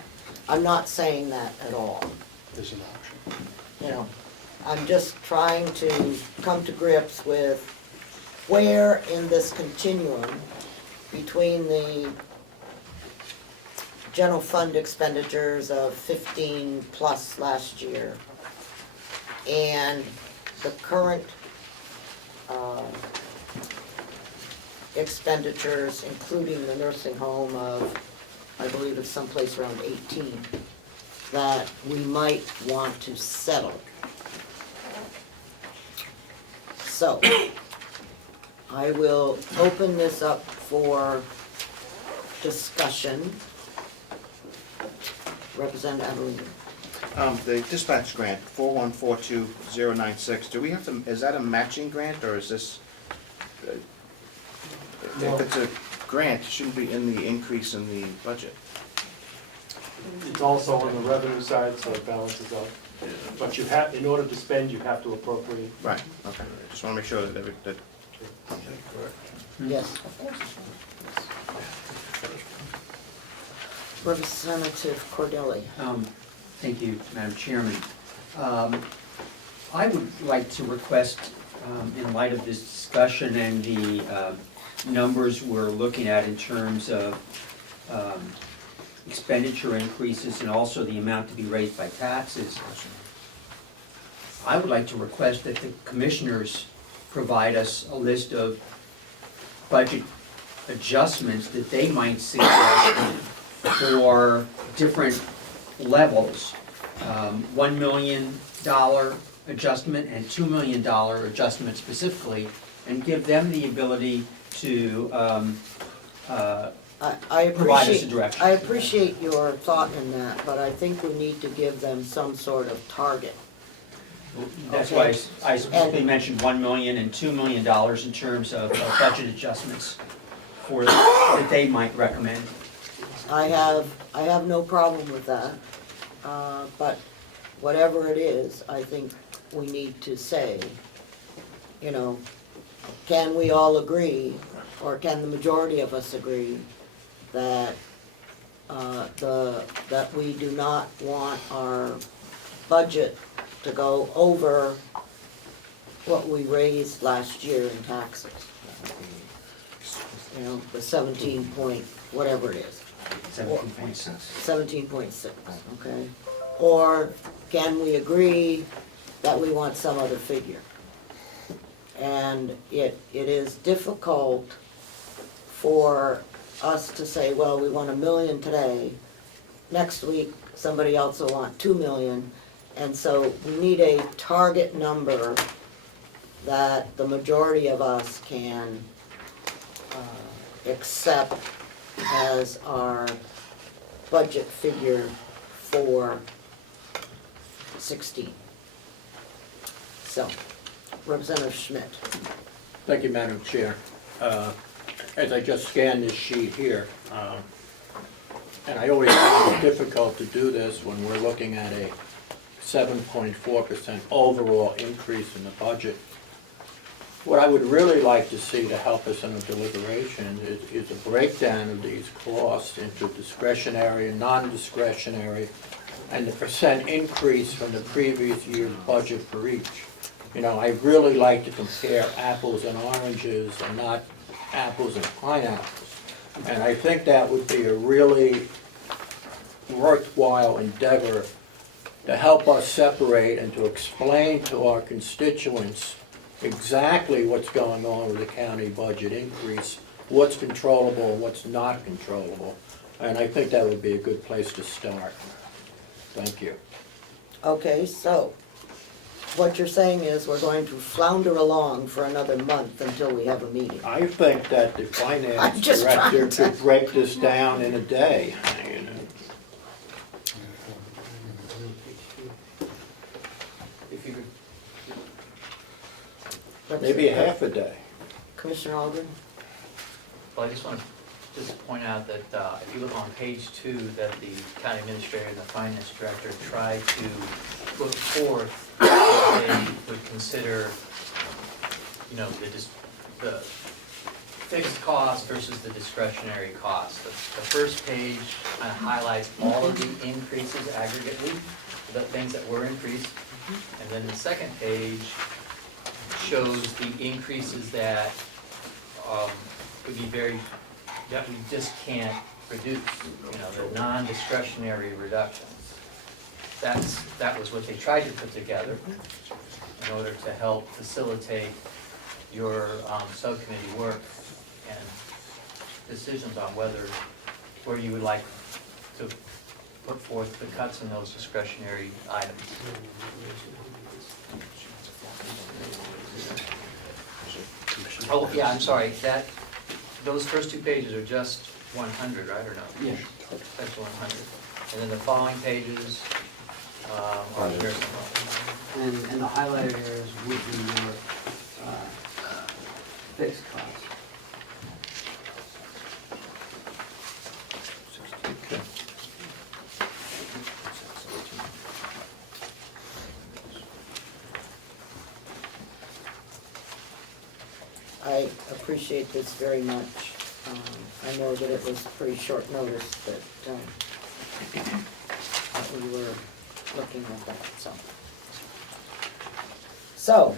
I'm not saying that at all. There's an option. I'm just trying to come to grips with where in this continuum between the general fund expenditures of 15 plus last year and the current expenditures, including the nursing home of, I believe it's someplace around 18, that we might want to settle. So, I will open this up for discussion. Representative Adelino. The dispatch grant, 4142096, do we have to, is that a matching grant, or is this, if it's a grant, it shouldn't be in the increase in the budget? It's also on the revenue side, so it balances out. But you have, in order to spend, you have to appropriate. Right, okay, just want to make sure that, Yes. Representative Cordelli. Thank you, Madam Chairman. I would like to request, in light of this discussion and the numbers we're looking at in terms of expenditure increases and also the amount to be raised by taxes, I would like to request that the commissioners provide us a list of budget adjustments that they might suggest for different levels, $1 million adjustment and $2 million adjustment specifically, and give them the ability to provide us a direction. I appreciate your thought in that, but I think we need to give them some sort of target. That's why I specifically mentioned $1 million and $2 million in terms of budget adjustments for that they might recommend. I have no problem with that, but whatever it is, I think we need to say, can we all agree, or can the majority of us agree, that that we do not want our budget to go over what we raised last year in taxes? The 17 point, whatever it is. 17.6. 17.6, okay? Or can we agree that we want some other figure? And it is difficult for us to say, well, we want $1 million today. Next week, somebody else will want $2 million. And so we need a target number that the majority of us can accept as our budget figure for 16. So, Representative Schmidt. Thank you, Madam Chair. As I just scanned this sheet here, and I always find it difficult to do this when we're looking at a 7.4% overall increase in the budget. What I would really like to see to help us in the deliberation is a breakdown of these costs into discretionary and non-discretionary, and the percent increase from the previous year's budget for each. You know, I really like to compare apples and oranges and not apples and pineapples. And I think that would be a really worthwhile endeavor to help us separate and to explain to our constituents exactly what's going on with the county budget increase, what's controllable and what's not controllable. And I think that would be a good place to start. Thank you. Okay, so what you're saying is we're going to flounder along for another month until we have a meeting. I think that the I'm finance just director trying to- could break this down in a day. You know. If you could, Maybe a half a day. Commissioner Aldrin? well, I just want to point out that if you look on page 2, that the county administrator and the finance director tried to put forth what they would consider, you know, the fixed cost versus the discretionary cost. The first page kind of highlights all of the increases aggregately, the things that were increased. And then the second page shows the increases that would be that we just can't reduce, you know, the non-discretionary reductions. That was what they tried to put together in order to help facilitate your subcommittee work and decisions on where you would like to put forth the cuts in those discretionary items. Oh, yeah, I'm sorry, those first 2 pages are just 100, right, or no? Yeah. That's 100. And then the following pages are very similar. And the highlighted areas would be your fixed costs. Okay. I appreciate this very much. I know that it was pretty short notice that we were looking at that, so.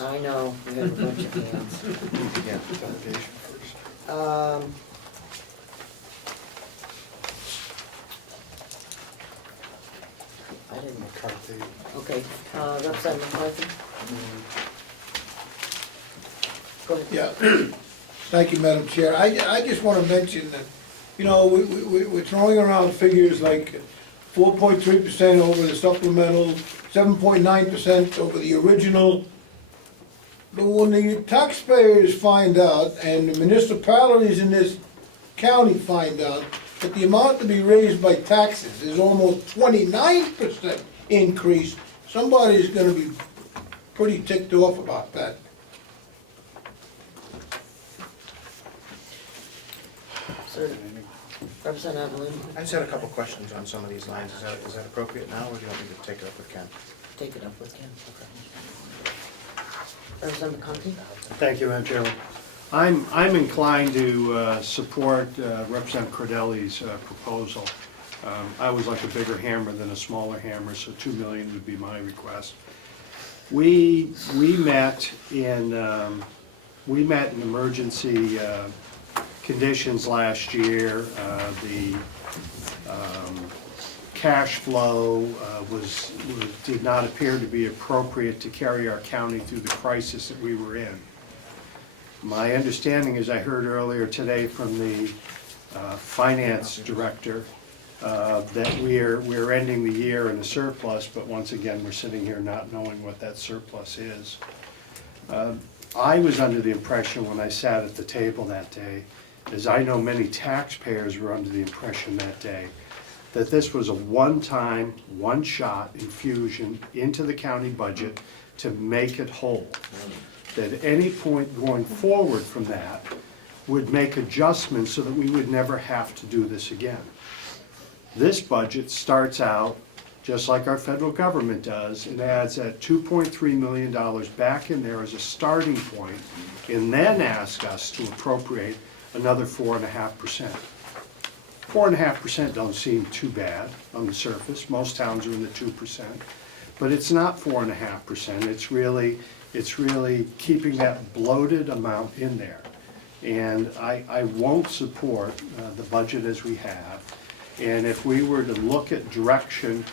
I know, we have a bunch of hands. I didn't. Okay, Representative McCarthy? Go ahead. Yeah, thank you, Madam Chair. I just want to mention that, you know, we're throwing around figures like 4.3% over the supplemental, 7.9% over the original. But when the taxpayers find out, and the municipalities in this county find out, that the amount to be raised by taxes is almost 29% increase, somebody's gonna be pretty ticked off about that. Sir, Representative Lynn, I just had a couple questions on some of these lines. Is that appropriate now, or do you want me to take it up with Ken? take it up with Ken. Representative Conti? Thank you, Madam Chairman. I'm inclined to support Representative Cordelli's proposal. I always like a bigger hammer than a smaller hammer, so $2 million would be my request. We met in emergency conditions last year. The cash flow did not appear to be appropriate to carry our county through the crisis that we were in. My understanding, as I heard earlier today from the finance director, that we're ending the year in a surplus, but once again, we're sitting here not knowing what that surplus is. I was under the impression when I sat at the table that day, as I know many taxpayers were under the impression that day, that this was a one-time, one-shot infusion into the county budget to make it whole. That at any point going forward from that would make adjustments so that we would never have to do this again. This budget starts out just like our federal government does, and adds that $2.3 million back in there as a starting point, and then asks us to appropriate another 4.5%. 4.5% don't seem too bad on the surface. Most towns are in the 2%, but it's not 4.5%. It's really keeping that bloated amount in there. And I won't support the budget as we have. And if we were to look at direction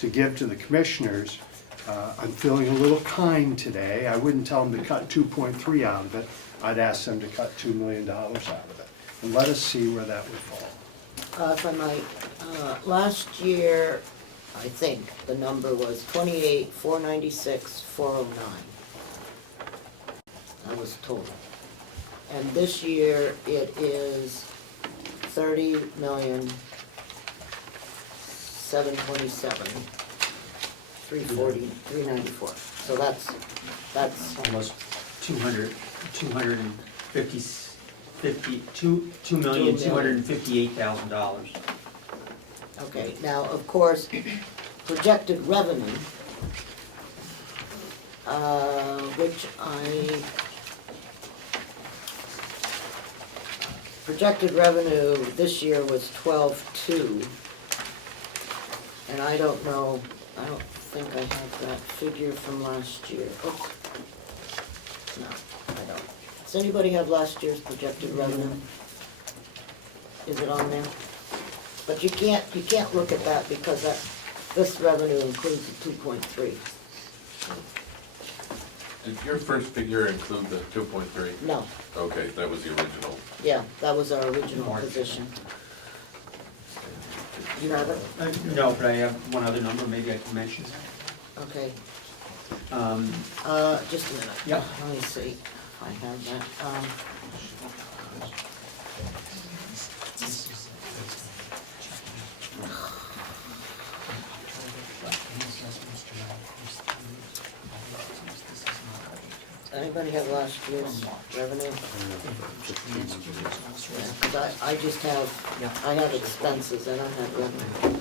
to give to the commissioners, I'm feeling a little kind today. I wouldn't tell them to cut 2.3 out of it. I'd ask them to cut $2 million out of it. And let us see where that would fall. If I might, last year, I think the number was 28,496,409. That was total. And this year it is 30,727,394. So that's Almost $2,258,000. okay. Now, of course, projected revenue, which projected revenue this year was 12.2, and I don't know, I don't think I have that figure from last year. Oops. No, I don't. Does anybody have last year's projected revenue? Is it on there? But you can't look at that because this revenue includes the 2.3. Did your first figure include the 2.3? No. Okay, that was the original. Yeah, that was our original position. You have it? No, but I have one other number, maybe I can mention. Okay. Just a minute. Yep. Let me see if I have that. Anybody have last year's revenue? Yeah, 'cause I just have, I have expenses, I don't have revenue.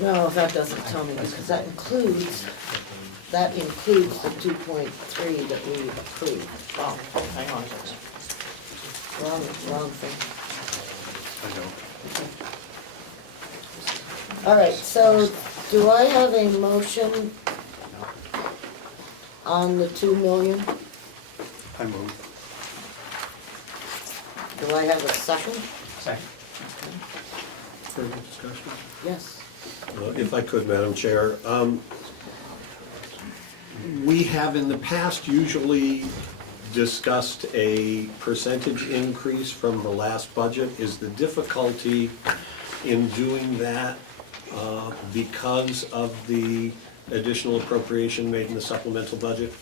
No, that doesn't tell me, because that includes the 2.3 that we approved. Oh, hang on a second. Wrong thing. All right, so do I have a motion on the 2 million? I move. Do I have a second? Second. Further discussion? Yes. If I could, Madam Chair. We have in the past usually discussed a percentage increase from the last budget. Is the difficulty in doing that because of the additional appropriation made in the supplemental budget?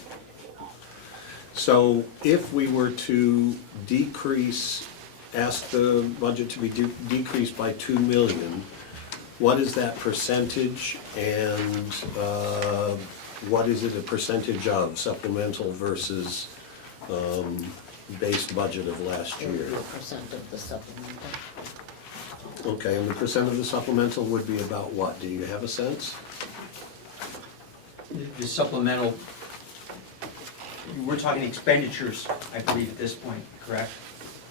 So if we were to ask the budget to be decreased by 2 million, what is that percentage, and what is it a percentage of, supplemental versus base budget of last year? 30% of the supplemental. Okay, and the percent of the supplemental would be about what? Do you have a sense? The supplemental, we're talking expenditures, I believe, at this point, correct?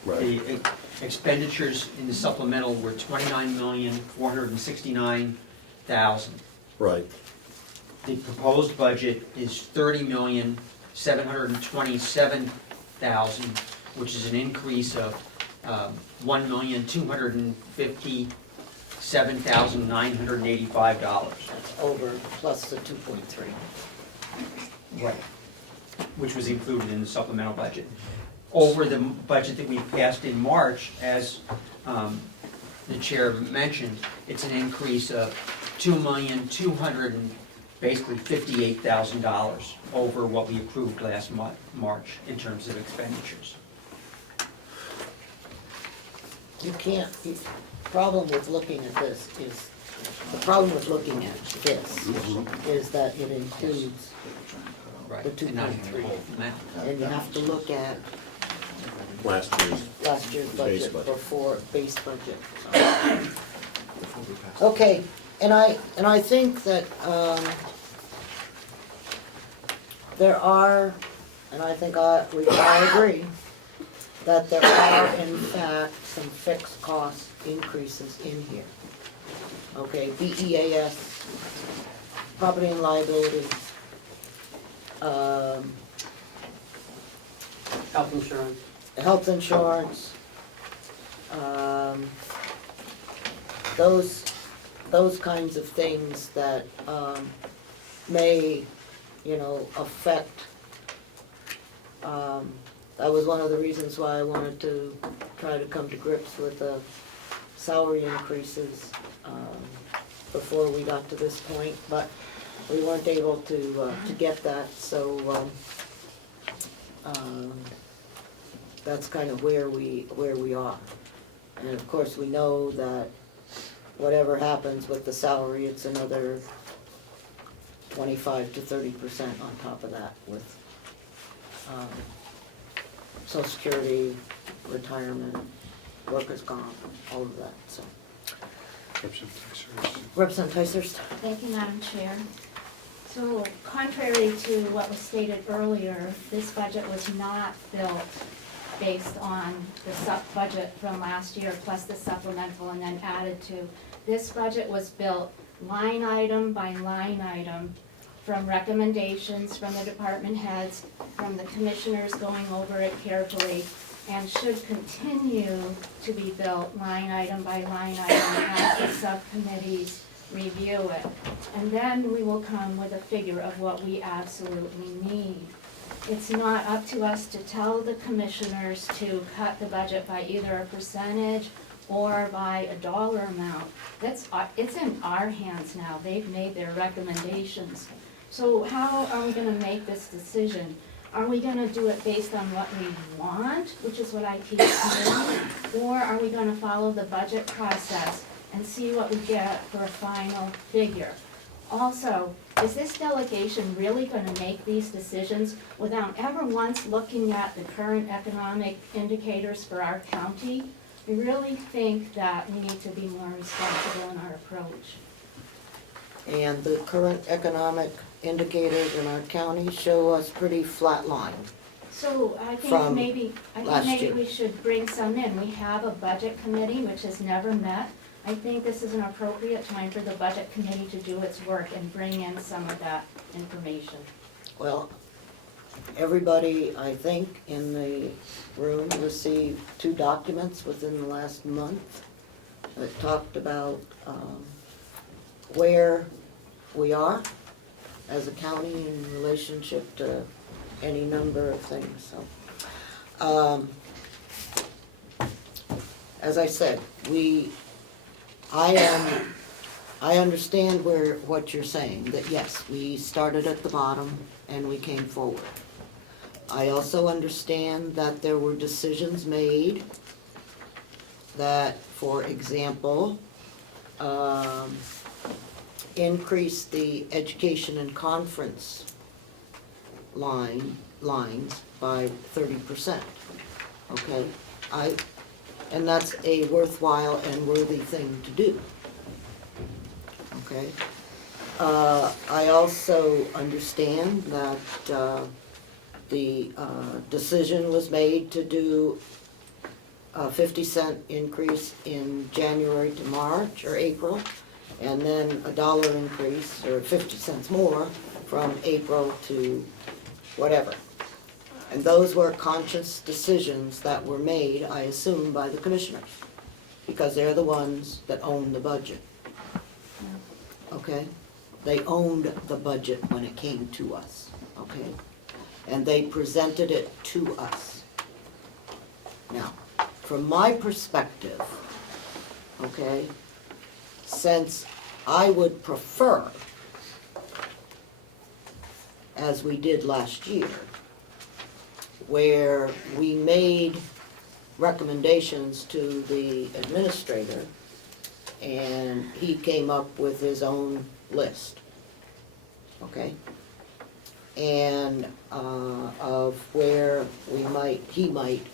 Right. The expenditures in the supplemental were $29,469,000. Right. The proposed budget is $30,727,000, which is an increase of $1,257,985. That's over plus the 2.3. Right. Which was included in the supplemental budget. Over the budget that we passed in March, as the chair mentioned, it's an increase of $2,258,000 over what we approved last March in terms of expenditures. You can't, the problem with looking at this is, the problem with looking at this is that it includes the And not the 2.3. whole amount. And you have to look at Last year's budget budget. before base budget. Okay, and I think that there are, and I think we all agree, that there are in fact some fixed cost increases in here. Okay, BEAS, property and liability, Health insurance. health insurance, those kinds of things that may, affect. That was one of the reasons why I wanted to try to come to grips with the salary increases before we got to this point, but we weren't able to get that, so that's kind of where we are. And of course, we know that whatever happens with the salary, it's another 25 to 30% on top of that with Social Security, retirement, workers' comp, all of that, so. Representative Ticehurst. Thank you, Madam Chair. So contrary to what was stated earlier, this budget was not built based on the budget from last year plus the supplemental and then added to. This budget was built line item by line item from recommendations from the department heads, from the commissioners going over it carefully, and should continue to be built line item by line item as the subcommittees review it. And then we will come with a figure of what we absolutely need. It's not up to us to tell the commissioners to cut the budget by either a percentage or by a dollar amount. It's in our hands now. They've made their recommendations. So how are we gonna make this decision? Are we gonna do it based on what we want, which is what I keep hearing? Or are we gonna follow the budget process and see what we get for a final figure? Also, is this delegation really gonna make these decisions without ever once looking at the current economic indicators for our county? We really think that we need to be more responsible in our approach. And the current economic indicators in our county show us pretty flat line. So I think From maybe last year. we should bring some in. We have a budget committee which has never met. I think this is an appropriate time for the budget committee to do its work and bring in some of that information. Well, everybody, I think, in the room received 2 documents within the last month that talked about where we are as a county in relationship to any number of things, so. As I said, I understand what you're saying, that yes, we started at the bottom and we came forward. I also understand that there were decisions made that, for example, increase the education and conference lines by 30%, okay? And that's a worthwhile and worthy thing to do, okay? I also understand that the decision was made to do a 50-cent increase in January to March or April, and then a $1 increase, or 50 cents more, from April to whatever. And those were conscious decisions that were made, I assume, by the commissioners, because they're the ones that own the budget. Okay? They owned the budget when it came to us, okay? And they presented it to us. Now, from my perspective, okay, since I would prefer, as we did last year, where we made recommendations to the administrator, and he came up with his own list, okay? And of where he might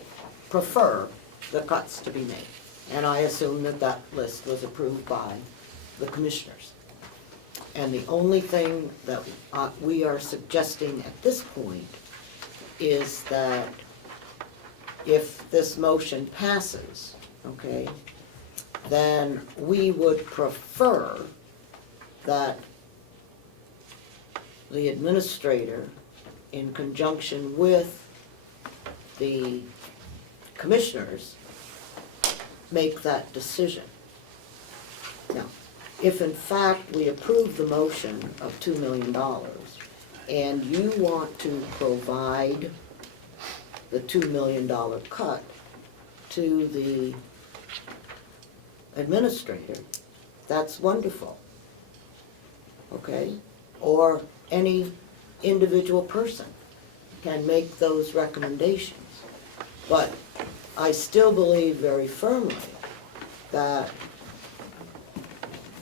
prefer the cuts to be made. And I assume that that list was approved by the commissioners. And the only thing that we are suggesting at this point is that if this motion passes, okay, then we would prefer that the administrator, in conjunction with the commissioners, make that decision. Now, if in fact we approve the motion of $2 million, and you want to provide the $2 million cut to the administrator, that's wonderful, okay? Or any individual person can make those recommendations. But I still believe very firmly that,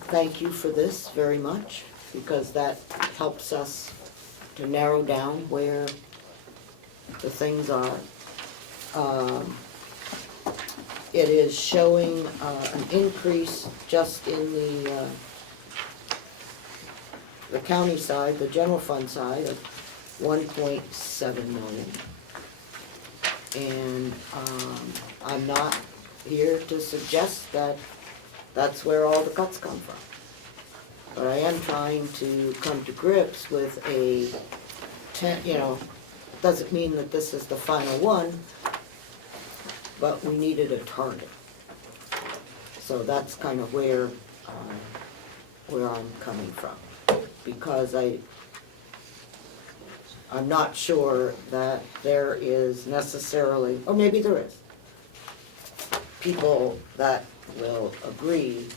thank you for this very much, because that helps us to narrow down where the things are. It is showing an increase just in the county side, the general fund side, of 1.7 million. And I'm not here to suggest that that's where all the cuts come from. But I am trying to come to grips with a, doesn't mean that this is the final one, but we needed a target. So that's kind of where I'm coming from. Because I'm not sure that there is necessarily, or maybe there is, people that will agree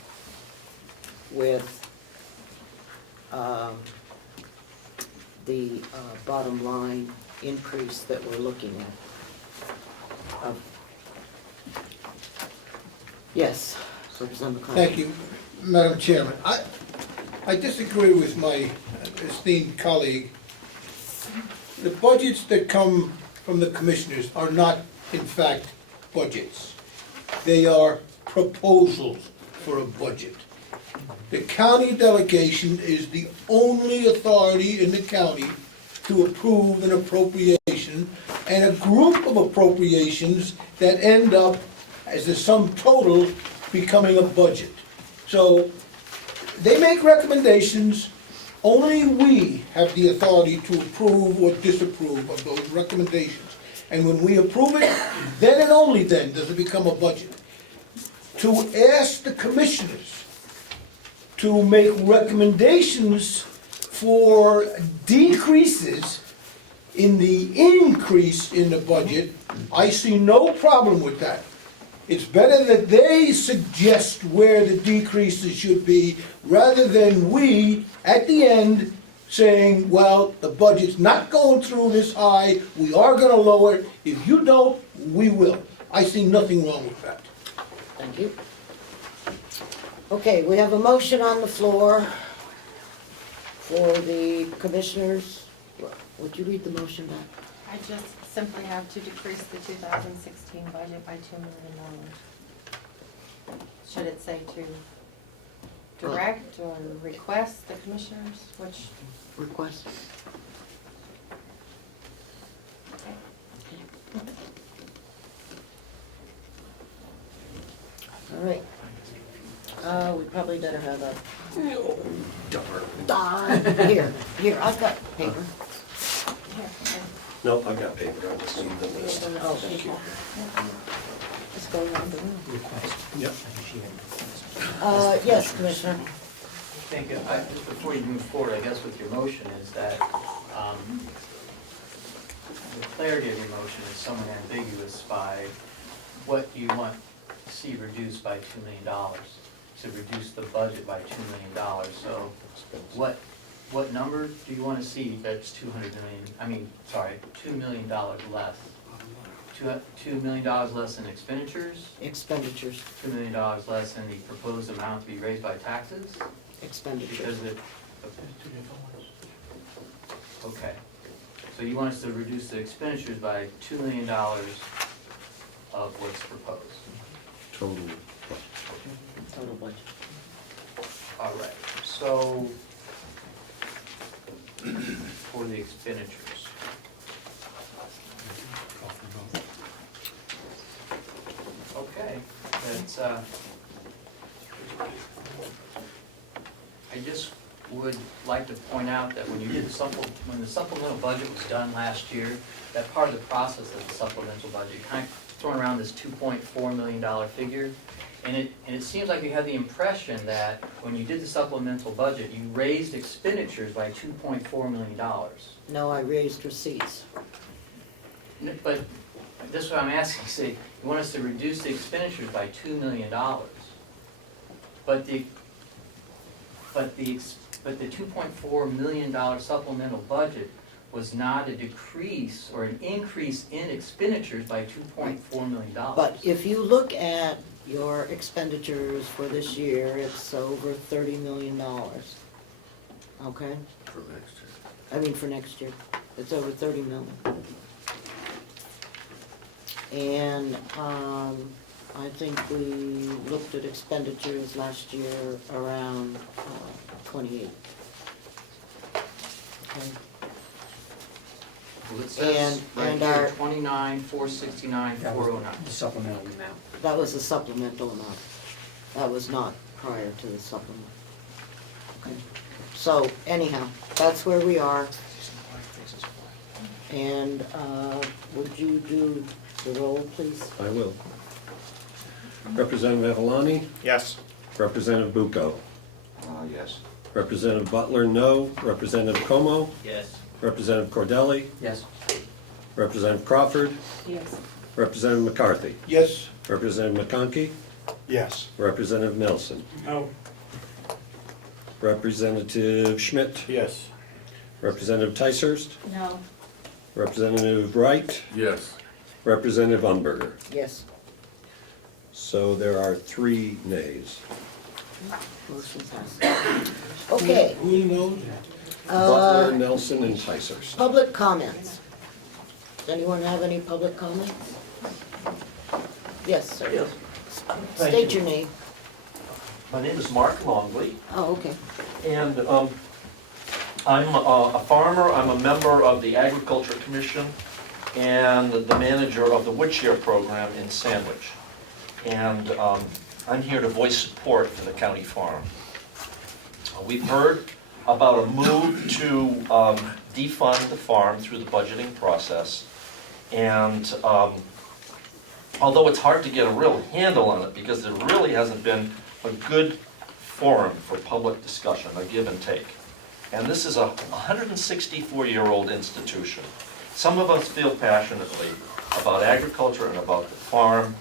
with the bottom line increase that we're looking at. Yes, Representative McCarthy. Thank you, Madam Chairman. I disagree with my esteemed colleague. The budgets that come from the commissioners are not, in fact, budgets. They are proposals for a budget. The county delegation is the only authority in the county to approve an appropriation, and a group of appropriations that end up as the sum total becoming a budget. So they make recommendations. Only we have the authority to approve or disapprove of those recommendations. And when we approve it, then and only then does it become a budget. To ask the commissioners to make recommendations for decreases in the increase in the budget, I see no problem with that. It's better that they suggest where the decreases should be, rather than we, at the end, saying, well, the budget's not going through this high, we are gonna lower it, if you don't, we will. I see nothing wrong with that. Thank you. Okay, we have a motion on the floor for the commissioners. Would you read the motion back? I just simply have to decrease the 2016 budget by $2 million. Should it say to direct or request the commissioners, which? Request. All right. We probably better have a. Darn. Here, I've got paper. Here, No, I've got paper, I'll just need the list. Oh, thank you. It's going on the room. Yep. Yes, Commissioner. Thank you. Just before you move forward, I guess with your motion is that, the clarity of your motion is somewhat ambiguous by what you want to see reduced by $2 million, to reduce the budget by $2 million. So what number do you want to see that's $2 million less? $2 million less in expenditures? Expenditures. $2 million less in the proposed amount to be raised by taxes? Expenditures. Because it, okay. So you want us to reduce the expenditures by $2 million of what's proposed? Total. Total budget. All right, so for the expenditures. Okay, that's, I just would like to point out that when you did when the supplemental budget was done last year, that part of the process of the supplemental budget, kind of throwing around this $2.4 million figure, and it seems like you had the impression that when you did the supplemental budget, you raised expenditures by $2.4 million. No, I raised receipts. But this is what I'm asking, say, you want us to reduce the expenditures by $2 million. But the $2.4 million supplemental budget was not a decrease or an increase in expenditures by $2.4 million. But if you look at your expenditures for this year, it's over $30 million. Okay? For next year. I mean, for next year, it's over 30 million. And, I think we looked at expenditures last year around, 28. Okay. Well, it says right and here, our- 29,469, That was 409. the supplemental amount. That was a supplemental amount. That was not prior to the supplement. Okay. So anyhow, that's where we are. And, would you do the roll, please? I will. Representative Evalani, Yes. Representative Bucco, Yes. Representative Butler, no. Representative Comeau, Yes. Representative Cordelli, Yes. Representative Crawford, Yes. Representative McCarthy, Yes. Representative McConkey, Yes. Representative Nelson, No. Representative Schmidt, Yes. Representative Ticehurst, No. Representative Wright, Yes. Representative Umberger. Yes. So there are 3 nays. Motion passes. Okay, Who knows? Butler, Nelson, and Ticehurst. public comments. Does anyone have any public comments? Yes, sir. Yes. Thank State you. your name. My name is Mark Longley, Oh, okay. and I'm a farmer. I'm a member of the Agriculture Commission and the manager of the wood share program in Sandwich. And I'm here to voice support for the county farm. We've heard about a move to defund the farm through the budgeting process. And although it's hard to get a real handle on it because there really hasn't been a good forum for public discussion, a give and take. And this is a 164-year-old institution. Some of us feel passionately about agriculture and about the farm,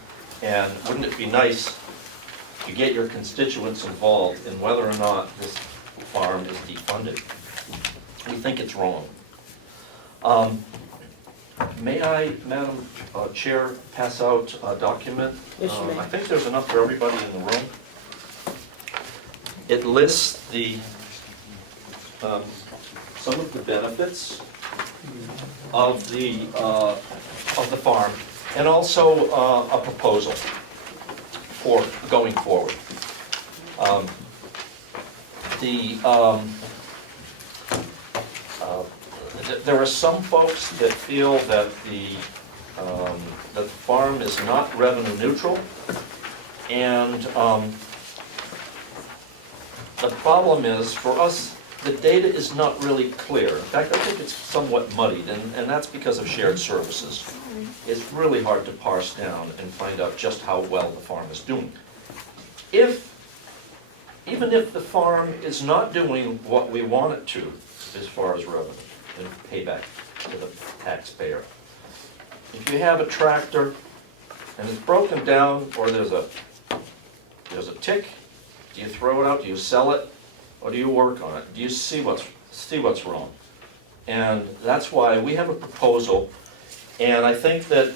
and wouldn't it be nice to get your constituents involved in whether or not this farm is defunded? We think it's wrong. May I, Madam Chair, pass out a document? Yes, you may. I think there's enough for everybody in the room. It lists the, some of the benefits of the farm, and also a proposal for going forward. There are some folks that feel that the farm is not revenue neutral, and the problem is, for us the data is not really clear. In fact, I think it's somewhat muddied, and that's because of shared services. It's really hard to parse down and find out just how well the farm is doing. Even if the farm is not doing what we want it to as far as revenue and payback to the taxpayer, if you have a tractor and it's broken down, or there's a tick, do you throw it out, do you sell it, or do you work on it? Do you see what's wrong? And that's why we have a proposal, and I think that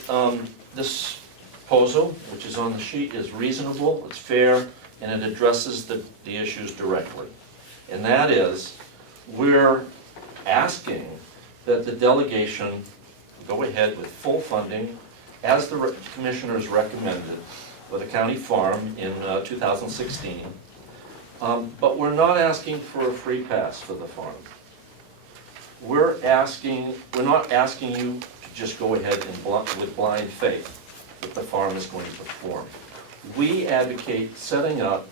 this proposal, which is on the sheet, is reasonable, it's fair, and it addresses the issues directly. And that is, we're asking that the delegation go ahead with full funding, as the commissioners recommended, for the county farm in 2016. But we're not asking for a free pass for the farm. We're not asking you to just go ahead and with blind faith that the farm is going to perform. We advocate setting up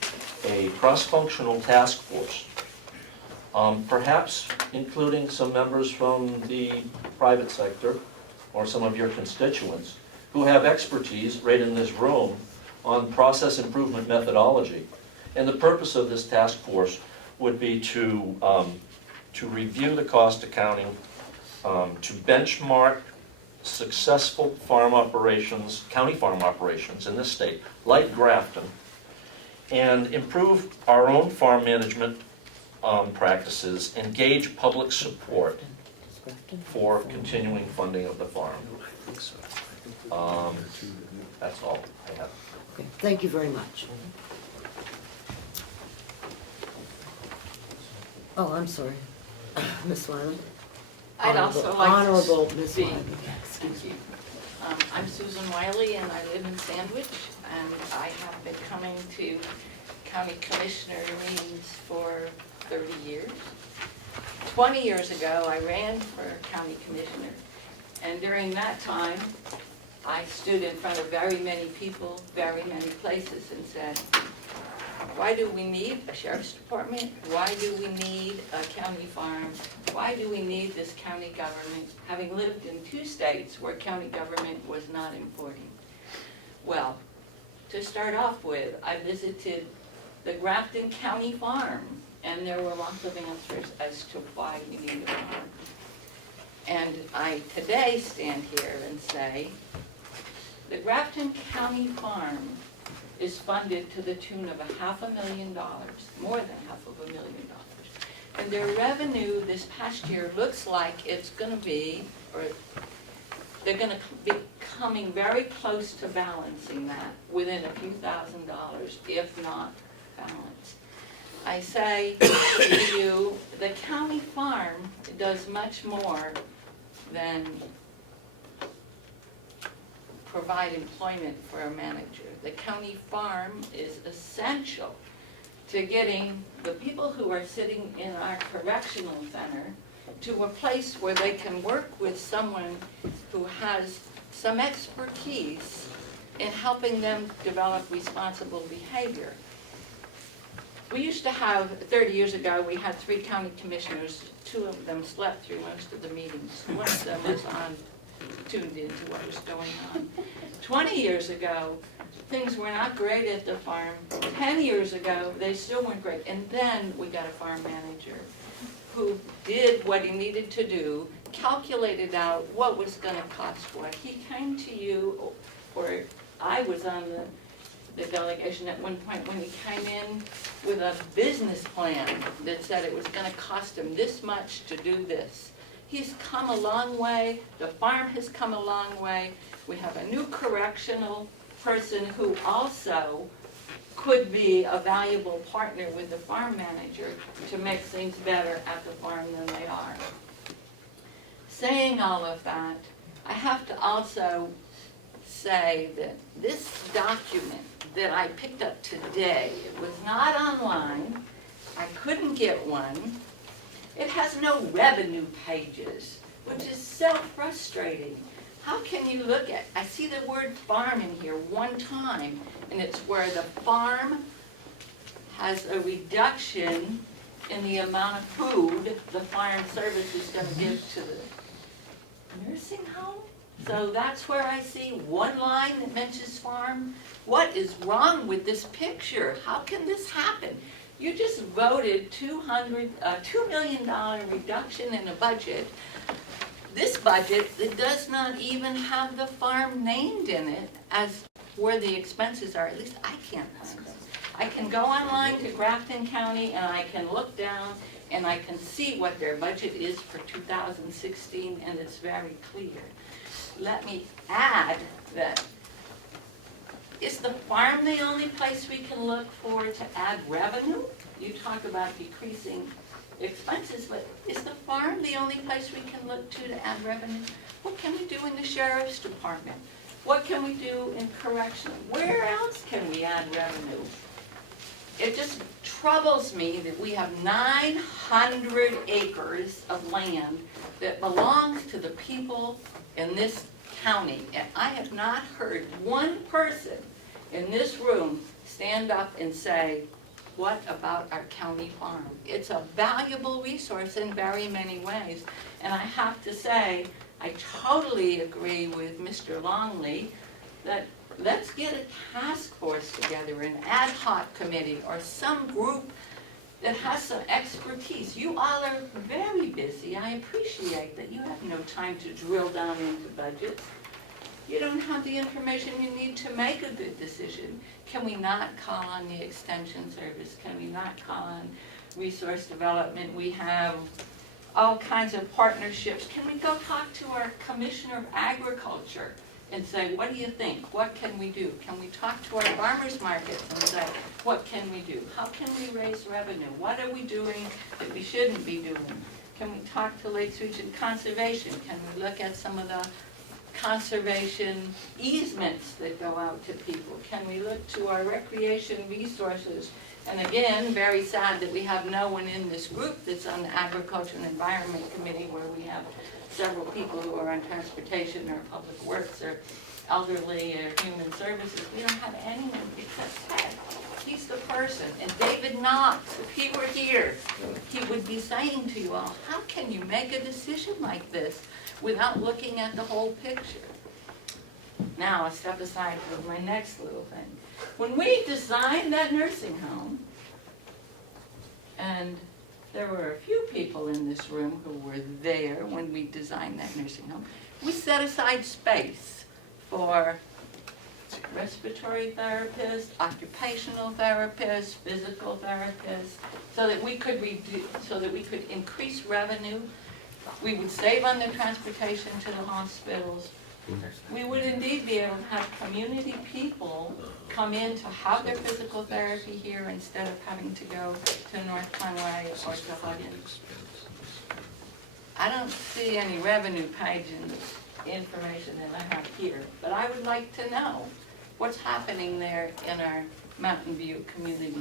a cross-functional task force, perhaps including some members from the private sector or some of your constituents who have expertise right in this room on process improvement methodology. And the purpose of this task force would be to review the cost accounting, to benchmark successful farm operations, county farm operations in this state, like Grafton, and improve our own farm management practices and gauge public support for continuing funding of the farm. That's all I have. Okay, thank you very much. Oh, I'm sorry. Miss Wiley? I'd also like to Honorable Miss speak. Wiley, excuse me. I'm Susan Wiley, and I live in Sandwich, and I have been coming to county commissioner meetings for 30 years. 20 years ago, I ran for county commissioner, and during that time, I stood in front of very many people, very many places, and said, why do we need a sheriff's department? Why do we need a county farm? Why do we need this county government, having lived in 2 states where county government was not important? Well, to start off with, I visited the Grafton County Farm, and there were lots of answers as to why we need a farm. And I today stand here and say, the Grafton County Farm is funded to the tune of $500,000, more than $500,000. And their revenue this past year looks like it's gonna be, or they're gonna be coming very close to balancing that, within a few $1,000s, if not balanced. I say to you, the county farm does much more than provide employment for a manager. The county farm is essential to getting the people who are sitting in our correctional center to a place where they can work with someone who has some expertise in helping them develop responsible behavior. We used to have, 30 years ago, we had 3 county commissioners. 2 of them slept through most of the meetings. One of them was tuned into what was going on. 20 years ago, things were not great at the farm. 10 years ago, they still weren't great. And then we got a farm manager who did what he needed to do, calculated out what was going to cost what. He came to you, or I was on the delegation at one point when he came in with a business plan that said it was going to cost him this much to do this. He's come a long way. The farm has come a long way. We have a new correctional person who also could be a valuable partner with the farm manager to make things better at the farm than they are. Saying all of that, I have to also say that this document that I picked up today, it was not online, I couldn't get one. It has no revenue pages, which is so frustrating. How can you look at, I see the word farm in here one time, and it's where the farm has a reduction in the amount of food the farm service is gonna give to the nursing home. So that's where I see one line that mentions farm. What is wrong with this picture? How can this happen? You just voted $2 million reduction in a budget. This budget that does not even have the farm named in it as where the expenses are. At least I can't find them. I can go online to Grafton County and I can look down and I can see what their budget is for 2016, and it's very clear. Let me add that, is the farm the only place we can look for to add revenue? You talk about decreasing expenses, but is the farm the only place we can look to add revenue? What can we do in the sheriff's department? What can we do in correctional? Where else can we add revenue? It just troubles me that we have 900 acres of land that belongs to the people in this county. And I have not heard one person in this room stand up and say, what about our county farm? It's a valuable resource in very many ways. And I have to say, I totally agree with Mr. Longley that let's get a task force together, an ad hoc committee, or some group that has some expertise. You all are very busy. I appreciate that you have no time to drill down into budgets. You don't have the information you need to make a good decision. Can we not call on the Extension Service? Can we not call on resource development? We have all kinds of partnerships. Can we go talk to our Commissioner of Agriculture and say, what do you think? What can we do? Can we talk to our farmers markets and say, what can we do? How can we raise revenue? What are we doing that we shouldn't be doing? Can we talk to Lakes Region Conservation? Can we look at some of the conservation easements that go out to people? Can we look to our recreation resources? And again, very sad that we have no one in this group that's on the Agriculture and Environment Committee, where we have several people who are on transportation or public works or elderly or human services. We don't have anyone except Ted. He's the person. And David Knox, if he were here, he would be saying to you all, how can you make a decision like this without looking at the whole picture? Now, I'll step aside for my next little thing. When we designed that nursing home, and there were a few people in this room who were there when we designed that nursing home, we set aside space for respiratory therapists, occupational therapists, physical therapists, so that we could increase revenue. We would save on the transportation to the hospitals. We would indeed be able to have community people come in to have their physical therapy here instead of having to go to North Conway or to Huggins. I don't see any revenue page in information that I have here, but I would like to know what's happening there in our Mountain View community.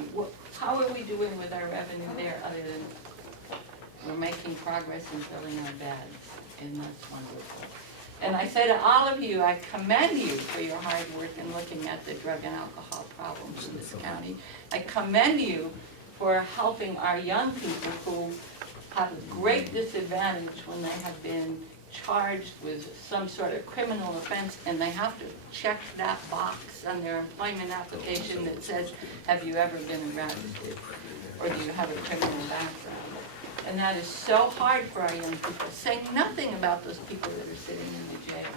How are we doing with our revenue there, other than we're making progress in filling our beds, and that's wonderful. And I say to all of you, I commend you for your hard work in looking at the drug and alcohol problems in this county. I commend you for helping our young people who have a great disadvantage when they have been charged with some sort of criminal offense and they have to check that box on their employment application that says, have you ever been arrested? Or do you have a criminal background? And that is so hard for our young people, saying nothing about those people that are sitting in the jail.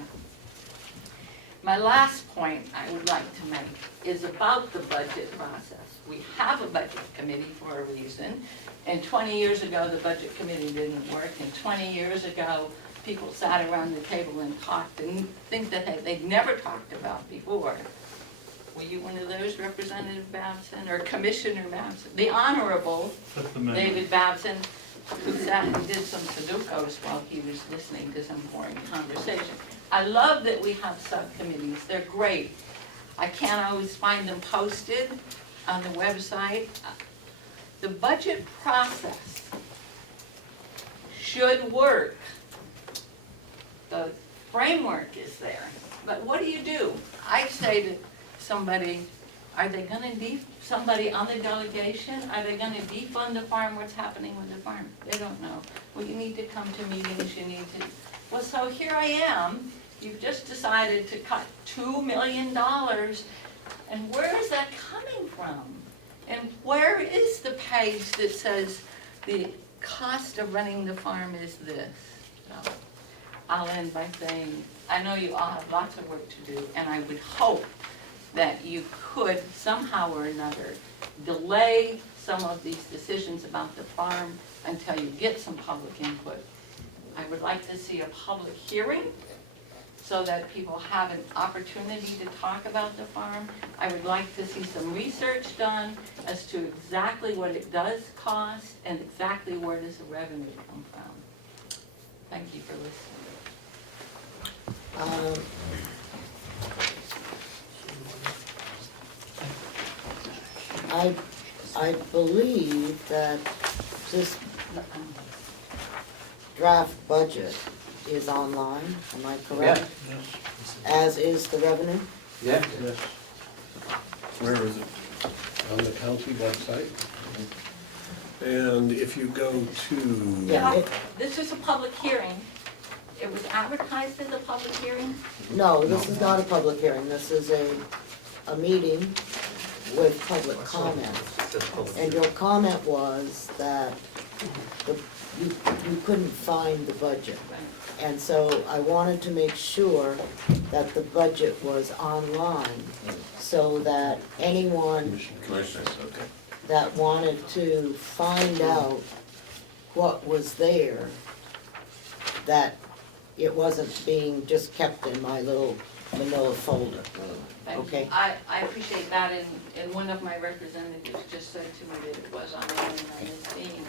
My last point I would like to make is about the budget process. We have a budget committee for a reason, and 20 years ago the budget committee didn't work, and 20 years ago people sat around the table and talked and things that they'd never talked about before. Were you one of those, Representative Babson, or Commissioner Babson? The Honorable David Babson, who sat and did some Sudokus while he was listening to some boring conversation. I love that we have subcommittees. They're great. I can't always find them posted on the website. The budget process should work. The framework is there. But what do? I say to somebody, Are they gonna somebody on the delegation, are they gonna defund the farm? What's happening with the farm? They don't know. Well, you need to come to meetings, you need to, well, so here I am, you've just decided to cut $2 million, and where is that coming from? And where is the page that says the cost of running the farm is this? So, I'll end by saying, I know you all have lots of work to do, and I would hope that you could somehow or another delay some of these decisions about the farm until you get some public input. I would like to see a public hearing so that people have an opportunity to talk about the farm. I would like to see some research done as to exactly what it does cost and exactly where does the revenue come from. Thank you for listening. I believe that this draft budget is online, am I correct? As is the revenue? Yeah. Yes. Where is it? On the county website. And if you go to... Yeah. This is a public hearing. It was advertised as a public hearing? No, this is not a public hearing, this is a meeting with public comment. And your comment was that you couldn't find the budget. And so I wanted to make sure that the budget was online so that anyone that wanted to find out what was there, that it wasn't being just kept in my little manila folder. Okay? I appreciate that, and one of my representatives just said to me that it was on this meeting.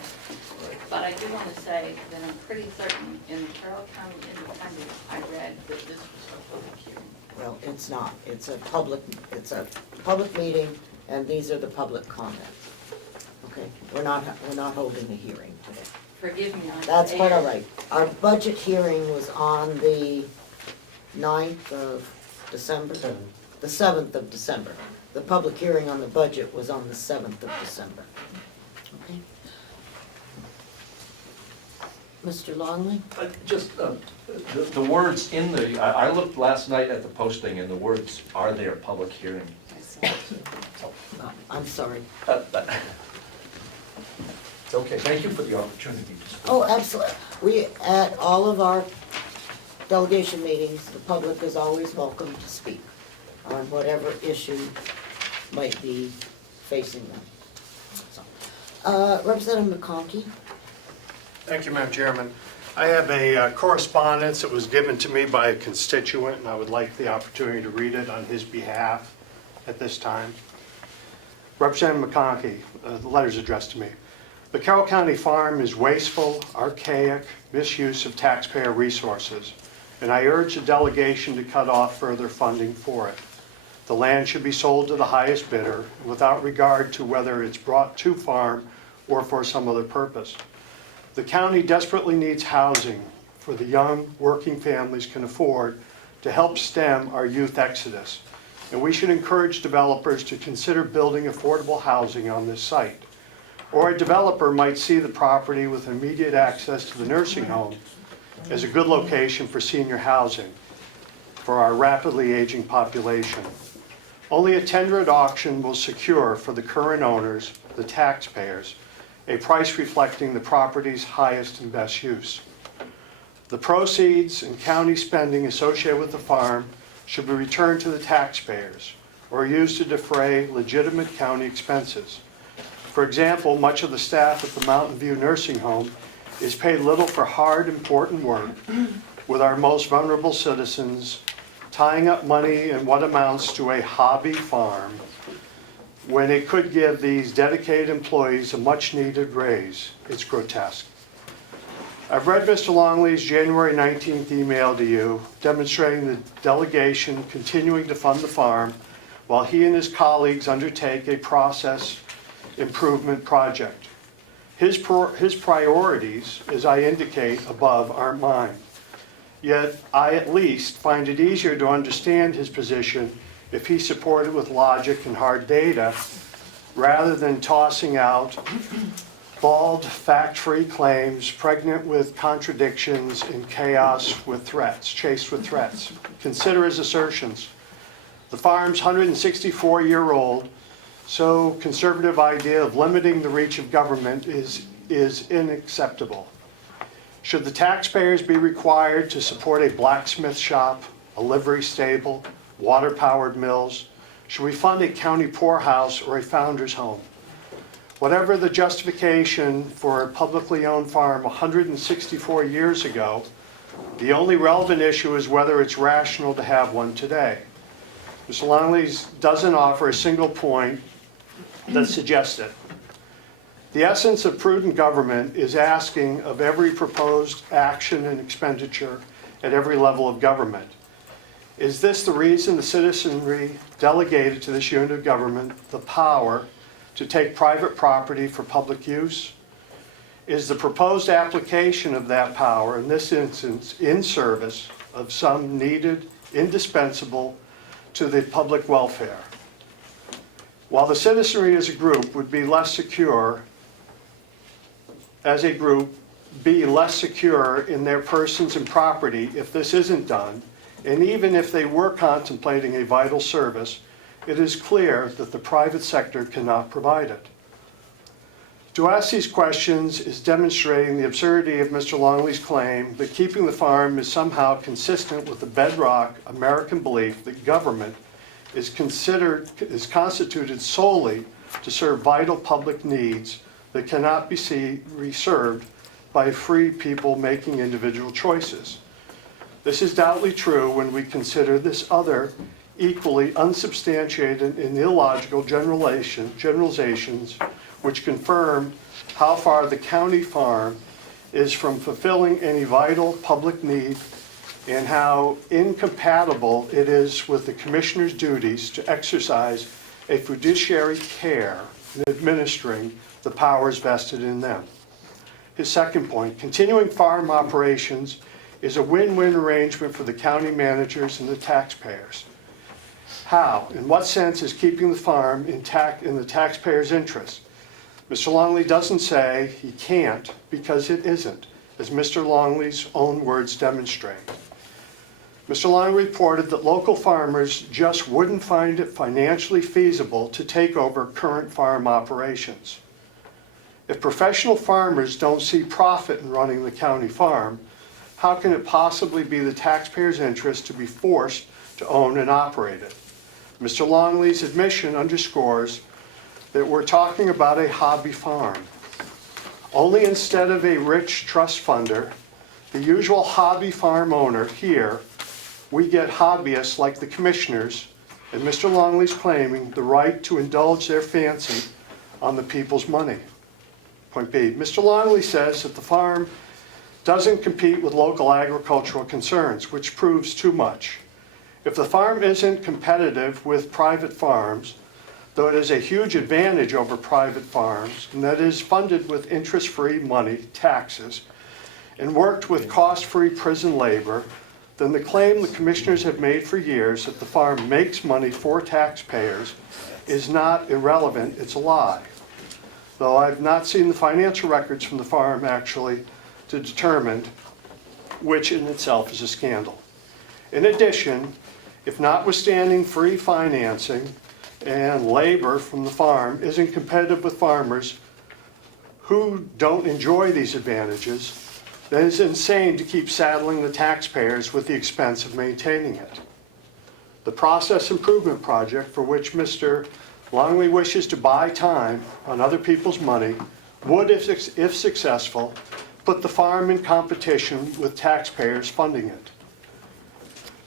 But I do want to say that I'm pretty certain in the Carroll County Independent, I read that this was a public hearing. Well, it's not. It's a public meeting, and these are the public comments. Okay? We're not holding a hearing today. Forgive me. That's quite all right. Our budget hearing was on the 9th of December? The 7th of December. The public hearing on the budget was on the 7th of December. Okay. Mr. Longley? Just, the words in the, I looked last night at the posting and the words are there, public hearing. Oh, I'm sorry. It's okay, thank you for the opportunity to speak. Oh, absolutely. At all of our delegation meetings, the public is always welcome to speak on whatever issue might be facing them. So, Representative McConkey? Thank you, Madam Chairman. I have a correspondence that was given to me by a constituent, and I would like the opportunity to read it on his behalf at this time. Representative McConkey, the letter's addressed to me. The Carroll County Farm is wasteful, archaic, misuse of taxpayer resources, and I urge the delegation to cut off further funding for it. The land should be sold to the highest bidder without regard to whether it's brought to farm or for some other purpose. The county desperately needs housing for the young working families can afford to help stem our youth exodus. And we should encourage developers to consider building affordable housing on this site. Or a developer might see the property with immediate access to the nursing home as a good location for senior housing for our rapidly aging population. Only a tender at auction will secure for the current owners, the taxpayers, a price reflecting the property's highest and best use. The proceeds and county spending associated with the farm should be returned to the taxpayers or used to defray legitimate county expenses. For example, much of the staff at the Mountain View Nursing Home is paid little for hard, important work with our most vulnerable citizens tying up money in what amounts to a hobby farm when it could give these dedicated employees a much-needed raise. It's grotesque. I've read Mr. Longley's January 19th email to you demonstrating the delegation continuing to fund the farm while he and his colleagues undertake a process improvement project. His priorities, as I indicate above, aren't mine. Yet I at least find it easier to understand his position if he supported with logic and hard data, rather than tossing out bald, fact-free claims pregnant with contradictions and chaos with threats, chased with threats. Consider his assertions. The farm's 164-year-old, so conservative idea of limiting the reach of government is unacceptable. Should the taxpayers be required to support a blacksmith shop, a livery stable, water-powered mills? Should we fund a county poorhouse or a founder's home? Whatever the justification for a publicly owned farm 164 years ago, the only relevant issue is whether it's rational to have one today. Mr. Longley doesn't offer a single point that suggests it. The essence of prudent government is asking of every proposed action and expenditure at every level of government. Is this the reason the citizenry delegated to this unit of government the power to take private property for public use? Is the proposed application of that power, in this instance, in service of some needed, indispensable to the public welfare? While the citizenry as a group would be less secure, be less secure in their persons and property if this isn't done, and even if they were contemplating a vital service, it is clear that the private sector cannot provide it. To ask these questions is demonstrating the absurdity of Mr. Longley's claim that keeping the farm is somehow consistent with the bedrock American belief that government is constituted solely to serve vital public needs that cannot be served by free people making individual choices. This is doubly true when we consider this other equally unsubstantiated and illogical generalizations which confirm how far the county farm is from fulfilling any vital public need and how incompatible it is with the commissioner's duties to exercise a fiduciary care in administering the powers vested in them. His second point, continuing farm operations is a win-win arrangement for the county managers and the taxpayers. How? In what sense is keeping the farm intact in the taxpayer's interest? Mr. Longley doesn't say he can't because it isn't, as Mr. Longley's own words demonstrate. Mr. Longley reported that local farmers just wouldn't find it financially feasible to take over current farm operations. If professional farmers don't see profit in running the county farm, how can it possibly be the taxpayer's interest to be forced to own and operate it? Mr. Longley's admission underscores that we're talking about a hobby farm. Only instead of a rich trust funder, the usual hobby farm owner here, we get hobbyists like the commissioners, and Mr. Longley's claiming the right to indulge their fancy on the people's money. Point B, Mr. Longley says that the farm doesn't compete with local agricultural concerns, which proves too much. If the farm isn't competitive with private farms, though it is a huge advantage over private farms, and that is funded with interest-free money, taxes, and worked with cost-free prison labor, then the claim the commissioners have made for years that the farm makes money for taxpayers is not irrelevant, it's a lie. Though I've not seen the financial records from the farm actually to determine which in itself is a scandal. In addition, if notwithstanding free financing and labor from the farm isn't competitive with farmers who don't enjoy these advantages, then it's insane to keep saddling the taxpayers with the expense of maintaining it. The process improvement project for which Mr. Longley wishes to buy time on other people's money would, if successful, put the farm in competition with taxpayers funding it.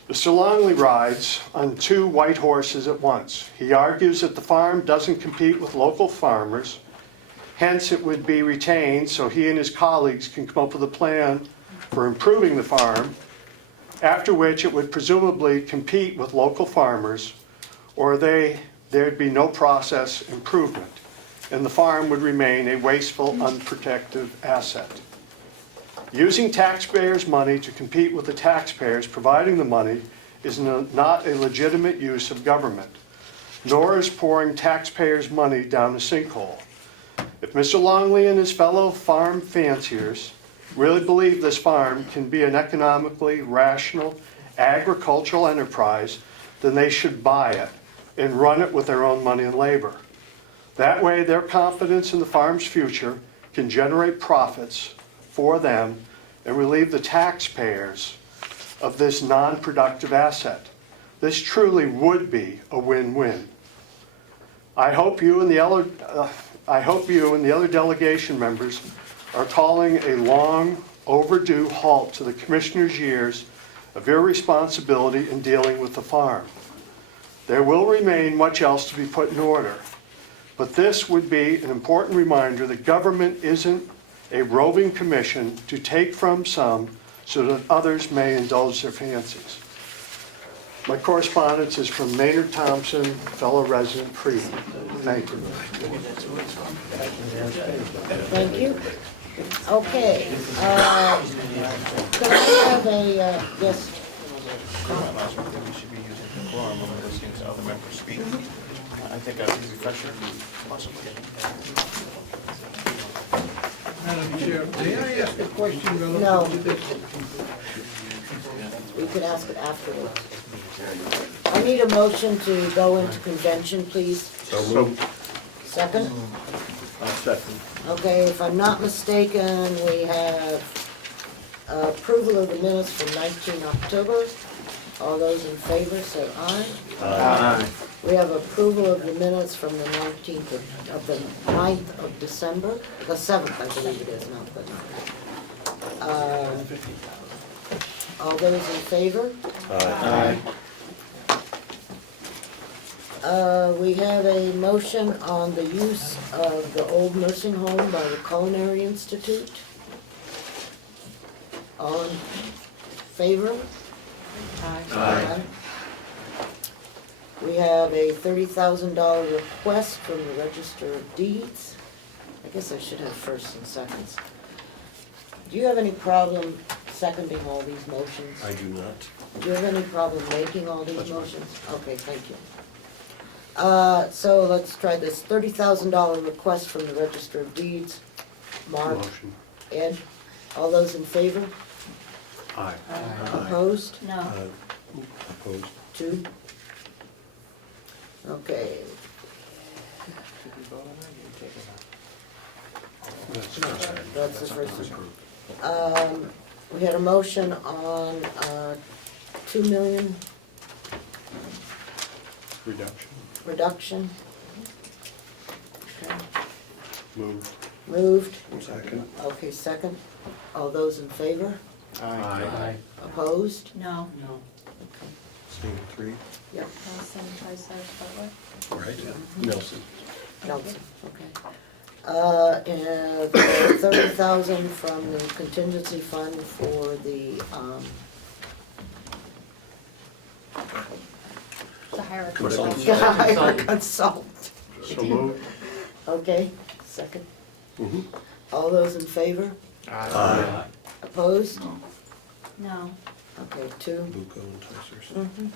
Mr. Longley rides on two white horses at once. He argues that the farm doesn't compete with local farmers, hence it would be retained so he and his colleagues can come up with a plan for improving the farm, after which it would presumably compete with local farmers, or there'd be no process improvement, and the farm would remain a wasteful, unprotected asset. Using taxpayers' money to compete with the taxpayers providing the money is not a legitimate use of government, nor is pouring taxpayers' money down a sinkhole. If Mr. Longley and his fellow farm fanciers really believe this farm can be an economically rational agricultural enterprise, then they should buy it and run it with their own money and labor. That way, their confidence in the farm's future can generate profits for them and relieve the taxpayers of this non-productive asset. This truly would be a win-win. I hope you and the other delegation members are calling a long overdue halt to the commissioner's years of irresponsibility in dealing with the farm. There will remain much else to be put in order, but this would be an important reminder that government isn't a roving commission to take from some so that others may indulge their fancies. My correspondence is from Maynard Thompson, fellow resident, Freedom. Thank you. Thank you. Okay, can I have a, yes, We should be using the quorum when we're listening to other members speak. I think a refresher, possibly. Madam Chair, may I ask a question relative No. to this? we can ask it afterwards. I need a motion to go into convention, please. So moved. Second? Second. Okay, if I'm not mistaken, we have approval of the minutes from 19 October. All those in favor, say aye. Aye. We have approval of the minutes from the 19th of the 9th of December, the 7th, I believe it is, not the 9th. All those in favor? Aye. We have a motion on the use of the old nursing home by the Culinary Institute. All in favor? Aye. We have a $30,000 request from the Register of Deeds. I guess I should have firsts and seconds. Do you have any problem seconding all these motions? I do not. Do you have any problem making all these motions? Okay, thank you. So let's try this. $30,000 request from the Register of Deeds. Mark, Motion. Ed, all those in favor? Aye. Opposed? No. Opposed. 2? Okay. That's the first one. We had a motion on 2 million Reduction. reduction. Okay. Moved. Moved. Second. Okay, second. All those in favor? Aye. Opposed? No. Staying 3. Yep. Right. Nelson. Nelson, okay. And 30,000 from the contingency fund for the, To hire a Consultant. hire a consultant. So moved. Okay, second. Mhm. All those in favor? Aye. Opposed? No. Okay, 2. Bucco and Tysers. Mhm.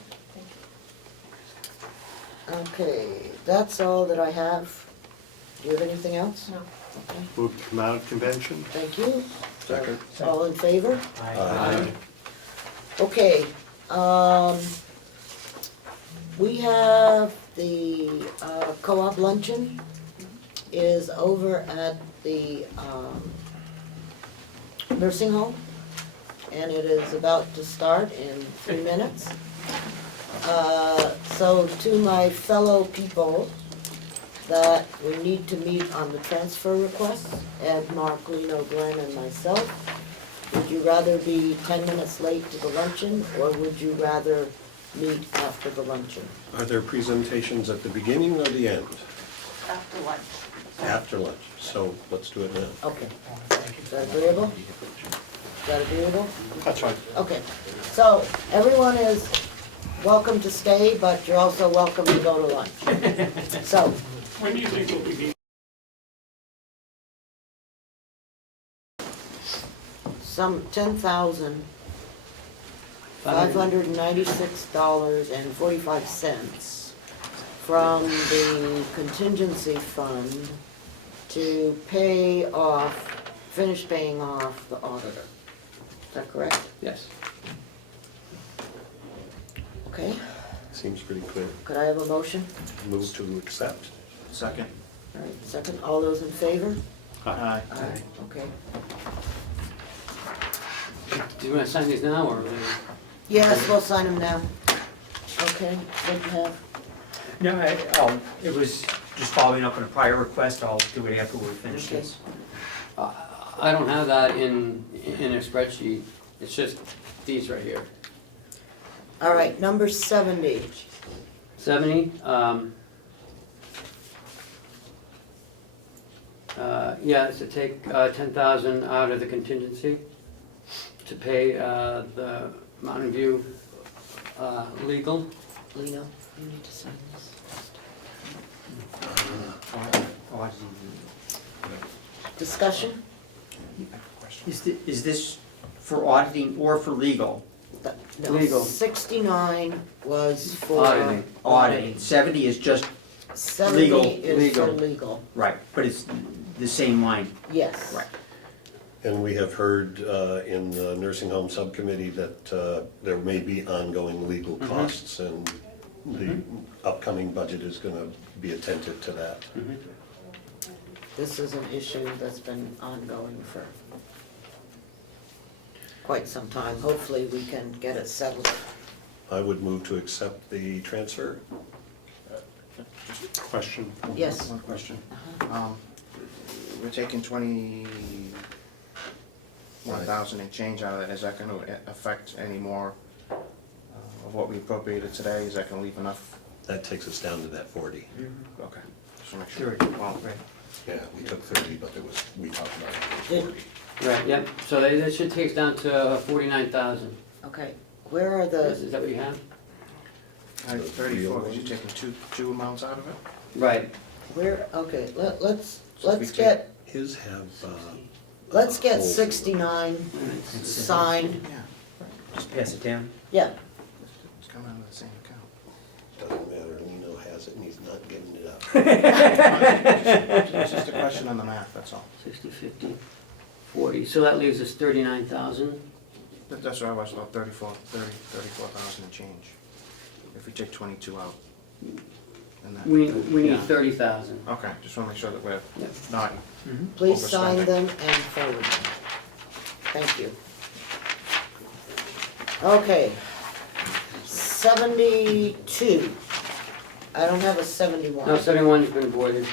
Okay, that's all that I have. Do you have anything else? No. Okay, Moved to come out of convention. thank you. Second. All in favor? Aye. Okay, we have the co-op luncheon is over at the nursing home, and it is about to start in 3 minutes. So to my fellow people that we need to meet on the transfer requests, Ed, Mark, Lino, Glenn, and myself, would you rather be 10 minutes late to the luncheon, or would you rather meet after the luncheon? Are there presentations at the beginning or the end? After lunch. After lunch. So let's do it now. Okay. Is that agreeable? Is that agreeable? That's fine. Okay. So everyone is welcome to stay, but you're also welcome to go to lunch. So, When do you think we'll be meeting? some 10,000 $596.45 from the contingency fund to finish paying off the auditor. Is that correct? Yes. Okay, Seems pretty clear. could I have a motion? Move to accept. Second. All right, second, all those in favor? Aye. Aye. Okay. Do you want to sign these now, or? Yes, we'll sign them now. Okay, what do you have? No, it was just following up on a prior request. I'll do it after we finish Okay. this. I don't have that in a spreadsheet. It's just these right here. All right, number 70. 70, yeah, it's to take 10,000 out of the contingency to pay the Mountain View legal. Lino, you need to sign this. Discussion? Is this for auditing or for legal? No, Legal. 69 was for Auditing. 70 is just 70 legal, is for legal. right, but it's the same line. Yes. Right. And we have heard in the nursing home subcommittee that there may be ongoing legal costs, and the upcoming budget is going to be attentive to that. This is an issue that's been ongoing for quite some time. Hopefully, we can get it settled. I would move to accept the transfer. Question? Yes. One question. We're taking 21,000 and change out of that. Is that going to affect any more of what we appropriated today? Is that going to leave enough? That takes us down to that 40. Okay. Just to make sure. 30, Well, right. Yeah, we took 30, but we talked about it. 40. Right, yep, so that should take us down to 49,000. Okay, where are the, Is that what you have? 34, because you're taking two amounts out of it? Right. okay, let's we get, His have. let's get holes. 69 signed. Yeah. Just pass it down. Yeah, It's coming out of the same account. Doesn't matter, Lino has it and he's not giving it up. It's just a question on the math, that's all. 60, 50, 40, so that leaves us 39,000. That's what I was about 34,000 and change. If we take 22 out. then that- We need yeah. 30,000. Okay, just want to make sure that we're Yep. not please sign overspending. them and forward them. Thank you. Okay, 72. I don't have a 71. No, 71's been voided.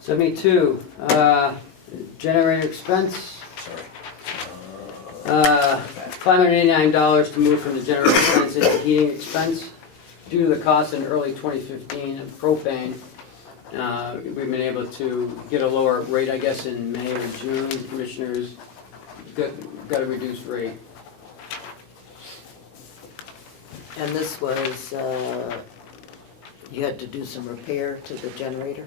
72, generator expense. $589 to move from the general expense into heating expense. Due to the cost in early 2015 of propane, we've been able to get a lower rate, I guess, in May or June. Commissioners got a reduced rate. And this was, you had to do some repair to the generator?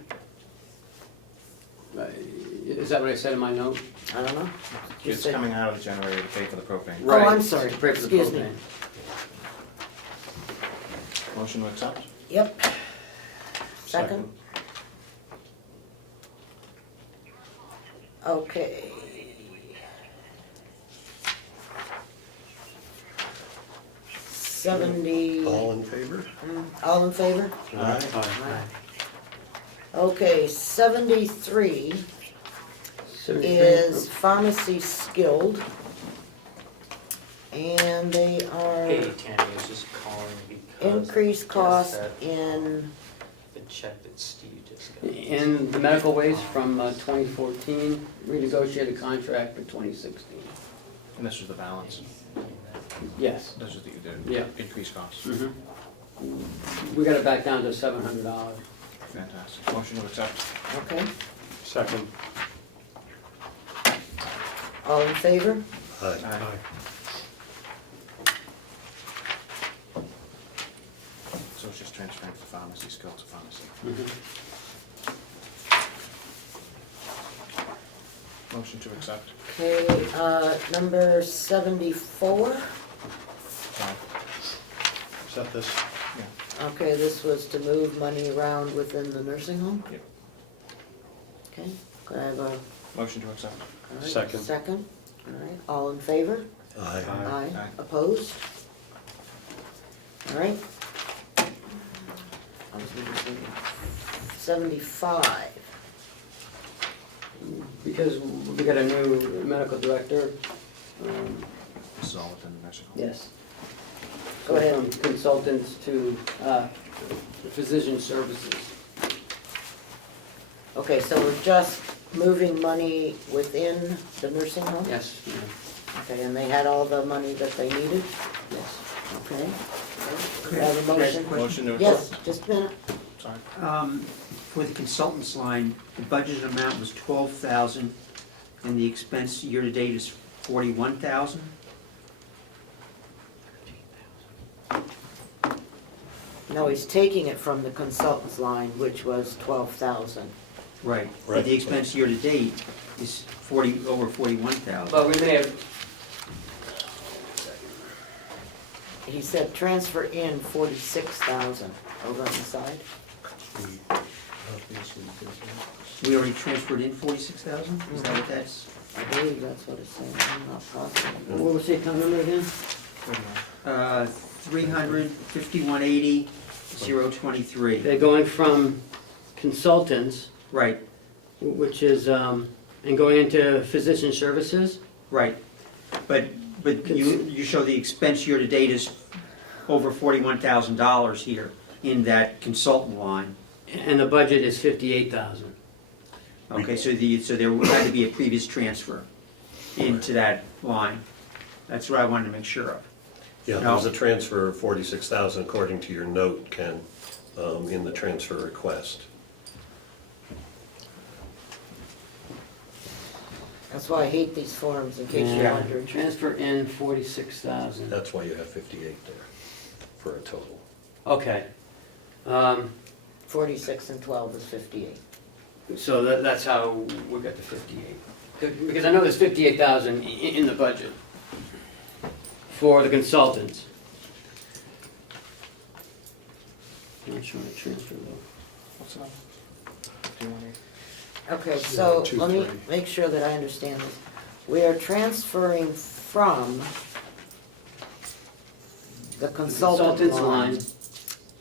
Is that what I said in my note? I don't know. You It's said- coming out of the generator to pay for the propane. Oh, I'm sorry, To pay for the excuse me. propane. Motion to accept? Yep. Second? Okay. All in favor? All in favor? Aye. Okay, 73 is pharmacy skilled. And they are Hey, Tammy, I was just calling because. increased I cost guess that in, the check that Steve just got. In the medical waste from 2014, renegotiated contract for 2016. And this was the balance? Yes. This is the Yeah. increased costs? We got it back down to $700. Fantastic. Motion to accept? okay, Second. all in favor? Aye. So it's just transferring from pharmacy skill to pharmacy. Motion to accept? Okay, number 74, accept this? Okay, this was to move money around within the nursing home? Yep. Okay, could I have a? Motion to accept. All right, Second. Second, all right, all in favor? Aye. Aye. Aye. Opposed? All right. 75. Because we got a new medical director, This is all within the nursing home. yes. Go ahead. From consultants to physician services. Okay, so we're just moving money within the nursing home? Yes, ma'am. Okay, and they had all the money that they needed? Yes. Okay. Could I have a I ask a motion? question? Motion to Yes, accept. just a minute. Sorry. For the consultants line, the budgeted amount was 12,000, and the expense year-to-date is 41,000? No, he's taking it from the consultant's line, which was 12,000. Right. But Right. the expense year-to-date is over 41,000. But we may have, He said transfer in 46,000 over on the side. We already transferred in 46,000? Is that what that's? I believe that's what it's saying, I'm not positive. what was the account number again? 351.80.023. They're going from consultants, Right, which is, and going into physician services. right. But you show the expense year-to-date is over $41,000 here in that consultant line. And the budget is 58,000. Okay, so there had to be a previous transfer into that line. That's what I wanted to make sure of. Yeah, No. there's a transfer of 46,000 according to your note, Ken, in the transfer request. That's why I hate these forms, in case you're Yeah. wondering. Transfer in 46,000. That's why you have 58 there for a total. Okay. 46 and 12 is 58. So that's how we got to 58. Because I know there's 58,000 in the budget for the consultants. Not sure I transfer though. What's that? 5180. Okay, so two, let me three. make sure that I understand this. We are transferring from the consultant Consultants line line,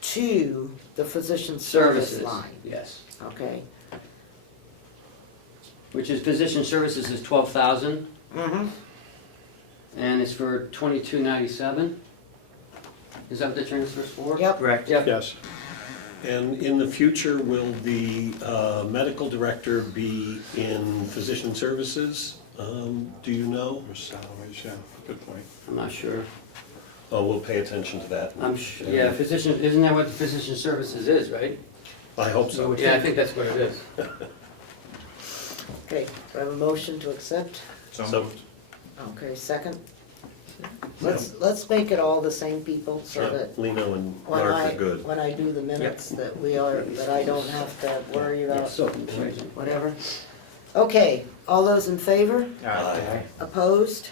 to the physician service services, line. yes. Okay. Which is physician services is 12,000 Mm-hmm. and it's for 2297. Is that what the transfer's for? Yep. Correct. Yep. Yes. And in the future, will the medical director be in physician services? Do you know? Or salaries, yeah, good point. I'm not sure. Oh, we'll pay attention to that. I'm sure, yeah, physician, isn't that what the physician services is, right? I hope so. Yeah, I think that's what it is. Okay, do I have a motion to accept? So So- moved. Okay, second. Let's make it all the same people so that Lino and when Mark are good. when I do the minutes, that I don't have to worry about So confusing. whatever. Okay, all those in favor? Aye. Opposed?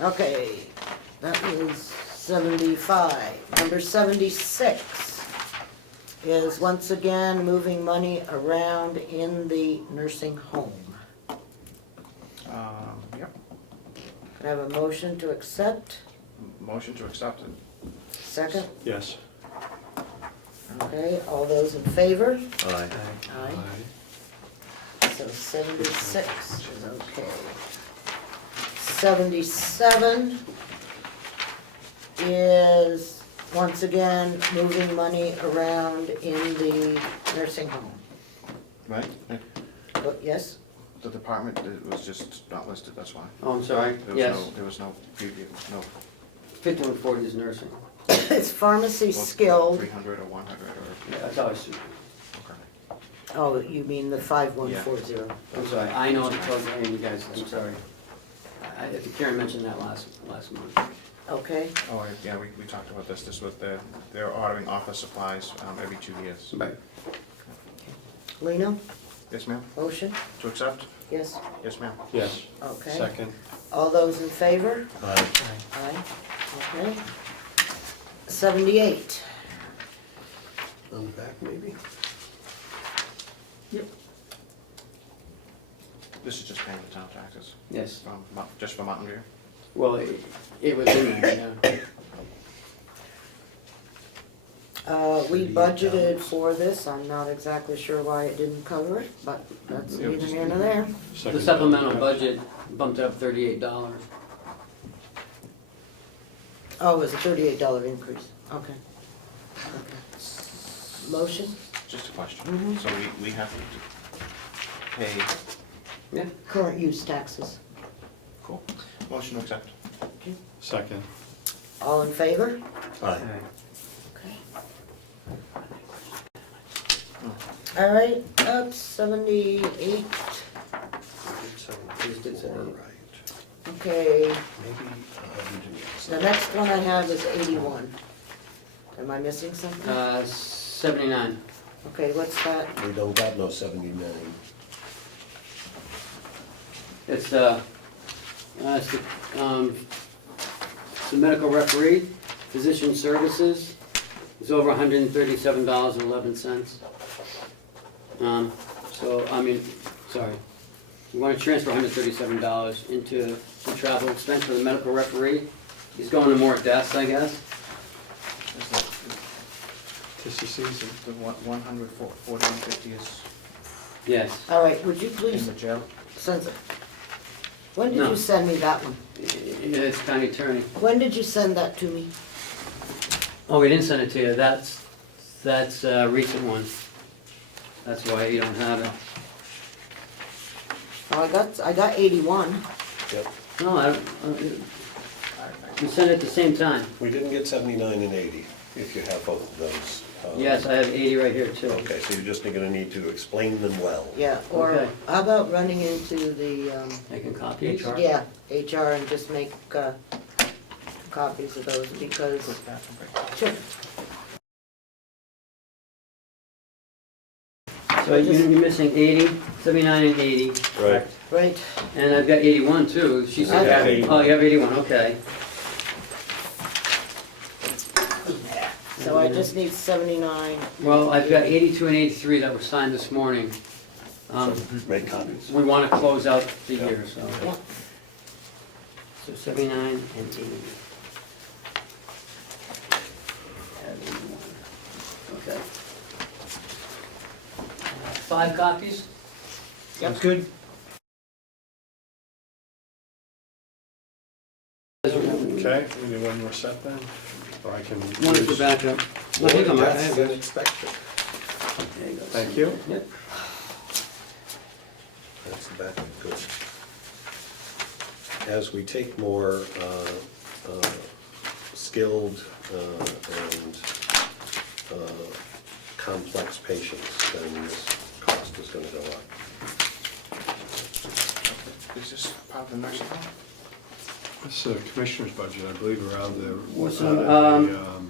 Okay, that was 75. Number 76 is once again moving money around in the nursing home. Yep. Can I have a motion to accept? Motion to accept it. Second? Yes. Okay, all those in favor? Aye. Aye. So 76 is okay. 77 is, once again, moving money around in the nursing home. Right? Yes? The department, it was just not listed, that's why. Oh, I'm sorry, yes. There was no preview, no. 5140 is nursing. It's pharmacy skilled. 300 or 100 or. Yeah, that's how I see it. Okay. Oh, you mean the 5140? I'm sorry, I know it's okay, you guys, I'm sorry. I think Karen mentioned that last month. Okay, Oh, yeah, we talked about this. This was they're ordering office supplies every 2 years. Right. Lino, Yes, ma'am. motion? To accept? Yes? Yes, ma'am. Yes. Okay. Second. All those in favor? Aye. Aye. Okay. 78. On the back, maybe? This is just paying the town taxes Yes. from, just for Mountain View? Well, it was in there, yeah. We budgeted for this, I'm not exactly sure why it didn't cover it, but that's neither here nor there. The supplemental budget bumped up $38. Oh, it was a $38 increase, okay. Okay. Motion? Just a question. Mhm. So we have to pay, Yeah. Current use taxes. cool. Motion to accept. Second. All in favor? Aye. Okay. All right, up 78. Okay, the next one I have is 81. Am I missing something? 79. Okay, what's that? We don't got no 79. It's the medical referee, physician services, it's over $137.11. We want to transfer $137 into the travel expense for the medical referee. He's going to more deaths, I guess. Tis the season. The 140 is Yes. All right, would you in please, the jail? when did No. you send me that one? It's county attorney. When did you send that to me? Oh, we didn't send it to you. That's a recent one. That's why you don't have it. Oh, I got 81. Yep. No, we sent it at the same time. We didn't get 79 and 80, if you have both of those. Yes, I have 80 right here too. Okay, so you're just gonna need to explain them well. Yeah, or Okay. how about running into the, Making copies? yeah, HR and just make copies of those because, sure. So you're missing 80, 79 and 80. Right. Right. And I've got 81 too. She I said, got oh, you have 81, okay. So I just need 79. Well, I've got 82 and 83 that were signed this morning. Make copies. We want to close out the year, so. Yeah. So 79 and 80. Okay. 5 copies? Yep. Good. Okay, anyone more set then? Or I can One is the use- backup. No, here you go, Mark. I have Than it. expected. There you go. Thank you. Yep. That's the back, good. As we take more skilled and complex patients, then this cost is gonna go up. Is this part of the nursing home? This is a commissioner's budget, I believe, around the. What's the,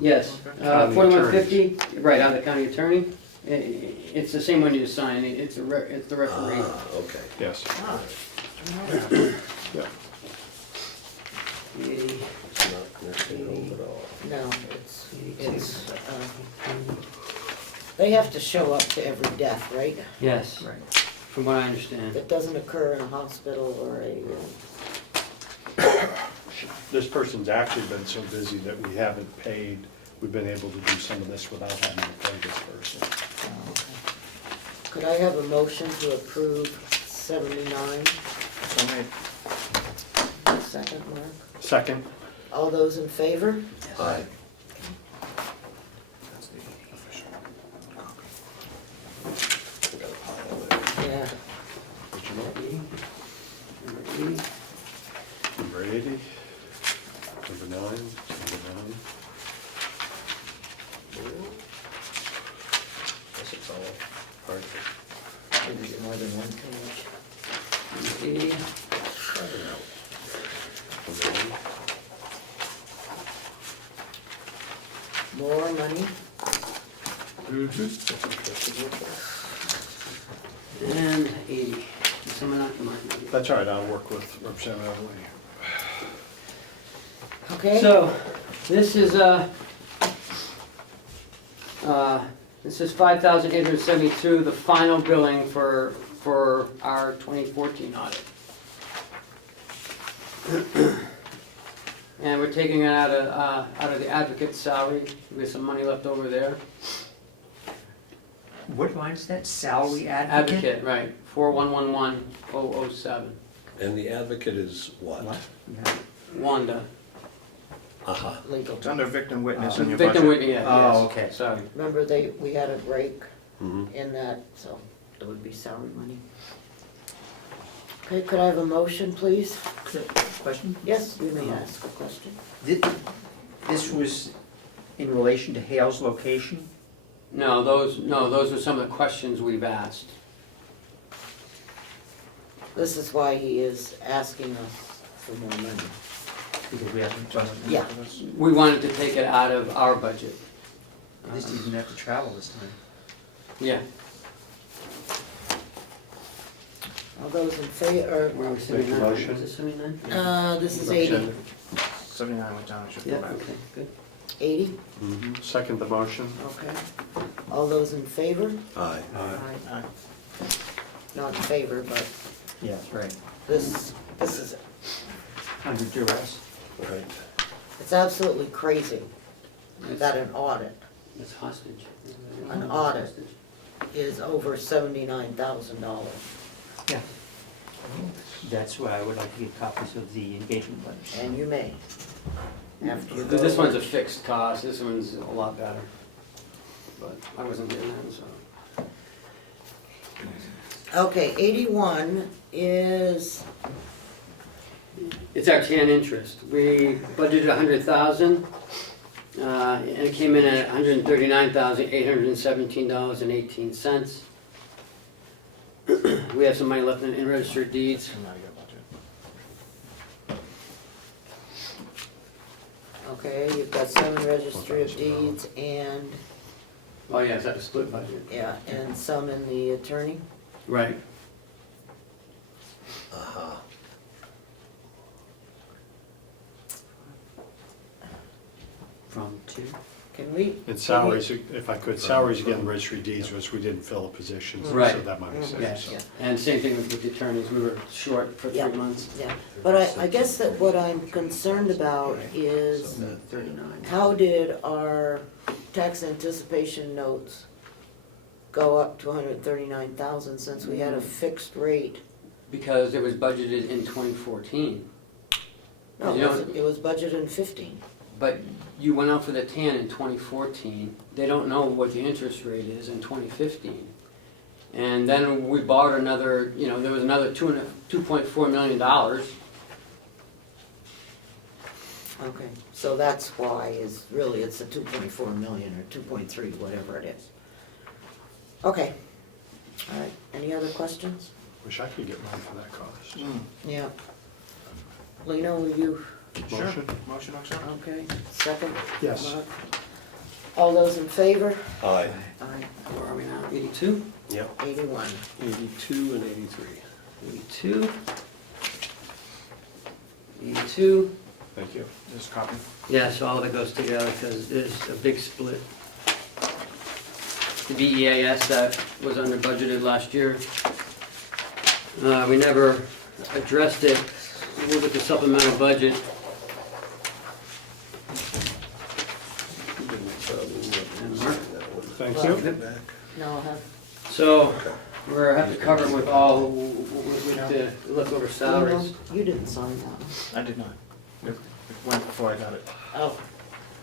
yes, county 4150, right, on the county attorney. It's the same one you sign, it's the referee. Okay. Yes. Yeah. 80, It's not nursing home at all. No, it's, they have to show up to every death, right? Yes, from what I understand. That doesn't occur in a hospital or a, This person's actually been so busy that we haven't paid, we've been able to do some of this without having to pay this person. could I have a motion to approve 79? So made. Second, Mark? Second? All those in favor? Aye. That's the official copy. We got a pile there. Yeah. Number 80, number 9, number 9. Guess it's all part of it. Maybe more than one page. 80. More money? And 80. Someone not come on. That's all right, I'll work with Representative Lee. Okay? So, this is $5,872, the final billing for our 2014 audit. And we're taking it out of the advocate's salary, we have some money left over there. What line is that? Salary advocate? Advocate, right, 4111007. And the advocate is what? Wanda. Uh-huh. Legal. It's under victim witness in your budget. Victim witness, yeah, Oh, yes, okay. sorry. Remember we had a break Mhm. in that, so there would be salary money. Okay, could I have a motion, please? Question? Yes, you may ask a question. This was in relation to Hale's location? No, those are some of the questions we've asked. This is why he is asking us for more money. Because we haven't done it. Yeah. We wanted to take it out of our budget. At least he didn't have to travel this time. Yeah. All those in favor, Where are we, Make a 79? motion. Is it 79? this is 80. 79 went down, I should Yeah, go back. okay, good. 80, Second the motion. okay. All those in favor? Aye. Aye. Not in favor, but Yeah, that's right. this is it. Under duress. Right. It's absolutely crazy that an audit It's hostage. An audit. is over $79,000. Yeah. That's why I would like to get copies of the engagement letters. And you may, after you go. This one's a fixed cost, this one's a lot better. But I wasn't here then, so. Okay, 81 is, It's actually an interest. We budgeted 100,000, and it came in at $139,817.18. We have some money left in registered deeds. okay, you've got some in registry of deeds and, Oh, yeah, it's at a split budget. yeah, and some in the attorney. Right. Uh-huh. From two? Can we? And salaries, if I could, salaries again, registry deeds, was we didn't fill a position, so Right. that might be saved. Yes, so. and same thing with the attorneys, we were short for 3 Yeah. months. Yeah, but I guess that what I'm concerned about is 39. how did our tax anticipation notes go up to 139,000 since we had a fixed rate? Because it was budgeted in 2014. No, You know- it was budgeted in 15. But you went out for the tan in 2014, they don't know what the interest rate is in 2015. And then we borrowed another, there was another $2.4 million. Okay, so that's why it's a 2.4 million or 2.3, whatever it is. Okay, all right, any other questions? Wish I could get mine for that cost. Yeah. Lena, will you, Sure. Motion? Motion to accept. okay, second? Yes. Mark? All those in favor? Aye. Aye. Where are we now, 82? Yep. 81. 82 and 83. 82. 82. Thank you. Just copy. Yes, all of it goes together because there's a big split. The BEAS that was under budgeted last year, we never addressed it. We'll look at the supplemental budget. And Mark? Thank you. No, I'll have, So, we're have to cover it with all, with the leftover salaries. you didn't sign that one. I did not. It went before I got it. Oh,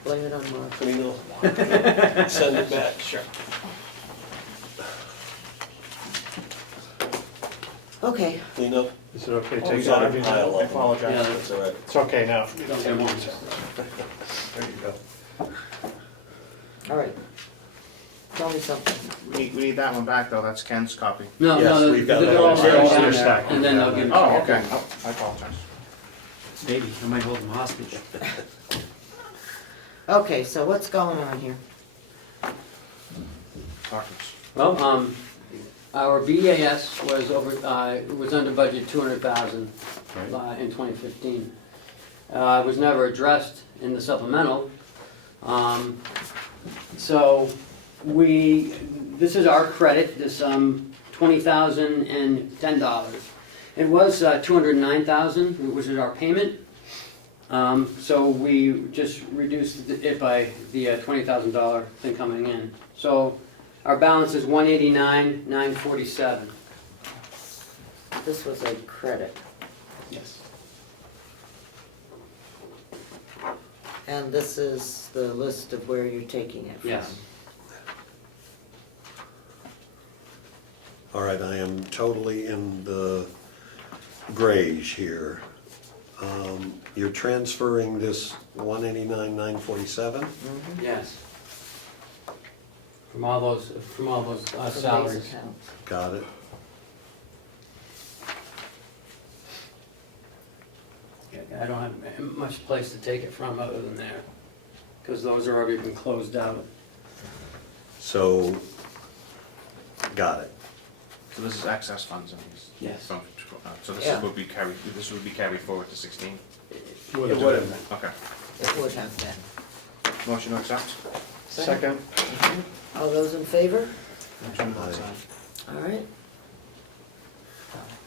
blame it on Mark. Lino, send it back. Sure. Okay, Lino, Is it okay to Oh, take it's that? on a every pile now? of them. I apologize. Yeah. That's all right. It's okay now. Don't get one. There you go. all right. Tell me something. We need that one back, though. That's Ken's copy. No, Yes, no, we've got they're that all one. they're all They're down there, stacked. and then they'll give them. Oh, okay. Oh, I apologize. Maybe, I might hold them hostage. Okay, so what's going on here? Documents. Well, our BAS was over, was under budget 200,000 in 2015. was never addressed in the supplemental. So this is our credit, this $20,010. It was $209,000, which is our payment. So we just reduced it by the $20,000 thing coming in. So our balance is $189,947. This was a credit. Yes. And this is the list of where you're taking it from? Yes. All right, I am totally in the grayish here. You're transferring this 189,947? Yes. From all those From those salaries. accounts. Got it. I don't have much place to take it from other than there, because those are already been closed out. So, got it. So this is excess funds in these? Yes. So Yeah. would be carried forward to 16? It would have been. Okay. It would have been. Motion to accept? Second. All those in favor? Motion to accept. All right.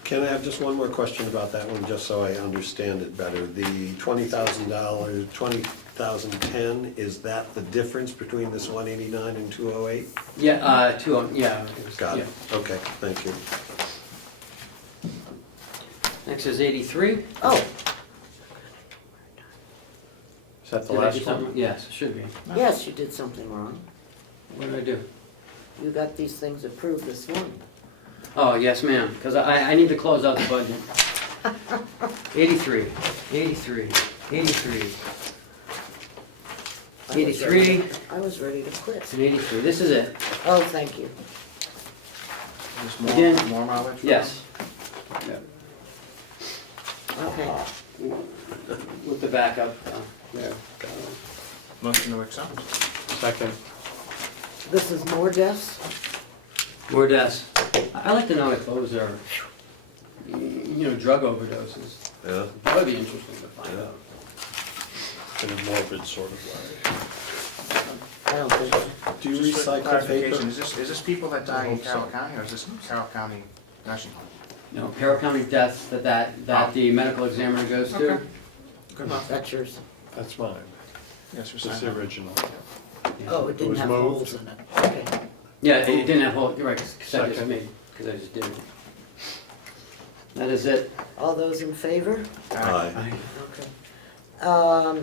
Can I have just one more question about that one, just so I understand it better? The $20,000, 20,010, is that the difference between this 189 and 208? Yeah, yeah. Got it. Yeah. Okay, thank you. Next is 83. Oh, Is that the Did I do last one? something? Yes, it should be. yes, you did something wrong. What did I do? You got these things approved this morning. Oh, yes, ma'am, because I need to close out the budget. 83, 83, 83, 83, I was ready to quit. and 83. This is it. Oh, thank you. Just Again? more mileage? for Yes. Yeah. Okay. With the backup. There. them? Motion to accept? Second. This is more deaths? More deaths. I like to know if those are, drug overdoses. Yeah? That would be interesting to find out. In a morbid sort of I don't think so. Do you Just for recycle clarification, paper? is this people that die in hope so. Carroll County, or is this Carroll County nursing home? No, Carroll County deaths that the medical examiner goes to. Okay. Good enough. That's yours. That's mine. Yes, we're That's the original. Oh, it didn't was have moved. holes in it. Okay. Yeah, it didn't have whole, you're right, because I just Second. made, because I just did it. That is it. All those in favor? Aye. Okay.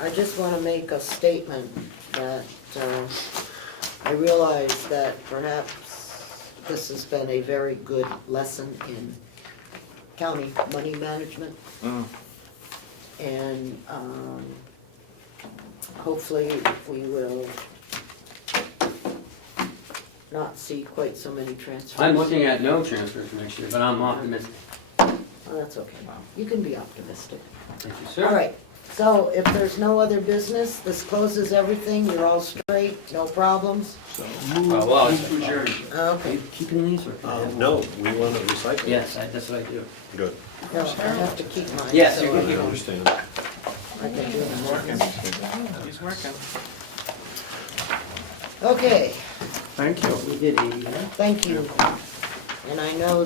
I just want to make a statement that I realize that perhaps this has been a very good lesson in county money management. And hopefully we will not see quite so many transfers. I'm looking at no transfers next year, but I'm optimistic. Oh, that's okay. You can be optimistic. Thank you, sir. All right, so if there's no other business, this closes everything, you're all straight, no problems? Well, adjourned. Okay. Keeping these or? No, we want to recycle. Yes, that's what I do. Good. No, I have to keep mine. Yes, so you can I keep them. understand. I can do He's it. working. He's working. Okay, Thank you. We did 80, huh? thank you. And I know